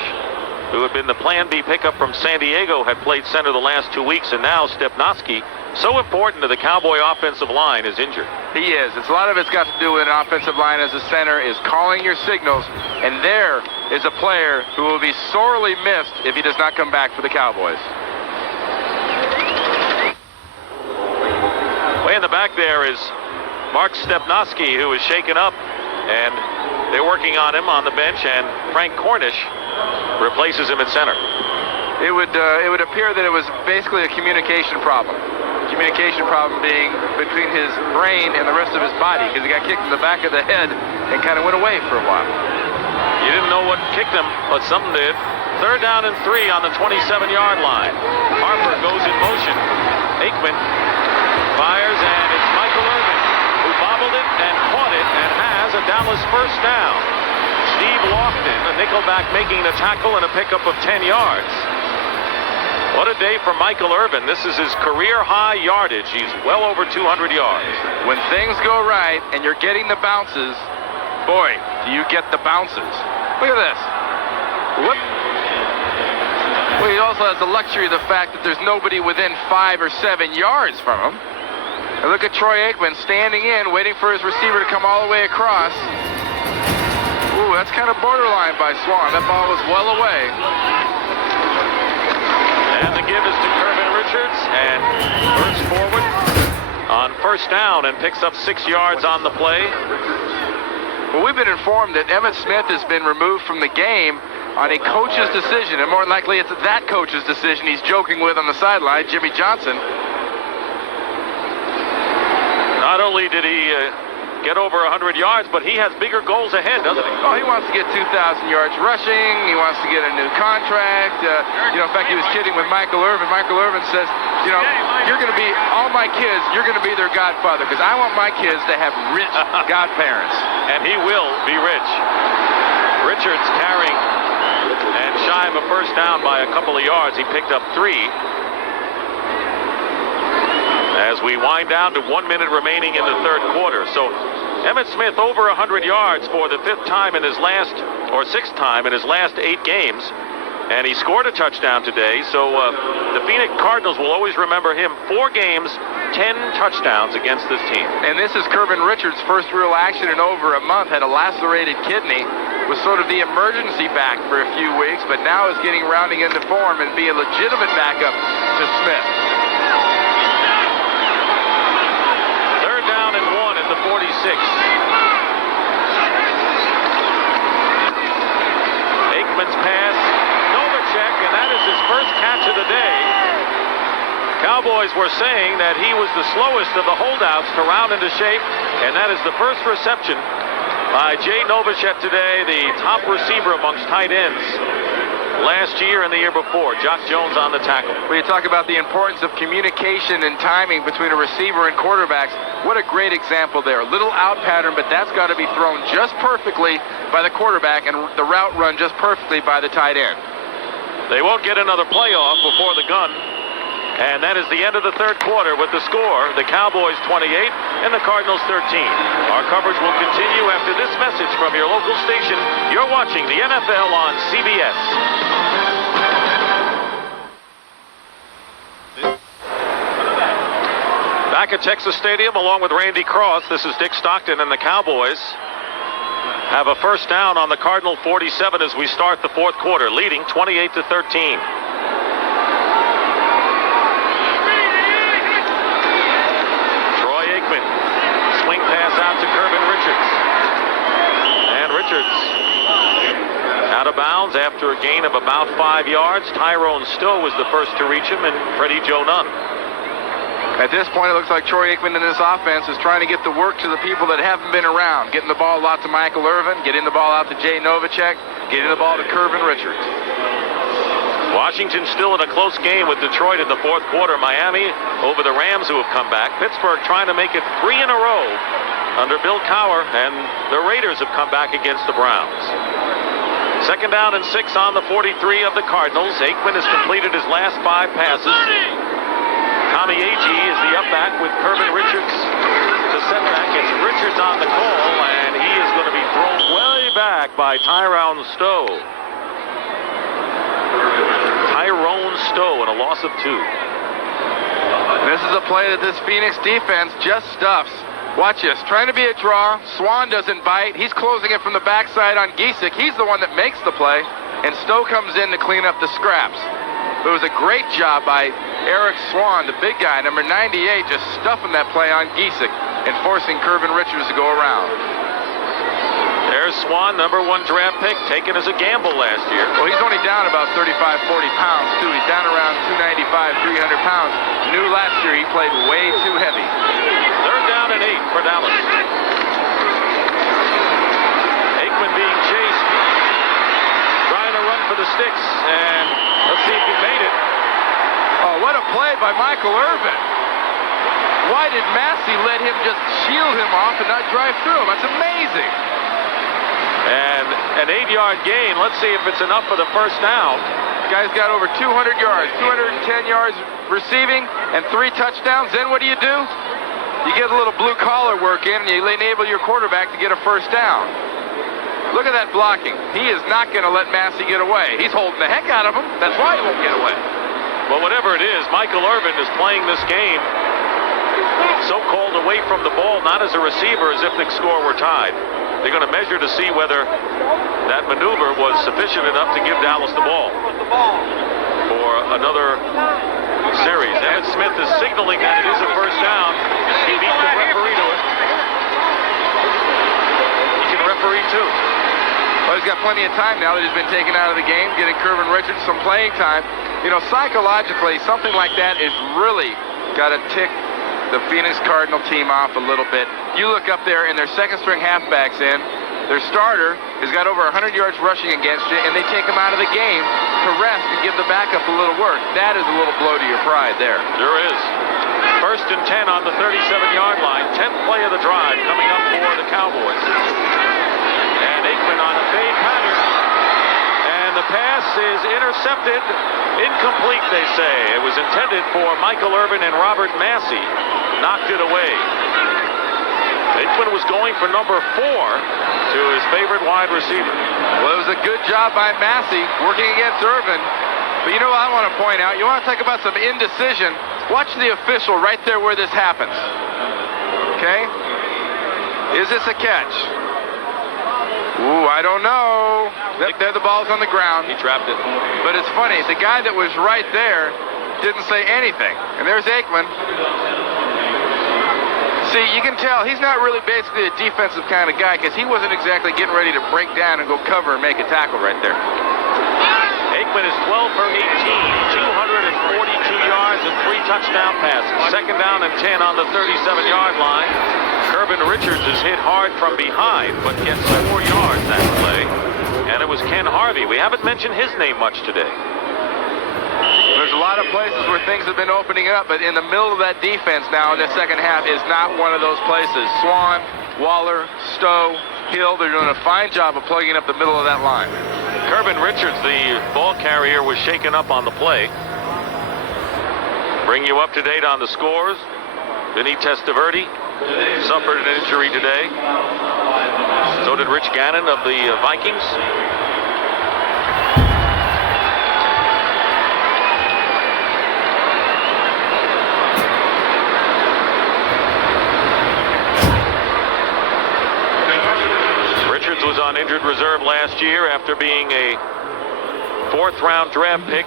who had been the Plan B pickup from San Diego, had played center the last 2 weeks, and now Stepnoski, so important to the Cowboy offensive line, is injured. He is. A lot of it's got to do with an offensive line as a center is calling your signals, and there is a player who will be sorely missed if he does not come back for the Cowboys. Way in the back there is Mark Stepnoski, who is shaken up, and they're working on him on the bench, and Frank Cornish replaces him at center. It would appear that it was basically a communication problem. Communication problem being between his brain and the rest of his body, because he got kicked in the back of the head and kind of went away for a while. You didn't know what kicked him, but something did. Third down and 3 on the 27-yard line. Harper goes in motion. Aikman fires, and it's Michael Irvin who bobbled it and caught it and has a Dallas first down. Steve Lofton, a nickelback, making the tackle and a pickup of 10 yards. What a day for Michael Irvin. This is his career-high yardage. He's well over 200 yards. When things go right and you're getting the bounces, boy, do you get the bounces. Look at this. Whoop. Well, he also has the luxury of the fact that there's nobody within 5 or 7 yards from him. And look at Troy Aikman standing in, waiting for his receiver to come all the way across. Ooh, that's kind of borderline by Swan. That ball was well away. And the give is to Irvin Richards, and bursts forward on on first down and picks up 6 yards on the play. Well, we've been informed that Emmitt Smith has been removed from the game on a coach's decision, and more than likely it's that coach's decision he's joking with on the sideline, Jimmy Johnson. Not only did he get over 100 yards, but he has bigger goals ahead, doesn't he? Oh, he wants to get 2,000 yards rushing. He wants to get a new contract. In fact, he was kidding with Michael Irvin. Michael Irvin says, you're going to be, all my kids, you're going to be their godfather, because I want my kids to have rich godparents. And he will be rich. Richards carrying and shy of a first down by a couple of yards. He picked up 3. As we wind down to 1 minute remaining in the third quarter. So Emmitt Smith over 100 yards for the 6th time in his last 8 games. And he scored a touchdown today. So the Phoenix Cardinals will always remember him. 4 games, 10 touchdowns against this team. And this is Irvin Richards' first real action in over a month. Had a lacerated kidney. Was sort of the emergency back for a few weeks, but now is rounding into form and be a legitimate backup to Smith. 46. Aikman's pass, Novacek, and that is his first catch of the day. Cowboys were saying that he was the slowest of the holdouts to round into shape, and that is the first reception by Jay Novacek today, the top receiver amongst tight ends last year and the year before. Jock Jones on the tackle. When you talk about the importance of communication and timing between a receiver and quarterbacks, what a great example there. A little out pattern, but that's got to be thrown just perfectly by the quarterback and the route run just perfectly by the tight end. They won't get another playoff before the gun. And that is the end of the third quarter with the score, the Cowboys 28 and the Cardinals 13. Our coverage will continue after this message from your local station. You're watching the NFL on CBS. Back at Texas Stadium along with Randy Cross, this is Dick Stockton, and the Cowboys have a first down on the Cardinal 47 as we start the fourth quarter, leading 28-13. Swing pass out to Irvin Richards. And Richards out of bounds after a gain of about 5 yards. Tyrone Stowe was the first to reach him, and Freddie Joe Nunn. At this point, it looks like Troy Aikman in this offense is trying to get the work to the people that haven't been around. Getting the ball out to Michael Irvin, getting the ball out to Jay Novacek, getting the ball to Irvin Richards. Washington still in a close game with Detroit in the fourth quarter. Miami over the Rams, who have come back. Pittsburgh trying to make it 3 in a row under Bill Cowher, and the Raiders have come back against the Browns. Second down and 6 on the 43 of the Cardinals. Aikman has completed his last 5 passes. Tommy Agee is the up back with Irvin Richards to set back. It's Richards on the call, and he is going to be thrown way back by Tyrone Stowe. Tyrone Stowe and a loss of 2. This is a play that this Phoenix defense just stuffs. Watch this, trying to be a draw. Swan doesn't bite. He's closing it from the backside on Giesick. He's the one that makes the play, and Stowe comes in to clean up the scraps. It was a great job by Eric Swan, the big guy, number 98, just stuffing that play on Giesick and forcing Irvin Richards to go around. There's Swan, number 1 draft pick, taken as a gamble last year. Well, he's only down about 35, 40 pounds, too. He's down around 295, 300 pounds. Knew last year he played way too heavy. Third down and 8 for Dallas. Aikman being chased, trying to run for the sticks, and let's see if he made it. Oh, what a play by Michael Irvin. Why did Massey let him just shield him off and not drive through him? That's amazing. And an 8-yard gain. Let's see if it's enough for the first down. Guy's got over 200 yards, 210 yards receiving, and 3 touchdowns. Then what do? You get a little blue collar work in, and you enable your quarterback to get a first down. Look at that blocking. He is not going to let Massey get away. He's holding the heck out of him. That's why he won't get away. But whatever it is, Michael Irvin is playing this game so-called away from the ball, not as a receiver, as if the score were tied. They're going to measure to see whether that maneuver was sufficient enough to give Dallas the ball for another series. Emmitt Smith is signaling that it is a first down. He beat the referee to it. He can referee too. Well, he's got plenty of time now that he's been taken out of the game, getting Irvin Richards some playing time. You know, psychologically, something like that is really got to tick the Phoenix Cardinal team off a little bit. You look up there and their second-string halfbacks in. Their starter has got over 100 yards rushing against you, and they take him out of the game to rest and give the backup a little work. That is a little blow to your pride there. Sure is. 1st and 10 on the 37-yard line. 10th play of the drive coming up for the Cowboys. And Aikman on a fade pattern. And the pass is intercepted. Incomplete, they say. It was intended for Michael Irvin and Robert Massey. Knocked it away. Aikman was going for number 4 to his favorite wide receiver. Well, it was a good job by Massey working against Irvin. But you know what I want to point out? You want to talk about some indecision? Watch the official right there where this happens. Okay? Is this a catch? Ooh, I don't know. There the ball's on the ground. He trapped it. But it's funny, the guy that was right there didn't say anything. And there's Aikman. See, you can tell he's not really basically a defensive kind of guy because he wasn't exactly getting ready to break down and go cover and make a tackle right there. Aikman is 12 for 18, 242 yards and 3 touchdown passes. 2nd down and 10 on the 37-yard line. Irvin Richards is hit hard from behind, but gets 4 yards that play. And it was Ken Harvey. We haven't mentioned his name much today. There's a lot of places where things have been opening up, but in the middle of that defense now in the second half is not one of those places. Swan, Waller, Stowe, Hill, they're doing a fine job of plugging up the middle of that line. Irvin Richards, the ball carrier, was shaken up on the play. Bring you up to date on the scores. Vinny Testaverde suffered an injury today. So did Rich Gannon of the Vikings. Richards was on injured reserve last year after being a 4th-round draft pick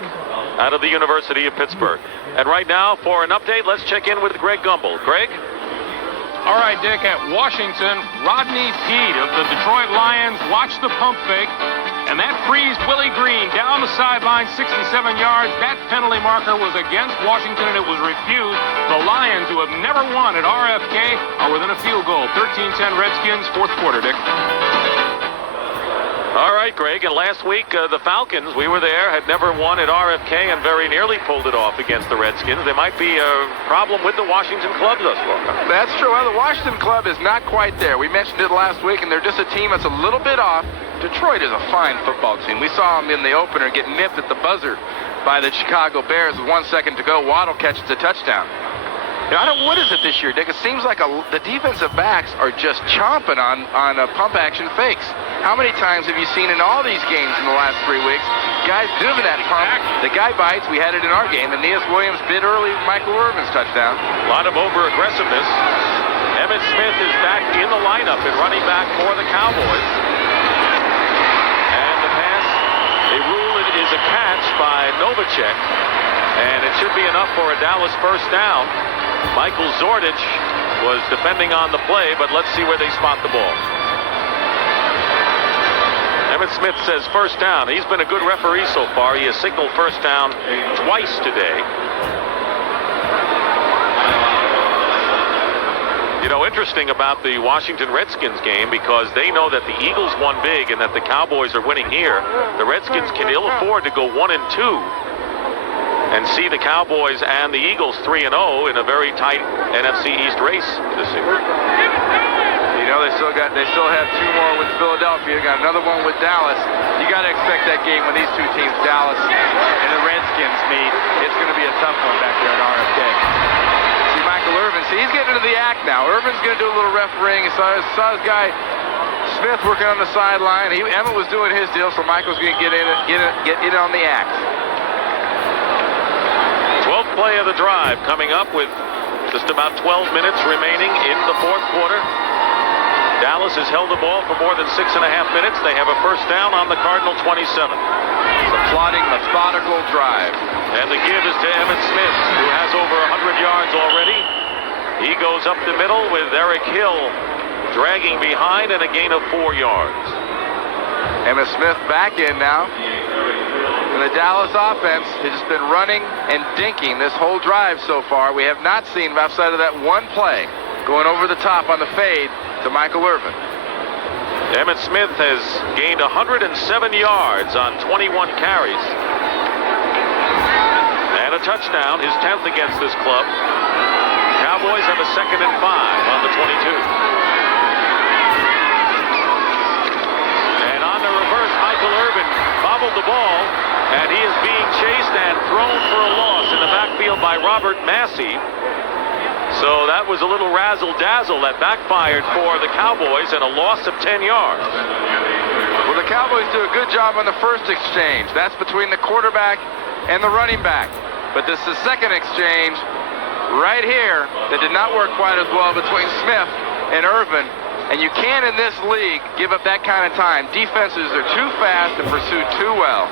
out of the University of Pittsburgh. And right now, for an update, let's check in with Greg Gumbel. Greg? All right, Dick, at Washington, Rodney Peete of the Detroit Lions watched the pump fake, and that frees Willie Green down the sideline 67 yards. That penalty marker was against Washington, and it was refused. The Lions, who have never won at RFK, are within a field goal. 13-10 Redskins, 4th quarter, Dick. All right, Greg, and last week the Falcons, we were there, had never won at RFK and very nearly pulled it off against the Redskins. There might be a problem with the Washington club thus far. That's true. Well, the Washington club is not quite there. We mentioned it last week, and they're just a team that's a little bit off. Detroit is a fine football team. We saw them in the opener get nipped at the buzzer by the Chicago Bears with 1 second to go. Waddle catches a touchdown. You know, what is it this year, Dick? It seems like the defensive backs are just chomping on pump action fakes. How many times have you seen in all these games in the last 3 weeks, guys doing that pump? The guy bites. We had it in our game. Aeneas Williams bit early Michael Irvin's touchdown. A lot of over-aggressiveness. Emmitt Smith is back in the lineup and running back for the Cowboys. And the pass, they rule it is a catch by Novacek. And it should be enough for a Dallas first down. Michael Zordich was defending on the play, but let's see where they spot the ball. Emmitt Smith says first down. He's been a good referee so far. He has signaled first down twice today. You know, interesting about the Washington Redskins game, because they know that the Eagles won big and that the Cowboys are winning here. The Redskins can ill afford to go 1-2 and see the Cowboys and the Eagles 3-0 in a very tight NFC East race this year. You know, they still have 2 more with Philadelphia. Got another one with Dallas. You got to expect that game when these 2 teams, Dallas and the Redskins, meet. It's going to be a tough one back there in RFK. See Michael Irvin. See, he's getting into the act now. Irvin's going to do a little refereeing. He saw his guy Smith working on the sideline. Emmett was doing his deal, so Michael's going to get in on the act. 12th play of the drive coming up with just about 12 minutes remaining in the 4th quarter. Dallas has held the ball for more than 6.5 minutes. They have a first down on the Cardinal 27. So Plotting methodical drive. And the give is to Emmitt Smith, who has over 100 yards already. He goes up the middle with Eric Hill dragging behind and a gain of 4 yards. Emmitt Smith back in now. And the Dallas offense has just been running and dinking this whole drive so far. We have not seen, outside of that one play, going over the top on the fade to Michael Irvin. Emmitt Smith has gained 107 yards on 21 carries. And a touchdown, his 10th against this club. Cowboys have a 2nd and 5 on the 22. And on the reverse, Michael Irvin bobbled the ball, and he is being chased and thrown for a loss in the backfield by Robert Massey. So that was a little razzle-dazzle that backfired for the Cowboys and a loss of 10 yards. Well, the Cowboys do a good job on the first exchange. That's between the quarterback and the running back. But this is the second exchange right here that did not work quite as well between Smith and Irvin. And you can't, in this league, give up that kind of time. Defenses are too fast and pursue too well.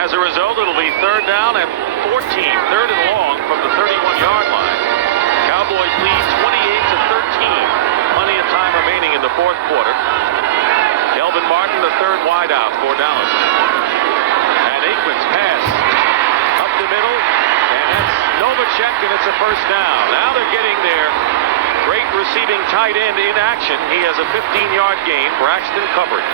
As a result, it'll be 3rd down and 14, 3rd and long from the 31-yard line. Cowboys lead 28-13. Plenty of time remaining in the 4th quarter. Kelvin Martin, the 3rd wideout for Dallas. And Aikman's pass up the middle, and that's Novacek, and it's a 1st down. Now they're getting their great receiving tight end in action. He has a 15-yard gain. Braxton covered.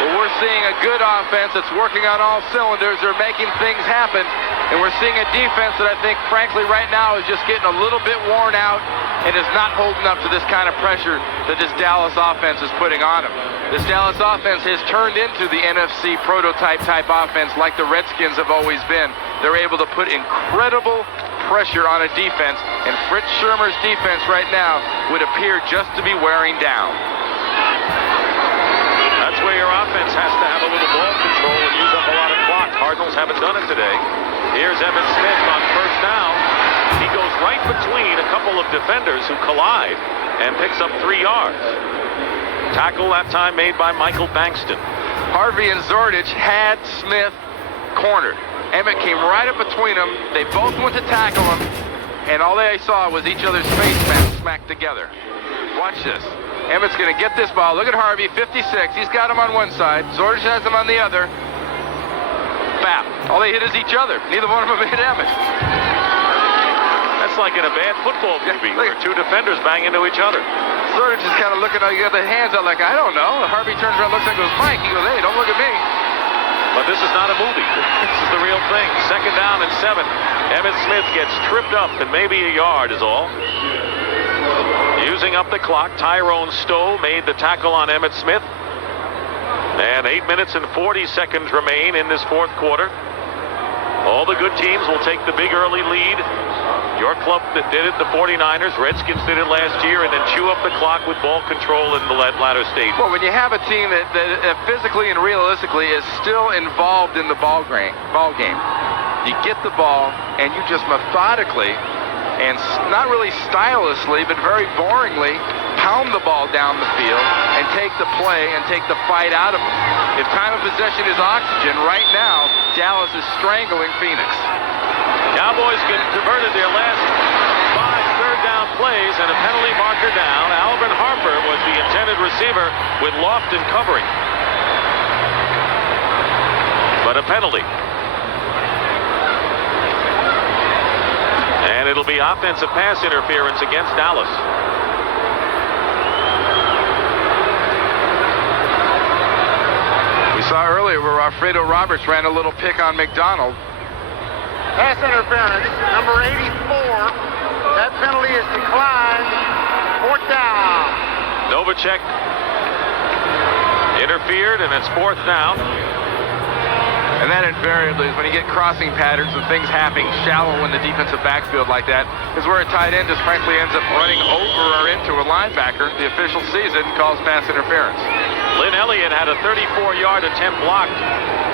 Well, we're seeing a good offense that's working on all cylinders. They're making things happen. And we're seeing a defense that I think, frankly, right now is just getting a little bit worn out and is not holding up to this kind of pressure that this Dallas offense is putting on them. This Dallas offense has turned into the NFC prototype type offense like the Redskins have always been. They're able to put incredible pressure on a defense, and Fritz Shermer's defense right now would appear just to be wearing down. That's where your offense has to have a little ball control and use up a lot of clock. Cardinals haven't done it today. Here's Emmitt Smith on 1st down. He goes right between a couple of defenders who collide and picks up 3 yards. Tackle that time made by Michael Bankston. Harvey and Zordich had Smith cornered. Emmitt came right up between them. They both went to tackle him, and all they saw was each other's face smacked together. Watch this. Emmitt's going to get this ball. Look at Harvey, 56. He's got him on one side. Zordich has him on the other. Bap. All they hit is each other. Neither one of them hit Emmitt. That's like in a bad football movie where 2 defenders bang into each other. Zordich is kind of looking, he got the hands out like, I don't know. Harvey turns around, looks and goes, Mike. He goes, hey, don't look at me. But this is not a movie. This is the real thing. 2nd down and 7. Emmitt Smith gets tripped up, and maybe a yard is all. Using up the clock, Tyrone Stowe made the tackle on Emmitt Smith. And 8 minutes and 40 seconds remain in this 4th quarter. All the good teams will take the big early lead. Your club that did it, the 49ers, Redskins did it last year, and then chew up the clock with ball control in the latter stage. Well, when you have a team that physically and realistically is still involved in the ball game, you get the ball and you just methodically and not really stylistically, but very boringly, pound the ball down the field and take the play and take the fight out of them. If time of possession is oxygen, right now, Dallas is strangling Phoenix. Cowboys converted their last 5 third down plays and a penalty marker down. Alvin Harper was the intended receiver with Lofton covering. But a penalty. And it'll be offensive pass interference against Dallas. We saw earlier where Alfredo Roberts ran a little pick on McDonald. Pass interference, number 84. That penalty is declined. 4th down. Novacek interfered, and it's 4th down. And that invariably is when you get crossing patterns and things happening shallow in the defensive backfield like that is where a tight end just frankly ends up running over or into a linebacker. The official sees it and calls pass interference. Lynn Elliott had a 34-yard attempt blocked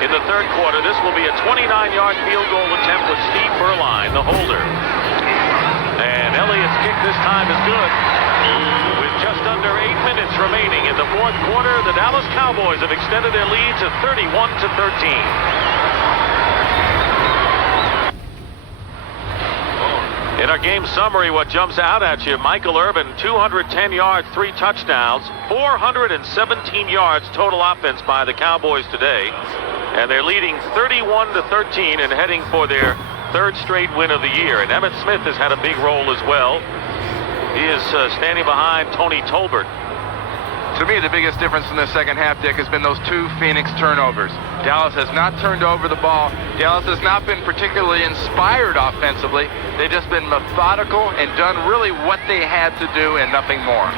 in the 3rd quarter. This will be a 29-yard field goal attempt with Steve Berline, the holder. And Elliott's kick this time is good. With just under 8 minutes remaining in the fourth quarter, the Dallas Cowboys have extended their lead to 31-13. In our game summary, what jumps out at you, Michael Irvin, 210 yards, 3 touchdowns, 417 yards total offense by the Cowboys today. And they're leading 31-13 and heading for their third straight win of the year. And Emmitt Smith has had a big role as well. He is standing behind Tony Tolbert. To me, the biggest difference in the second half, Dick, has been those 2 Phoenix turnovers. Dallas has not turned over the ball. Dallas has not been particularly inspired offensively. They've just been methodical and done really what they had to do and nothing more.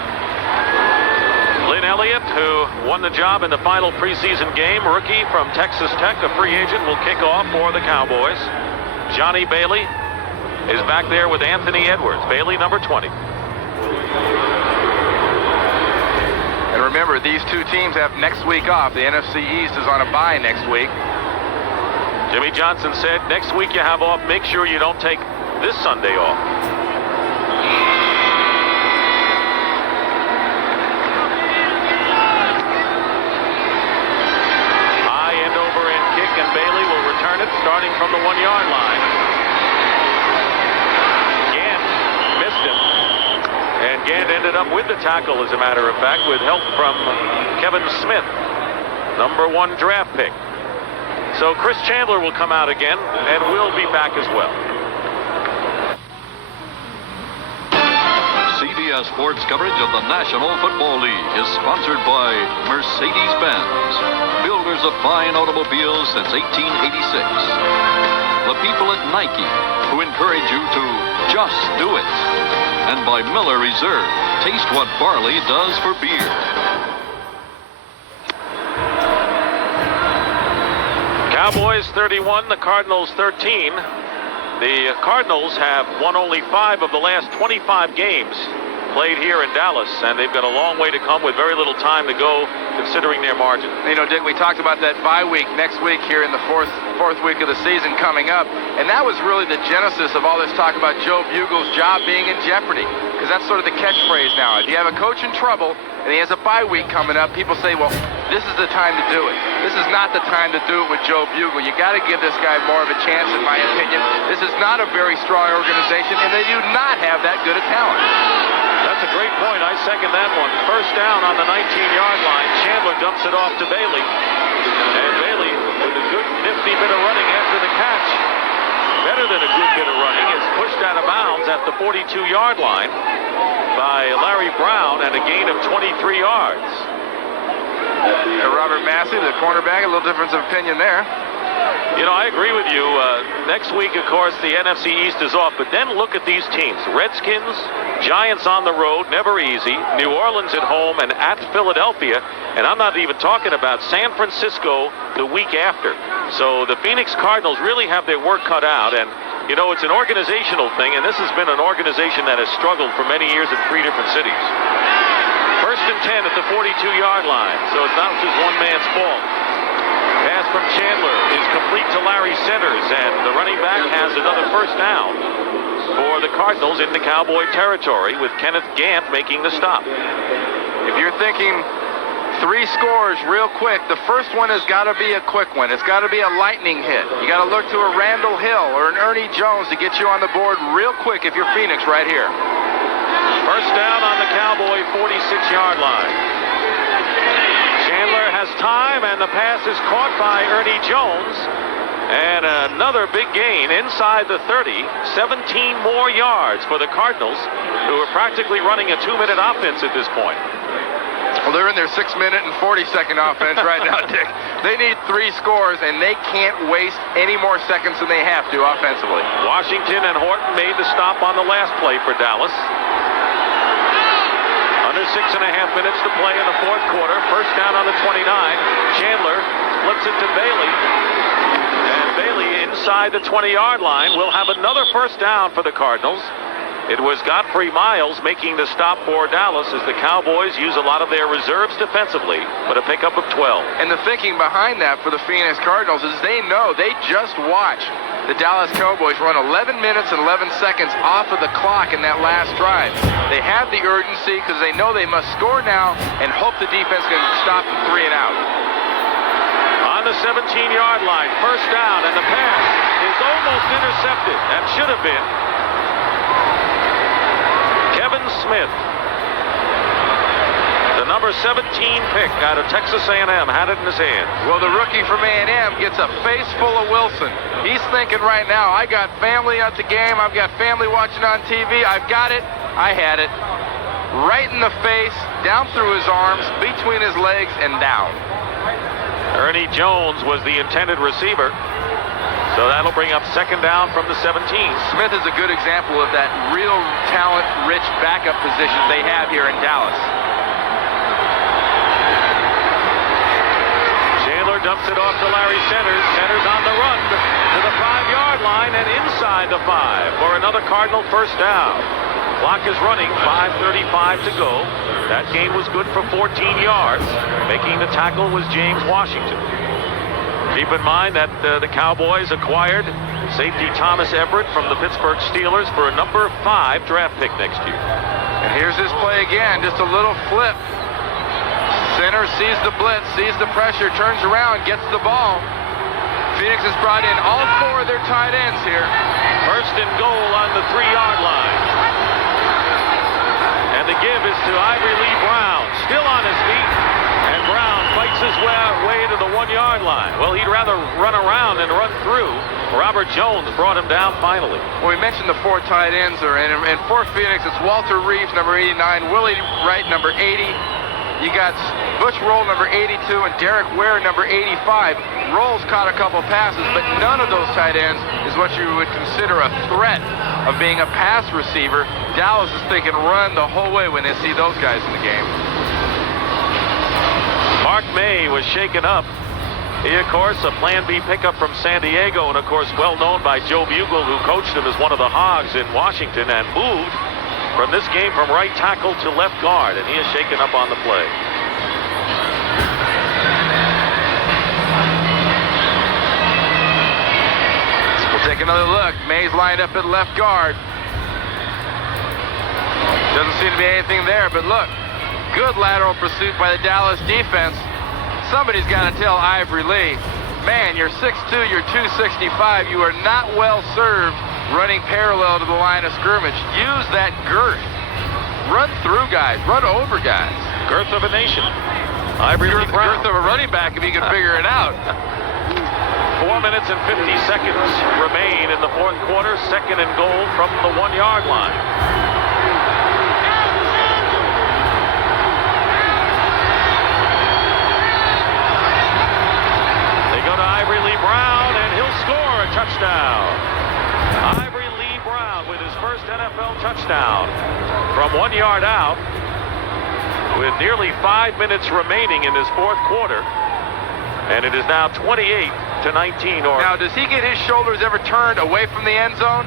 Lynn Elliott, who won the job in the final preseason game, rookie from Texas Tech, a free agent, will kick off for the Cowboys. Johnny Bailey is back there with Anthony Edwards. Bailey, number 20. And remember, these 2 teams have next week off. The NFC East is on a bye next week. Jimmy Johnson said, next week you have off, make sure you don't take this Sunday off. High end over end kick, and Bailey will return it starting from the 1-yard line. Gant missed it. And Gant ended up with the tackle, as a matter of fact, with help from Kevin Smith, number 1 draft pick. So Chris Chandler will come out again, and will be back as well. CBS Sports coverage of the National Football League is sponsored by Mercedes-Benz, builders of fine automobiles since 1886. The people at Nike, who encourage you to just do it. And by Miller Reserve, taste what barley does for beer. Cowboys 31, the Cardinals 13. The Cardinals have won only 5 of the last 25 games played here in Dallas, and they've got a long way to come with very little time to go, considering their margin. You know, Dick, we talked about that bye week next week here in the fourth week of the season coming up, and that was really the genesis of all this talk about Joe Bugel's job being in jeopardy, because that's sort of the catchphrase now. If you have a coach in trouble and he has a bye week coming up, people say, well, this is the time to do it. This is not the time to do it with Joe Bugel. You got to give this guy more of a chance, in my opinion. This is not a very strong organization, and they do not have that good a talent. That's a great point. I second that one. First down on the 19-yard line. Chandler dumps it off to Bailey. And Bailey, with a good nifty bit of running after the catch, better than a good bit of running, is pushed out of bounds at the 42-yard line by Larry Brown, and a gain of 23 yards. Robert Massey, the cornerback, a little difference of opinion there. You know, I agree with you. Next week, of course, the NFC East is off, but then look at these teams. Redskins, Giants on the road, never easy. New Orleans at home and at Philadelphia. And I'm not even talking about San Francisco the week after. So the Phoenix Cardinals really have their work cut out. And, you know, it's an organizational thing, and this has been an organization that has struggled for many years in 3 different cities. First and 10 at the 42-yard line, so it's not just one man's fault. Pass from Chandler is complete to Larry Centers, and the running back has another first down for the Cardinals into Cowboy territory, with Kenneth Gant making the stop. If you're thinking 3 scores real quick, the first one has got to be a quick one. It's got to be a lightning hit. You got to look to a Randall Hill or an Ernie Jones to get you on the board real quick if you're Phoenix right here. First down on the Cowboy 46-yard line. Chandler has time, and the pass is caught by Ernie Jones. And another big gain inside the 30. 17 more yards for the Cardinals, who are practically running a 2-minute offense at this point. Well, they're in their 6-minute and 40-second offense right now, Dick. They need 3 scores, and they can't waste any more seconds than they have to offensively. Washington and Horton made the stop on the last play for Dallas. Under 6.5 minutes to play in the fourth quarter. First down on the 29. Chandler flips it to Bailey. And Bailey inside the 20-yard line will have another first down for the Cardinals. It was Godfrey Miles making the stop for Dallas, as the Cowboys use a lot of their reserves defensively, but a pickup of 12. And the thinking behind that for the Phoenix Cardinals is they know they just watched the Dallas Cowboys run 11 minutes and 11 seconds off of the clock in that last drive. They have the urgency because they know they must score now and hope the defense can stop the 3 and out. On the 17-yard line, first down, and the pass is almost intercepted. That should have been. Kevin Smith, the number 17 pick out of Texas A&M, had it in his hand. Well, the rookie from A&M gets a face full of Wilson. He's thinking right now, I got family at the game, I've got family watching on TV, I've got it, I had it. Right in the face, down through his arms, between his legs, and down. Ernie Jones was the intended receiver. So that'll bring up second down from the 17. Smith is a good example of that real talent-rich backup position they have here in Dallas. Chandler dumps it off to Larry Centers. Centers on the run to the 5-yard line and inside the 5 for another Cardinal first down. Clock is running, 5:35 to go. That game was good for 14 yards. Making the tackle was James Washington. Keep in mind that the Cowboys acquired safety Thomas Everett from the Pittsburgh Steelers for a number 5 draft pick next year. And here's this play again, just a little flip. Center sees the blitz, sees the pressure, turns around, gets the ball. Phoenix has brought in all 4 of their tight ends here. First and goal on the 3-yard line. And the give is to Ivory Lee Brown, still on his feet. And Brown fights his way to the 1-yard line. Well, he'd rather run around than run through. Robert Jones brought him down finally. Well, we mentioned the 4 tight ends are in. And for Phoenix, it's Walter Reeves, number 89, Willie Wright, number 80. You got Butch Roll, number 82, and Derek Ware, number 85. Roll's caught a couple passes, but none of those tight ends is what you would consider a threat of being a pass receiver. Dallas is thinking run the whole way when they see those guys in the game. Mark May was shaken up. He, of course, a Plan B pickup from San Diego, and, of course, well known by Joe Bugle, who coached him as one of the Hogs in Washington, and moved from this game from right tackle to left guard, and he is shaken up on the play. We'll take another look. May's lined up at left guard. Doesn't seem to be anything there, but look. Good lateral pursuit by the Dallas defense. Somebody's got to tell Ivory Lee, man, you're 6'2", you're 265. You are not well served running parallel to the line of scrimmage. Use that girth. Run through guys. Run over guys. Girth of a nation. Ivory Lee Brown. Girth of a running back if you can figure it out. 4 minutes and 50 seconds remain in the fourth quarter. Second and goal from the 1-yard line. They go to Ivory Lee Brown, and he'll score a touchdown. Ivory Lee Brown with his first NFL touchdown from 1 yard out with nearly 5 minutes remaining in this fourth quarter. And it is now 28-19. Now, does he get his shoulders ever turned away from the end zone?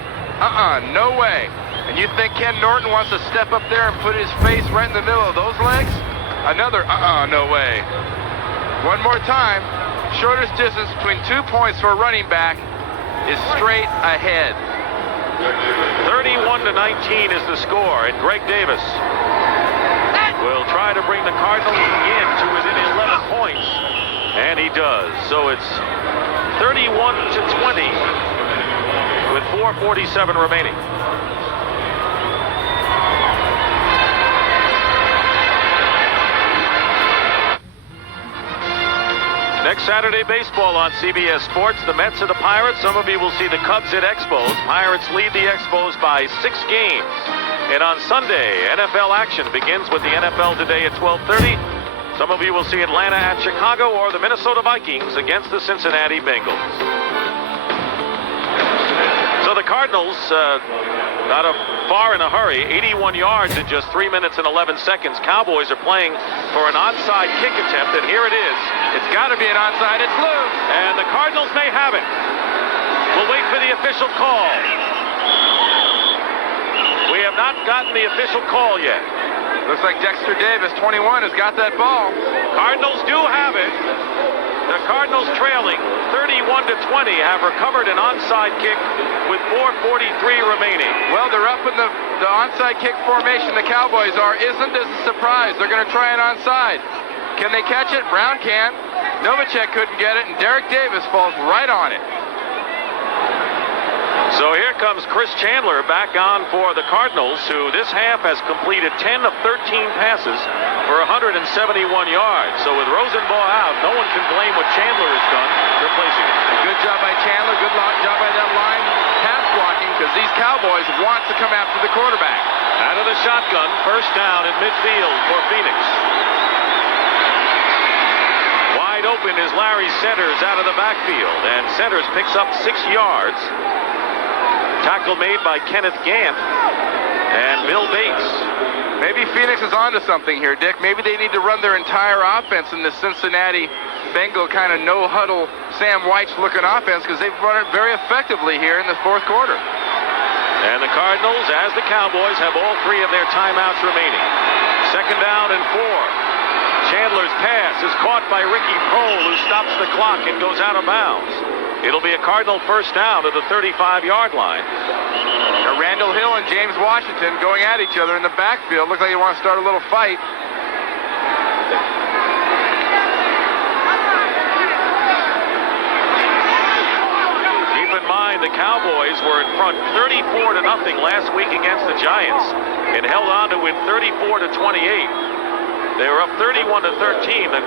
No way. And you think Ken Norton wants to step up there and put his face right in the middle of those legs? Another no way. One more time. Shortest distance between 2 points for a running back is straight ahead. 31-19 is the score, and Greg Davis will try to bring the Cardinals in to within 11 points, and he does. So it's 31-20 with 4:47 remaining. Next Saturday, baseball on CBS Sports. The Mets and the Pirates. Some of you will see the Cubs at Expos. Pirates lead the Expos by 6 games. And on Sunday, NFL action begins with the NFL Today at 12:30. Some of you will see Atlanta at Chicago or the Minnesota Vikings against the Cincinnati Bengals. So the Cardinals got far in a hurry, 81 yards in just 3 minutes and 11 seconds. Cowboys are playing for an onside kick attempt, and here it is. It's got to be an onside. It's loose. And the Cardinals may have it. We'll wait for the official call. We have not gotten the official call yet. Looks like Dexter Davis, 21, has got that ball. Cardinals do have it. The Cardinals trailing 31-20 have recovered an onside kick with 4:43 remaining. Well, they're up in the onside kick formation. The Cowboys are. Isn't this a surprise? They're going to try an onside. Can they catch it? Brown can. Novacek couldn't get it, and Derek Davis falls right on it. So here comes Chris Chandler back on for the Cardinals, who this half has completed 10 of 13 passes for 171 yards. So with Rosenbaugh out, no one can blame what Chandler has done replacing him. Good job by Chandler. Good job by that line pass blocking, because these Cowboys want to come after the quarterback. Out of the shotgun, first down in midfield for Phoenix. Wide open is Larry Centers out of the backfield, and Centers picks up 6 yards. Tackle made by Kenneth Gant and Bill Bates. Maybe Phoenix is onto something here, Dick. Maybe they need to run their entire offense in the Cincinnati Bengal kind of no-huddle Sam White-looking offense, because they've run it very effectively here in the fourth quarter. And the Cardinals, as the Cowboys, have all 3 of their timeouts remaining. Second down and 4. Chandler's pass is caught by Ricky Prohl, who stops the clock and goes out of bounds. It'll be a Cardinal first down to the 35-yard line. Now Randall Hill and James Washington going at each other in the backfield. Looks like they want to start a little fight. Keep in mind, the Cowboys were in front 34-0 last week against the Giants and held on to win 34-28. They were up 31-13. The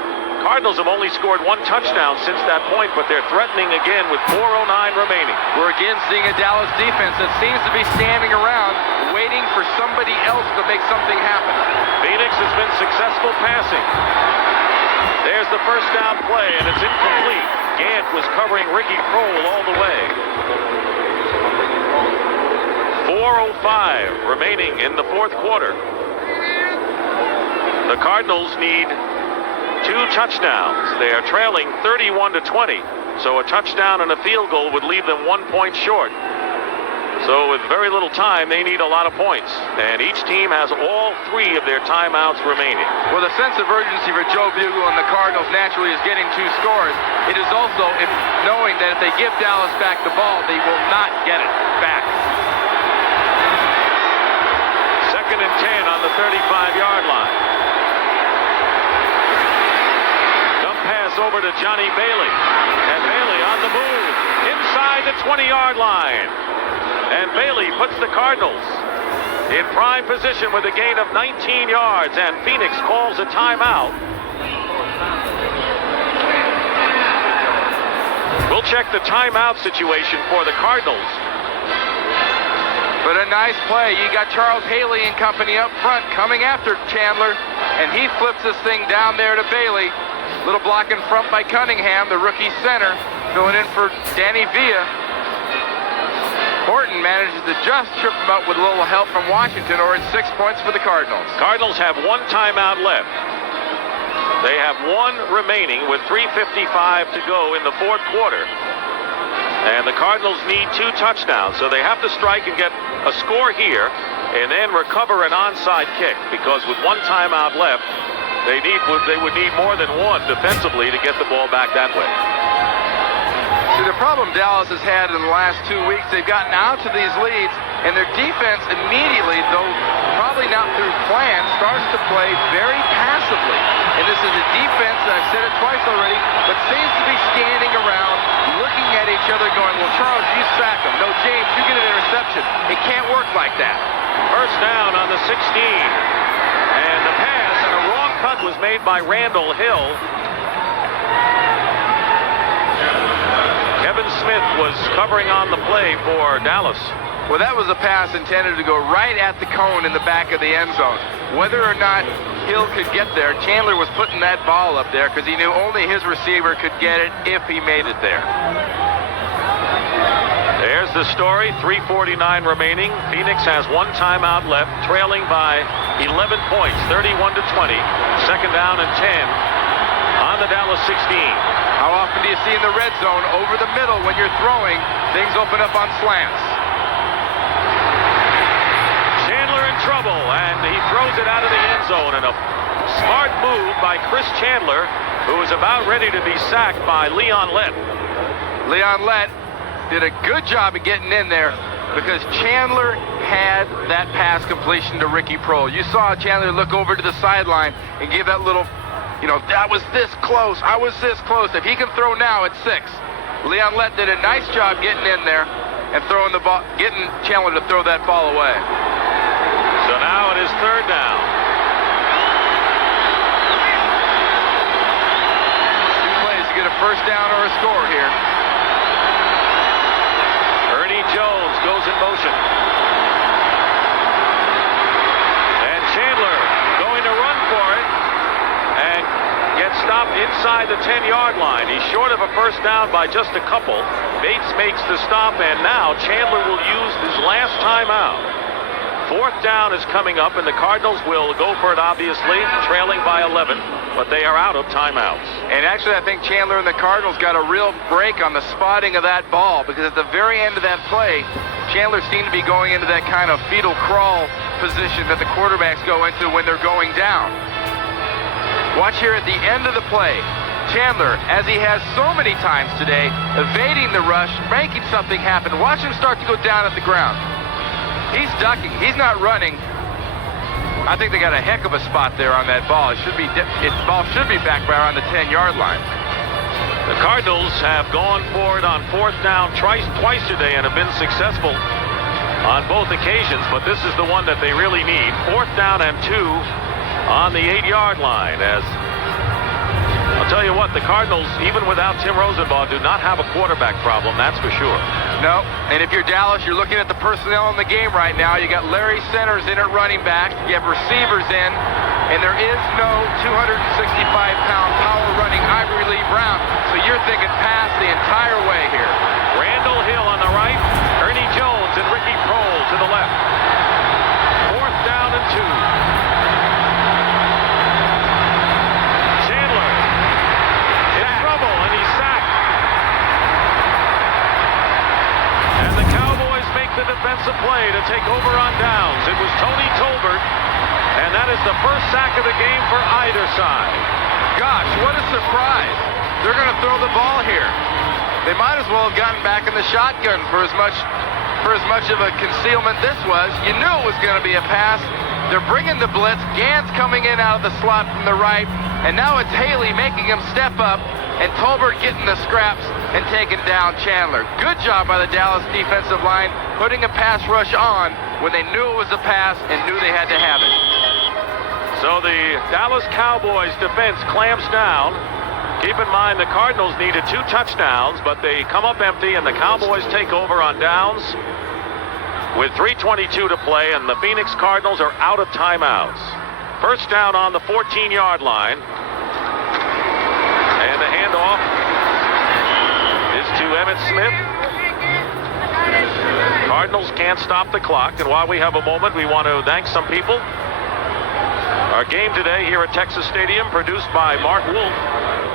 Cardinals have only scored 1 touchdown since that point, but they're threatening again with 4:09 remaining. We're again seeing a Dallas defense that seems to be standing around waiting for somebody else to make something happen. Phoenix has been successful passing. There's the first down play, and it's incomplete. Gant was covering Ricky Prohl all the way. 4:05 remaining in the fourth quarter. The Cardinals need 2 touchdowns. They are trailing 31-20, so a touchdown and a field goal would leave them 1 point short. So with very little time, they need a lot of points, and each team has all 3 of their timeouts remaining. Well, the sense of urgency for Joe Bugel and the Cardinals naturally is getting 2 scores. It is also knowing that if they give Dallas back the ball, they will not get it back. Second and 10 on the 35-yard line. Pass over to Johnny Bailey, and Bailey on the move inside the 20-yard line, and Bailey puts the Cardinals in prime position with a gain of 19 yards, and Phoenix calls a timeout. We'll check the timeout situation for the Cardinals. But a nice play. You got Charles Haley and company up front coming after Chandler, and he flips this thing down there to Bailey. Little block in front by Cunningham, the rookie center, filling in for Danny Villa. Horton manages to just trip him up with a little help from Washington, or it's 6 points for the Cardinals. Cardinals have 1 timeout left. They have 1 remaining with 3:55 to go in the fourth quarter. And the Cardinals need 2 touchdowns, so they have to strike and get a score here and then recover an onside kick, because with 1 timeout left, they would need more than 1 defensively to get the ball back that way. See, the problem Dallas has had in the last 2 weeks, they've gotten out to these leads, and their defense immediately, though probably not through plan, starts to play very passively. And this is a defense that I've said it twice already, but seems to be standing around, looking at each other going, well, Charles, you sack him. No, James, you get an interception. It can't work like that. First down on the 16. And the pass, and a wrong cut was made by Randall Hill. Kevin Smith was covering on the play for Dallas. Well, that was a pass intended to go right at the cone in the back of the end zone. Whether or not Hill could get there, Chandler was putting that ball up there because he knew only his receiver could get it if he made it there. There's the story. 3:49 remaining. Phoenix has 1 timeout left, trailing by 11 points, 31-20. Second down and 10 on the Dallas 16. How often do you see in the red zone over the middle when you're throwing, things open up on slants? Chandler in trouble, and he throws it out of the end zone, and a smart move by Chris Chandler who is about ready to be sacked by Leon Lett. Leon Lett did a good job of getting in there because Chandler had that pass completion to Ricky Prohl. You saw Chandler look over to the sideline and give that little, that was this close. I was this close. If he can throw now, it's 6. Leon Lett did a nice job getting in there and throwing the ball, getting Chandler to throw that ball away. So now it is 3rd down. 2 plays to get a first down or a score here. Ernie Jones goes in motion. And Chandler going to run for it and gets stopped inside the 10-yard line. He's short of a first down by just a couple. Bates makes the stop, and now Chandler will use his last timeout. 4th down is coming up, and the Cardinals will go for it, obviously, trailing by 11, but they are out of timeouts. And actually, I think Chandler and the Cardinals got a real break on the spotting of that ball, because at the very end of that play, Chandler seemed to be going into that kind of fetal crawl position that the quarterbacks go into when they're going down. Watch here at the end of the play. Chandler, as he has so many times today, evading the rush, making something happen. Watch him start to go down at the ground. He's ducking. He's not running. I think they got a heck of a spot there on that ball. Ball should be back by around the 10-yard line. The Cardinals have gone for it on 4th down twice today and have been successful on both occasions, but this is the one that they really need. 4th down and 2 on the 8-yard line. As I'll tell you what, the Cardinals, even without Tim Rosenbaugh, do not have a quarterback problem, that's for sure. No, and if you're Dallas, you're looking at the personnel in the game right now. You got Larry Centers in at running back, you have receivers in, and there is no 265-pound power running Ivory Lee Brown, so you're thinking pass the entire way here. Randall Hill on the right, Ernie Jones and Ricky Prohl to the left. 4th down and 2. The defensive play to take over on downs. It was Tony Tolbert, and that is the first sack of the game for either side. Gosh, what a surprise. They're going to throw the ball here. They might as well have gotten back in the shotgun for as much of a concealment this was. You knew it was going to be a pass. They're bringing the blitz. Gann's coming in out of the slot from the right, and now it's Haley making him step up, and Tolbert getting the scraps and taking down Chandler. Good job by the Dallas defensive line, putting a pass rush on when they knew it was a pass and knew they had to have it. So the Dallas Cowboys defense clamps down. Keep in mind the Cardinals needed 2 touchdowns, but they come up empty, and the Cowboys take over on downs with 3:22 to play, and the Phoenix Cardinals are out of timeouts. First down on the 14-yard line. And the handoff is to Emmitt Smith. Cardinals can't stop the clock, and while we have a moment, we want to thank some people. Our game today here at Texas Stadium, produced by Mark Wolf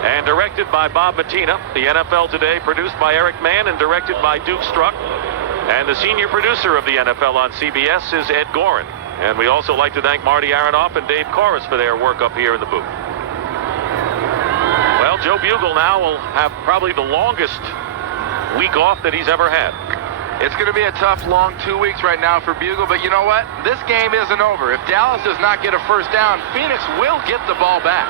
and directed by Bob Mattina. The NFL Today, produced by Eric Mann and directed by Duke Struck. And the senior producer of the NFL on CBS is Ed Gorin. And we also like to thank Marty Aronoff and Dave Corris for their work up here in the booth. Well, Joe Bugle now will have probably the longest week off that he's ever had. It's going to be a tough, long 2 weeks right now for Bugle, but you know what? This game isn't over. If Dallas does not get a first down, Phoenix will get the ball back.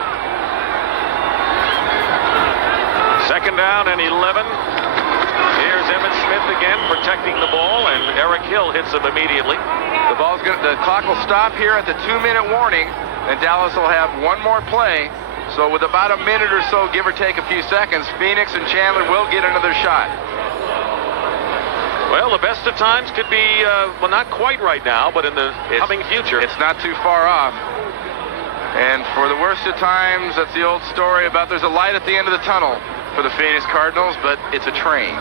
2nd down and 11. Here's Emmitt Smith again protecting the ball, and Eric Hill hits him immediately. The clock will stop here at the 2-minute warning, and Dallas will have one more play. So with about a minute or so, give or take a few seconds, Phoenix and Chandler will get another shot. Well, the best of times could be, well, not quite right now, but in the coming future. It's not too far off. And for the worst of times, that's the old story about there's a light at the end of the tunnel for the Phoenix Cardinals, but it's a train.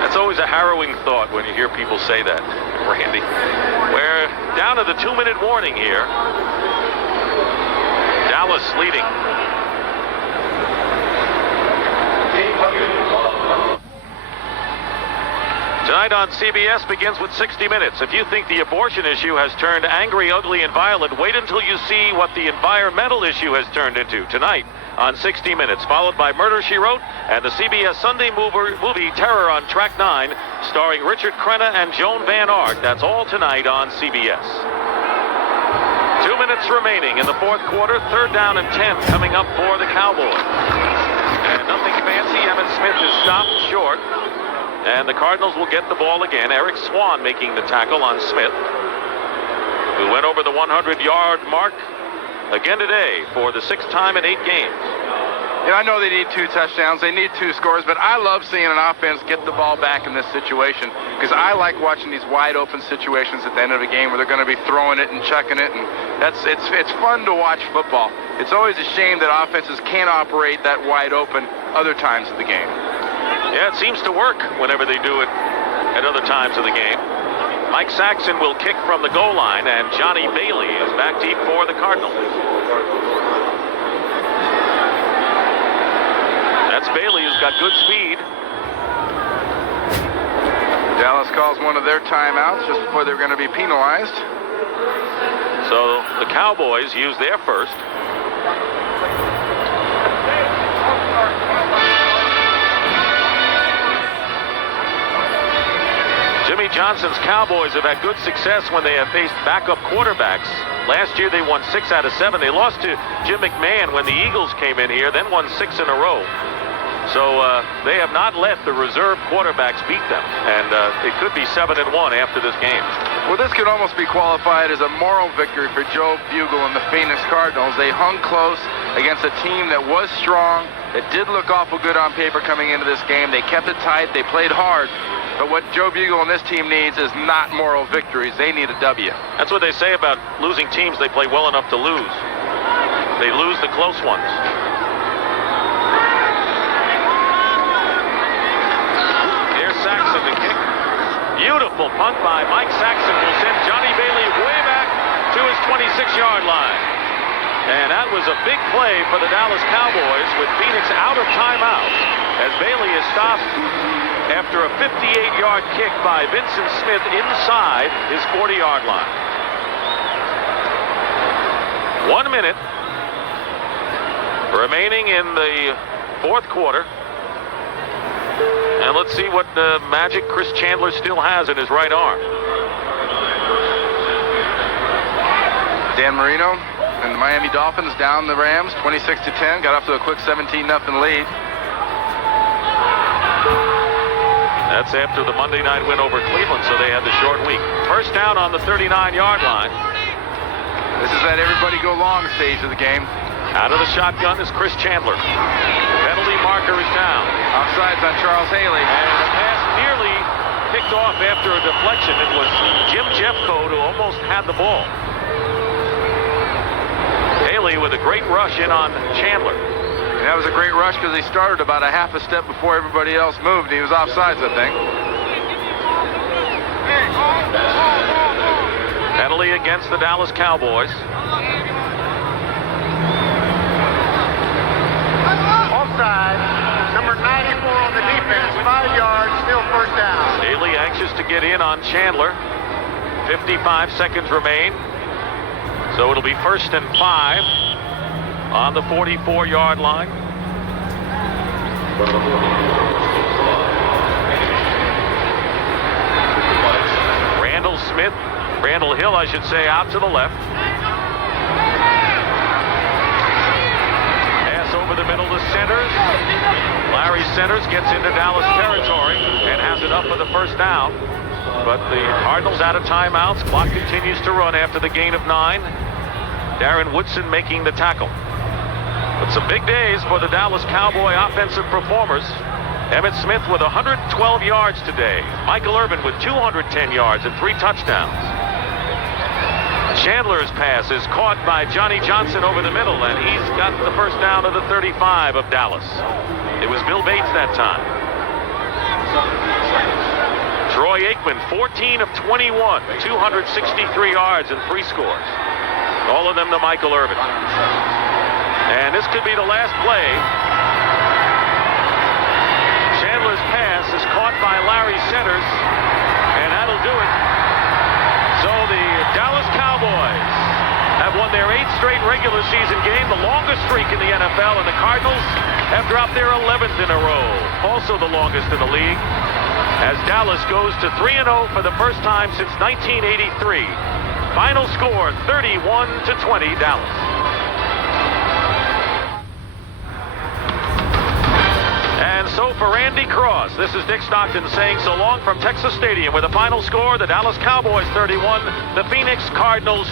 That's always a harrowing thought when you hear people say that, Randy. We're down to the 2-minute warning here. Dallas leading. Tonight on CBS begins with 60 Minutes. If you think the abortion issue has turned angry, ugly, and violent, wait until you see what the environmental issue has turned into. Tonight on 60 Minutes, followed by Murder, She Wrote, and the CBS Sunday movie Terror on Track 9, starring Richard Crenna and Joan Van Ark. That's all tonight on CBS. 2 minutes remaining in the fourth quarter. 3rd down and 10 coming up for the Cowboys. And nothing fancy. Emmitt Smith is stopped short. And the Cardinals will get the ball again. Eric Swan making the tackle on Smith, who went over the 100-yard mark again today for the 6th time in 8 games. Yeah, I know they need 2 touchdowns. They need 2 scores, but I love seeing an offense get the ball back in this situation because I like watching these wide open situations at the end of a game where they're going to be throwing it and chucking it, and it's fun to watch football. It's always a shame that offenses can't operate that wide open other times of the game. Yeah, it seems to work whenever they do it at other times of the game. Mike Saxon will kick from the goal line, and Johnny Bailey is back deep for the Cardinals. That's Bailey, who's got good speed. Dallas calls one of their timeouts just before they're going to be penalized. So the Cowboys use their first. Jimmy Johnson's Cowboys have had good success when they have faced backup quarterbacks. Last year they won 6 out of 7. They lost to Jim McMahon when the Eagles came in here, then won 6 in a row. So they have not let the reserve quarterbacks beat them, and it could be 7-1 after this game. Well, this could almost be qualified as a moral victory for Joe Bugel and the Phoenix Cardinals. They hung close against a team that was strong, that did look awful good on paper coming into this game. They kept it tight. They played hard. But what Joe Bugel and this team needs is not moral victories. They need a W. That's what they say about losing teams. They play well enough to lose. They lose the close ones. Here's Saxon to kick. Beautiful punt by Mike Saxon will send Johnny Bailey way back to his 26-yard line. And that was a big play for the Dallas Cowboys with Phoenix out of timeouts as Bailey is stopped after a 58-yard kick by Vincent Smith inside his 40-yard line. 1 minute remaining in the fourth quarter. And let's see what magic Chris Chandler still has in his right arm. Dan Marino and the Miami Dolphins down the Rams 26-10. Got off to a quick 17-0 lead. That's after the Monday night win over Cleveland, so they had the short week. First down on the 39-yard line. This is that everybody go long stage of the game. Out of the shotgun is Chris Chandler. Penalty marker is down. Offsides on Charles Haley. And the pass nearly picked off after a deflection. It was Jim Jeffcoat who almost had the ball. Haley with a great rush in on Chandler. And that was a great rush because he started about a half a step before everybody else moved. He was offsides, I think. Penalty against the Dallas Cowboys. Offside. Number 94 on the defense. 5 yards, still first down. Haley anxious to get in on Chandler. 55 seconds remain. So it'll be 1st and 5 on the 44-yard line. Randall Hill, I should say, out to the left. Pass over the middle to Centers. Larry Centers gets into Dallas territory and has it up for the first down. But the Cardinals out of timeouts. Clock continues to run after the gain of 9. Darren Woodson making the tackle. But some big days for the Dallas Cowboy offensive performers. Emmitt Smith with 112 yards today. Michael Irvin with 210 yards and 3 touchdowns. Chandler's pass is caught by Johnny Johnson over the middle, and he's got the first down of the 35 of Dallas. It was Bill Bates that time. Troy Aikman, 14 of 21, 263 yards and 3 scores. All of them to Michael Irvin. And this could be the last play. Chandler's pass is caught by Larry Centers. regular season game, the longest streak in the NFL, and the Cardinals have dropped their 11th in a row, also the longest in the league, as Dallas goes to 3-0 for the first time since 1983. Final score, 31-20 Dallas. And so for Randy Cross, this is Dick Stockton saying so long from Texas Stadium with a final score, the Dallas Cowboys 31, the Phoenix Cardinals